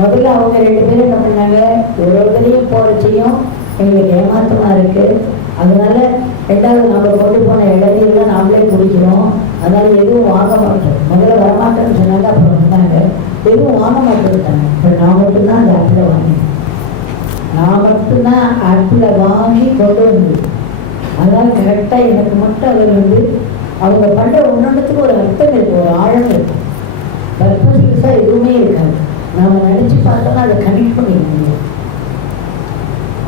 முதல்ல அவங்க 2 பேரும் என்ன பண்ணாங்க, ஒரு ஒருத்தரையும் போகிறச்சையும் எங்களுக்கு ஏமாற்றமாக இருக்குது, அதனால 2வது நம்ம கொண்டு போன இளநீர்லாம் நாமளே குடிக்கிறோம், அதனால எதுவும் வாங்க மாட்டோம். முதல்ல வரமாட்டோன்னு சொன்னாங்க, அப்புறம் சொன்னாங்க எதுவும் வாங்க மாட்டேன்ட்டாங்க. அப்புறம் நான் மட்டும்தான் அந்த ஆப்பிளை வாங்கினேன். நான் மட்டும்தான் ஆப்பிளை வாங்கி கொண்டு வந்தது. அதனால் கரெக்டாக எனக்கு மட்டும் அவர் வந்து அவங்க பண்ணுற ஒன்றொன்றுத்துக்கு ஒரு அர்த்தம் இருக்கும், ஒரு ஆழம் இருக்கும். பர்பஸ்லெஸ்ஸாக எதுவுமே இருக்காது. நாம் நினச்சி பார்த்தோம்னா அதை கனெக்ட் பண்ணிக்க முடியும்.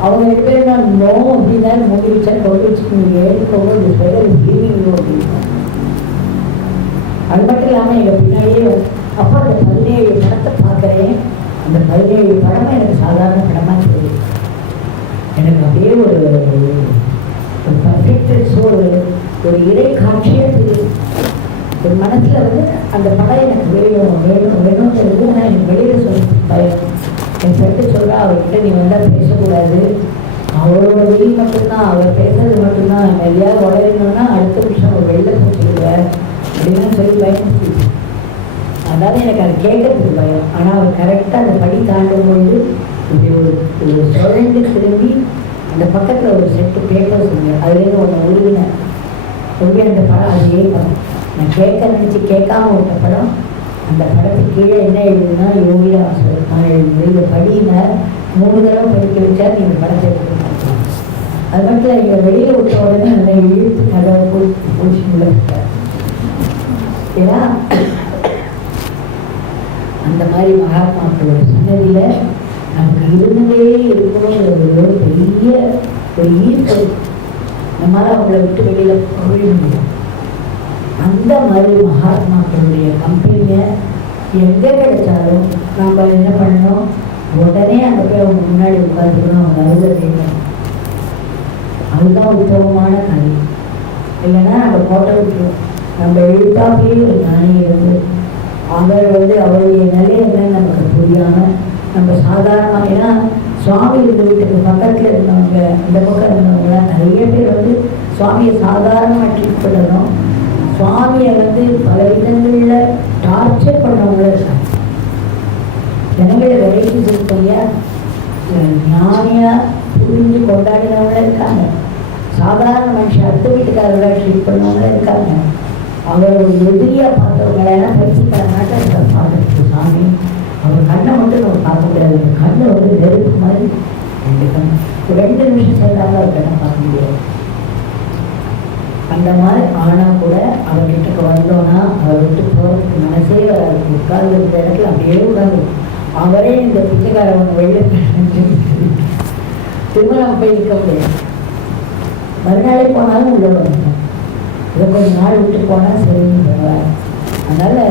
அவங்க 2 பேரும் நான் நோ அப்படின்னா மூடி வச்சா கொண்டு வச்சுட்டு நீங்கள் ஏற்றுக்கோங்க, இந்த ஸ்பெஷல் லீவிங் அப்படின்னு. அது மட்டும் இல்லாமல் எங்கள் பின்னாடியே அப்போ அந்த 17 படத்தை பார்க்குறேன். அந்த 17 படமும் எனக்கு சாதாரண படமாக தெரியும். எனக்கு அப்படியே ஒரு பர்ஃபெக்ட் ஒரு இடை காட்சியாக தெரியும். என் மனசில் வந்து அந்த படம் எனக்கு வேணும் வேணும் வேணும்ன்றது. ஆனால் எனக்கு வெளியில் சொல்ல பயம். என் ஃப்ரெண்டு சொல்கிறா, அவர்கிட்ட நீ வந்தால் பேசக்கூடாது, அவரோட வெளி மட்டும்தான், அவர் பேசுறது மட்டும்தான், எதையாவது வளரணும்னா அடுத்த நிமிஷம் அவர் வெளில சொல்லிடுவார் அப்படின்னு சொல்லி பயன்படுத்தி. அதனால எனக்கு அதை கேட்கறதுக்கு பயம். ஆனால் அவர் கரெக்டாக அந்த படி தாண்டும்பொழுது இப்படி ஒரு சுழண்டு திரும்பி அந்த பக்கத்தில் ஒரு செட்டு பேப்பர்ஸ் இருக்குது, அதுலேருந்து ஒன்று உருவினேன். சொல்லி அந்த படம் அதே படம் நான் கேட்க நினச்சி கேட்காம விட்ட படம். அந்த படத்துக்கு கீழே என்ன எழுதுனா யோகிதா வாசகர் எழுதுது, இந்த படியில 3 தடவை படிக்க வச்சா நீங்கள் படத்தை எடுத்துக்கலாம். அது மட்டும் இல்லை, இங்கே வெளியில் விட்ட உடனே நல்லா இழுத்து கதவை பிடிச்சி விட்டார். ஏன்னா அந்த மாதிரி மகாத்மாக்களோட சன்னதியில் நமக்கு இருந்ததே இருக்கணுங்கிற ஒரு பெரிய ஒரு ஈர்ப்பு. நம்மளால் அவங்கள விட்டு வெளியில் போக முடியும். அந்த மாதிரி மகாத்மாக்களுடைய கம்பெனியை எங்கே கிடைச்சாலும் நம்ம என்ன பண்ணணும், உடனே அங்கே போய் அவங்க முன்னாடி உட்காந்துக்கணும், அவங்க அருகில் கேட்கணும். அதுதான் உத்தமமான கலை. இல்லைன்னா நம்ம போட்டோ விட்டுருவோம். நம்ம எழுத்தாப்பே ஒரு ஞானி இருந்து அவர் வந்து அவருடைய நிலை என்னன்னு நமக்கு புரியாமல் நம்ம சாதாரணமாக, ஏன்னா சுவாமி இருந்த வீட்டுக்கு பக்கத்தில் இருந்தவங்க இந்த பக்கம் இருந்தவங்களாம் நிறைய பேர் வந்து சுவாமியை சாதாரணமாக ட்ரீட் பண்ணணும். சுவாமியை வந்து பல விதங்களில் டார்ச்சர் பண்ணவங்கள இருக்காங்க. ஜனங்களை வெரைட்டிஸ் இருக்கும் இல்லையா, ஞானியாக புரிஞ்சு கொண்டாடினவங்களே இருக்காங்க. சாதாரண மனுஷன் அடுத்த வீட்டுக்காரர்களாக ட்ரீட் பண்ணவங்களே இருக்காங்க. அவர் ஒரு எதிரியாக பார்த்தவங்களெல்லாம் பரிசுக்காரனாட்ட பார்த்துருக்கு சாமி. அவர் கண்ணை மட்டும் நம்ம பார்க்க முடியாது, கண்ணை வந்து நெருப்பு மாதிரி 2 கண் 2 நிமிஷம் சேர்ந்தாலும் அவர் கண்ணை பார்க்க முடியாது. அந்த மாதிரி ஆனால் கூட அவர்கிட்ட வந்தோன்னா அவர் விட்டு போகிறதுக்கு மனசே வராது. உட்கார்ந்து இருக்கிற இடத்துல அப்படியே உட்காந்து அவரே இந்த பிச்சைக்காரவங்க வெளியே திரும்ப நம்ம போய் நிற்க முடியாது. மறுநாளே போனாலும் உள்ள வந்துடும். இதை கொஞ்சம் நாள் விட்டு போனால் சரின்னு சொல்லுவார். அதனால்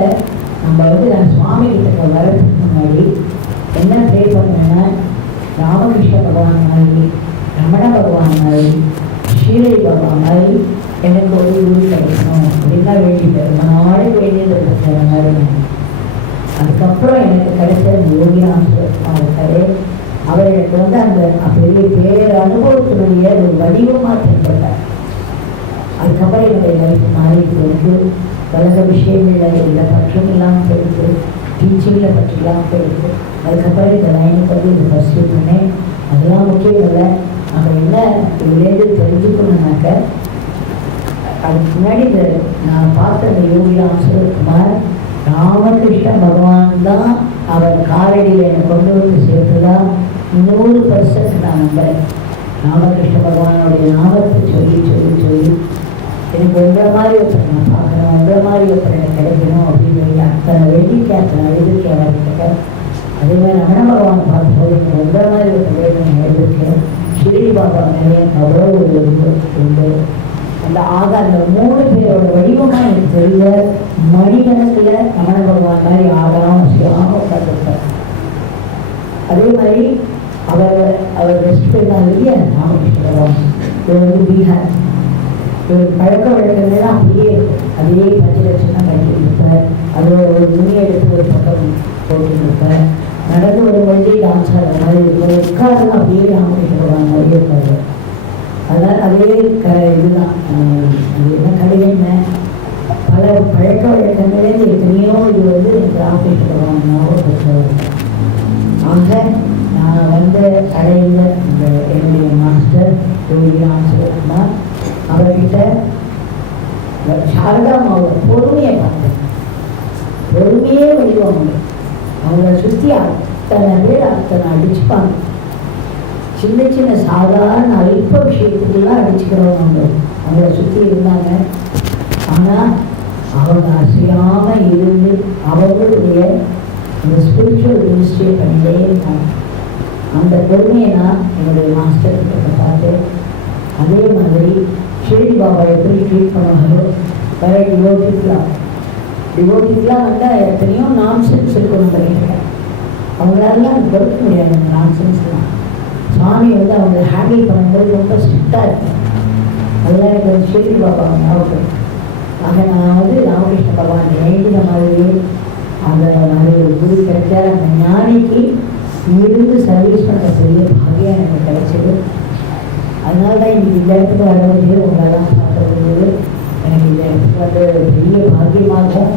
நம்ம வந்து நான் சுவாமி கிட்ட வரதுக்கு முன்னாடி என்ன ப்ரே பண்ணேன்னா, ராமகிருஷ்ண பகவான் மாதிரி, ரமண பகவான் மாதிரி, ஸ்ரீரடி பகவான் மாதிரி எனக்கு ஒரு குரு கிடைக்கணும் அப்படின்னா வேண்டிட்டார். நாளை வேண்டியது மாதிரி. அதுக்கப்புறம் எனக்கு கிடைச்ச யோகிராம அவர் எனக்கு வந்து அந்த பெரிய பேர் அனுபவத்தினுடைய ஒரு வடிவமாக தென்பட்டார். அதுக்கப்புறம் என்னுடைய லைஃப் மாறிட்டு வந்து வளர்ந்த விஷயங்களில் எந்த பற்றும் இல்லாமல் போயிடுது, டீச்சிங்கில் பற்று இல்லாமல் போயிடுது. அதுக்கப்புறம் இந்த லைனுக்கு வந்து இந்த பர்சியூ பண்ணேன். அதெல்லாம் முக்கியம் இல்லை. நம்ம என்ன இதுலேருந்து தெரிஞ்சுக்கணுன்னாக்க, அதுக்கு முன்னாடி இந்த நான் பார்த்த இந்த யோகிராம் சுரத்குமார் ராமகிருஷ்ண பகவான் தான் அவர் காலடியில் என்னை கொண்டு வந்து சேர்த்துதான் 100% நான் நம்புகிறேன். ராமகிருஷ்ண பகவானுடைய நாமத்தை சொல்லி சொல்லி சொல்லி எனக்கு ஒன்றை மாதிரி ஒருத்தர் நான் பார்க்கணும், ஒன்றை மாதிரி ஒருத்தர் எனக்கு கிடைக்கணும் அப்படின்னு சொல்லி அத்தனை வேண்டிக்கு அத்தனை எழுதிக்கு அவர்கிட்ட அதே மாதிரி ரமண பகவான் பார்க்கும்போது இந்த மாதிரி ஒரு வேதனை எழுதிருக்கேன். ஷிரடி பாபா நிறைய அவ்வளோ ஒரு உண்டு. அந்த அந்த 3 பேரோட வடிவமாக எனக்கு தெரியல. மணிகணக்கில் ரமண பகவான் மாதிரி ஆடாமல் செய்யாமல் உட்காந்துருக்கார். அதே மாதிரி அவர் வெஸ்ட் பெங்கால் இல்லையா ராமகிருஷ்ண பகவான், இவர் பீகார். இவர் பழக்க வழக்கங்கள்லாம் அப்படியே இருக்கும். அதே 10 லட்சம் தான் கட்டிட்டு இருப்பார். அது ஒரு துணி எடுத்து ஒரு பக்கம் போட்டுட்டு இருப்பார். நடந்து ஒரு வழியே டான்ஸ் ஆடுற மாதிரி இருக்கும். உட்கார்ந்து அப்படியே ராமகிருஷ்ண பகவான் மாதிரியே இருப்பார். அதனால் அதே இதுதான் அது என்ன கடிதம்னு பல பழக்க வழக்கங்களேருந்து எத்தனையோ இது எனக்கு ராமகிருஷ்ண பகவான் ஞாபகப்படுத்துவார். ஆக நான் அடைந்த இந்த என்னுடைய மாஸ்டர் யோகிராம அவர்கிட்ட சாரதா மாவோட பொறுமையை பார்த்தேன். பொறுமையே வடிவம் அவங்கள சுற்றி அத்தனை பேர் அத்தனை அடிச்சுப்பாங்க. சின்ன சின்ன சாதாரண அல்ப விஷயத்துக்கெல்லாம் அடிச்சுக்கிறவங்க அவங்கள சுற்றி இருந்தாங்க. ஆனால் அவங்க அசையாமல் இருந்து அவங்களுடைய இந்த ஸ்பிரிச்சுவல் மினிஸ்ட்ரியை பண்ணிட்டே இருக்காங்க. அந்த பொறுமையை நான் என்னுடைய மாஸ்டர் கிட்ட பார்த்தேன். அதே மாதிரி ஷிரடி பாபா எப்படி ட்ரீட் பண்ணுவாங்களோ வேற டிவோட்டிஸ்லாம் வந்தால் எத்தனையோ நான்சென்ஸ் இருக்கணும் பண்ணியிருக்கேன். அவங்களாலாம் பொறுக்க முடியாது அந்த நான்சென்ஸ்லாம். சுவாமி அவங்களை ஹேண்டில் பண்ணும்போது ரொம்ப ஸ்ட்ரிக்டாக இருக்கும். அதெல்லாம் எனக்கு ஷிரடி பாபா ஞாபகம். ஆக நான் ராமகிருஷ்ண பகவான் வேண்டின மாதிரியே அந்த மாதிரி ஒரு குரு கிடைச்சார். அந்த ஞானிக்கு இருந்து சர்வீஸ் பண்ண பெரிய பாகியம் எனக்கு கிடைச்சது. அதனால தான் இன்னைக்கு இந்த இடத்துக்கு வர முடியுது, உங்களெல்லாம் பார்க்க முடியுது. எனக்கு இந்த இடத்துக்கு பெரிய பாகியமாகும்.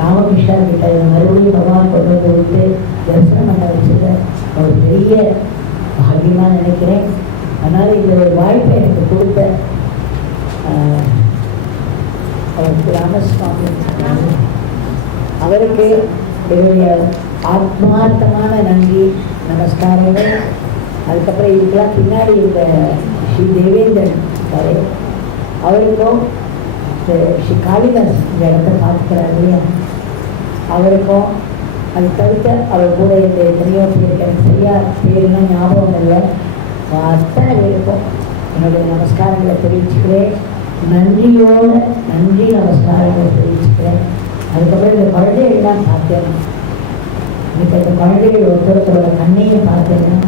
ராமகிருஷ்ணா கிட்ட மறுபடியும் பகவான் கொண்டு விட்டு தரிசனம் பண்ண வச்சது ஒரு பெரிய பாகியமாக நினைக்கிறேன். அதனால் இந்த ஒரு வாய்ப்பை எனக்கு கொடுத்த அவருக்கு ராமசுவாமி அவருக்கு என்னுடைய ஆத்மார்த்தமான நன்றி நமஸ்காரங்கள். அதுக்கப்புறம் இதுக்கெல்லாம் பின்னாடி இந்த ஸ்ரீ தேவேந்திரன் வரை அவருக்கும் ஸ்ரீ காளிதாஸ் இந்த இடத்த பார்த்துக்கிறார் இல்லையா, அவருக்கும் அது தவிர்த்த அவர் கூட இந்த எத்தனையோ பேருக்கு எனக்கு சரியாக பேருன்னா ஞாபகம் இல்லை, அத்தனை பேருக்கும் என்னுடைய நமஸ்காரங்களை தெரிவிச்சுக்கிறேன். நன்றியோட நன்றி நமஸ்காரங்களை தெரிவிச்சுக்கிறேன். அதுக்கப்புறம் இந்த குழந்தைகள்லாம் பார்த்தேன். இன்னைக்கு அந்த குழந்தைகள் ஒருத்தரோட கண்ணையும் பார்த்தேன்னா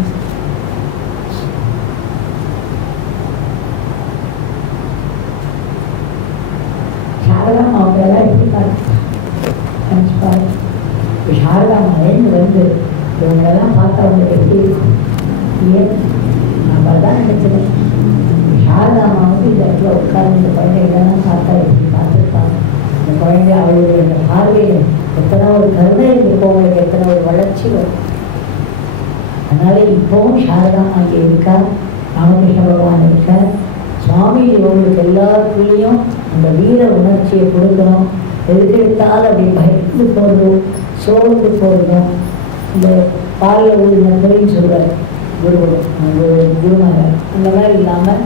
சாரதாமா அவங்களெல்லாம் எப்படி நினச்சிப்பாரு. சாரதாமாலேருந்து இவங்களெல்லாம் பார்த்தா அவங்களுக்கு எப்படி இருக்கும்? ஏன் நம்ம தான் நினைச்சேன். சாரதாமா இந்த இடத்துல உட்கார்ந்து இந்த குழந்தைகளெல்லாம் பார்த்தா எப்படி பார்த்துருப்பாங்க. இந்த குழந்தை அவளுடைய இந்த பார்வையில் எத்தனை ஒரு கருணை இருக்கும், அவங்களுக்கு எத்தனை ஒரு வளர்ச்சி வரும். அதனால இப்போவும் சாரதாமா அங்கே இருக்கா, ராமகிருஷ்ண பகவான் இருக்கா. சுவாமி இவங்களுக்கு எல்லாருக்குள்ளேயும் அந்த வீர உணர்ச்சியை கொடுக்கணும். எதுக்கெடுத்தாலும் அப்படி பயந்து போகிறதும் சோர்ந்து போகிறதும் இந்த பாலில் ஊழின தொழில் சொல்கிறார் குருமகன், அந்த மாதிரி இல்லாமல்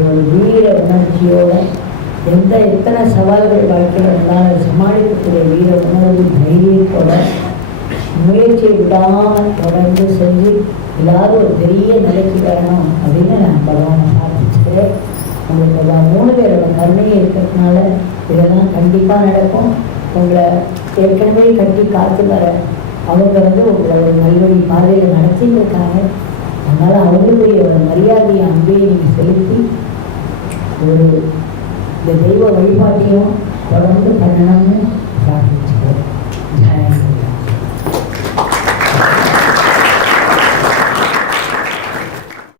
ஒரு வீர உணர்ச்சியோட எத்தனை சவால்கள் வாழ்க்கையில் இருந்தாலும் சமாளிக்கக்கூடிய வீர உணர்வு தைரியத்தோட முயற்சியை விடாமல் தொடர்ந்து செஞ்சு எல்லாரும் ஒரு பெரிய நிலைக்கு வரணும் அப்படின்னு நான் பகவானை பிரார்த்திச்சுக்கிறேன். உங்களுக்கு 3 பேரோட கருணையை இருக்கிறதுனால இதெல்லாம் கண்டிப்பாக நடக்கும். உங்களை ஏற்கனவே கட்டி காத்து வர அவங்க உங்களை ஒரு நல்வழி பாதையில் நடத்திட்டு இருக்காங்க. அதனால் அவங்களுடைய ஒரு மரியாதையை அன்பையை நீங்கள் செலுத்தி ஒரு இந்த தெய்வ வழிபாட்டையும் தொடர்ந்து பண்ணணும்னு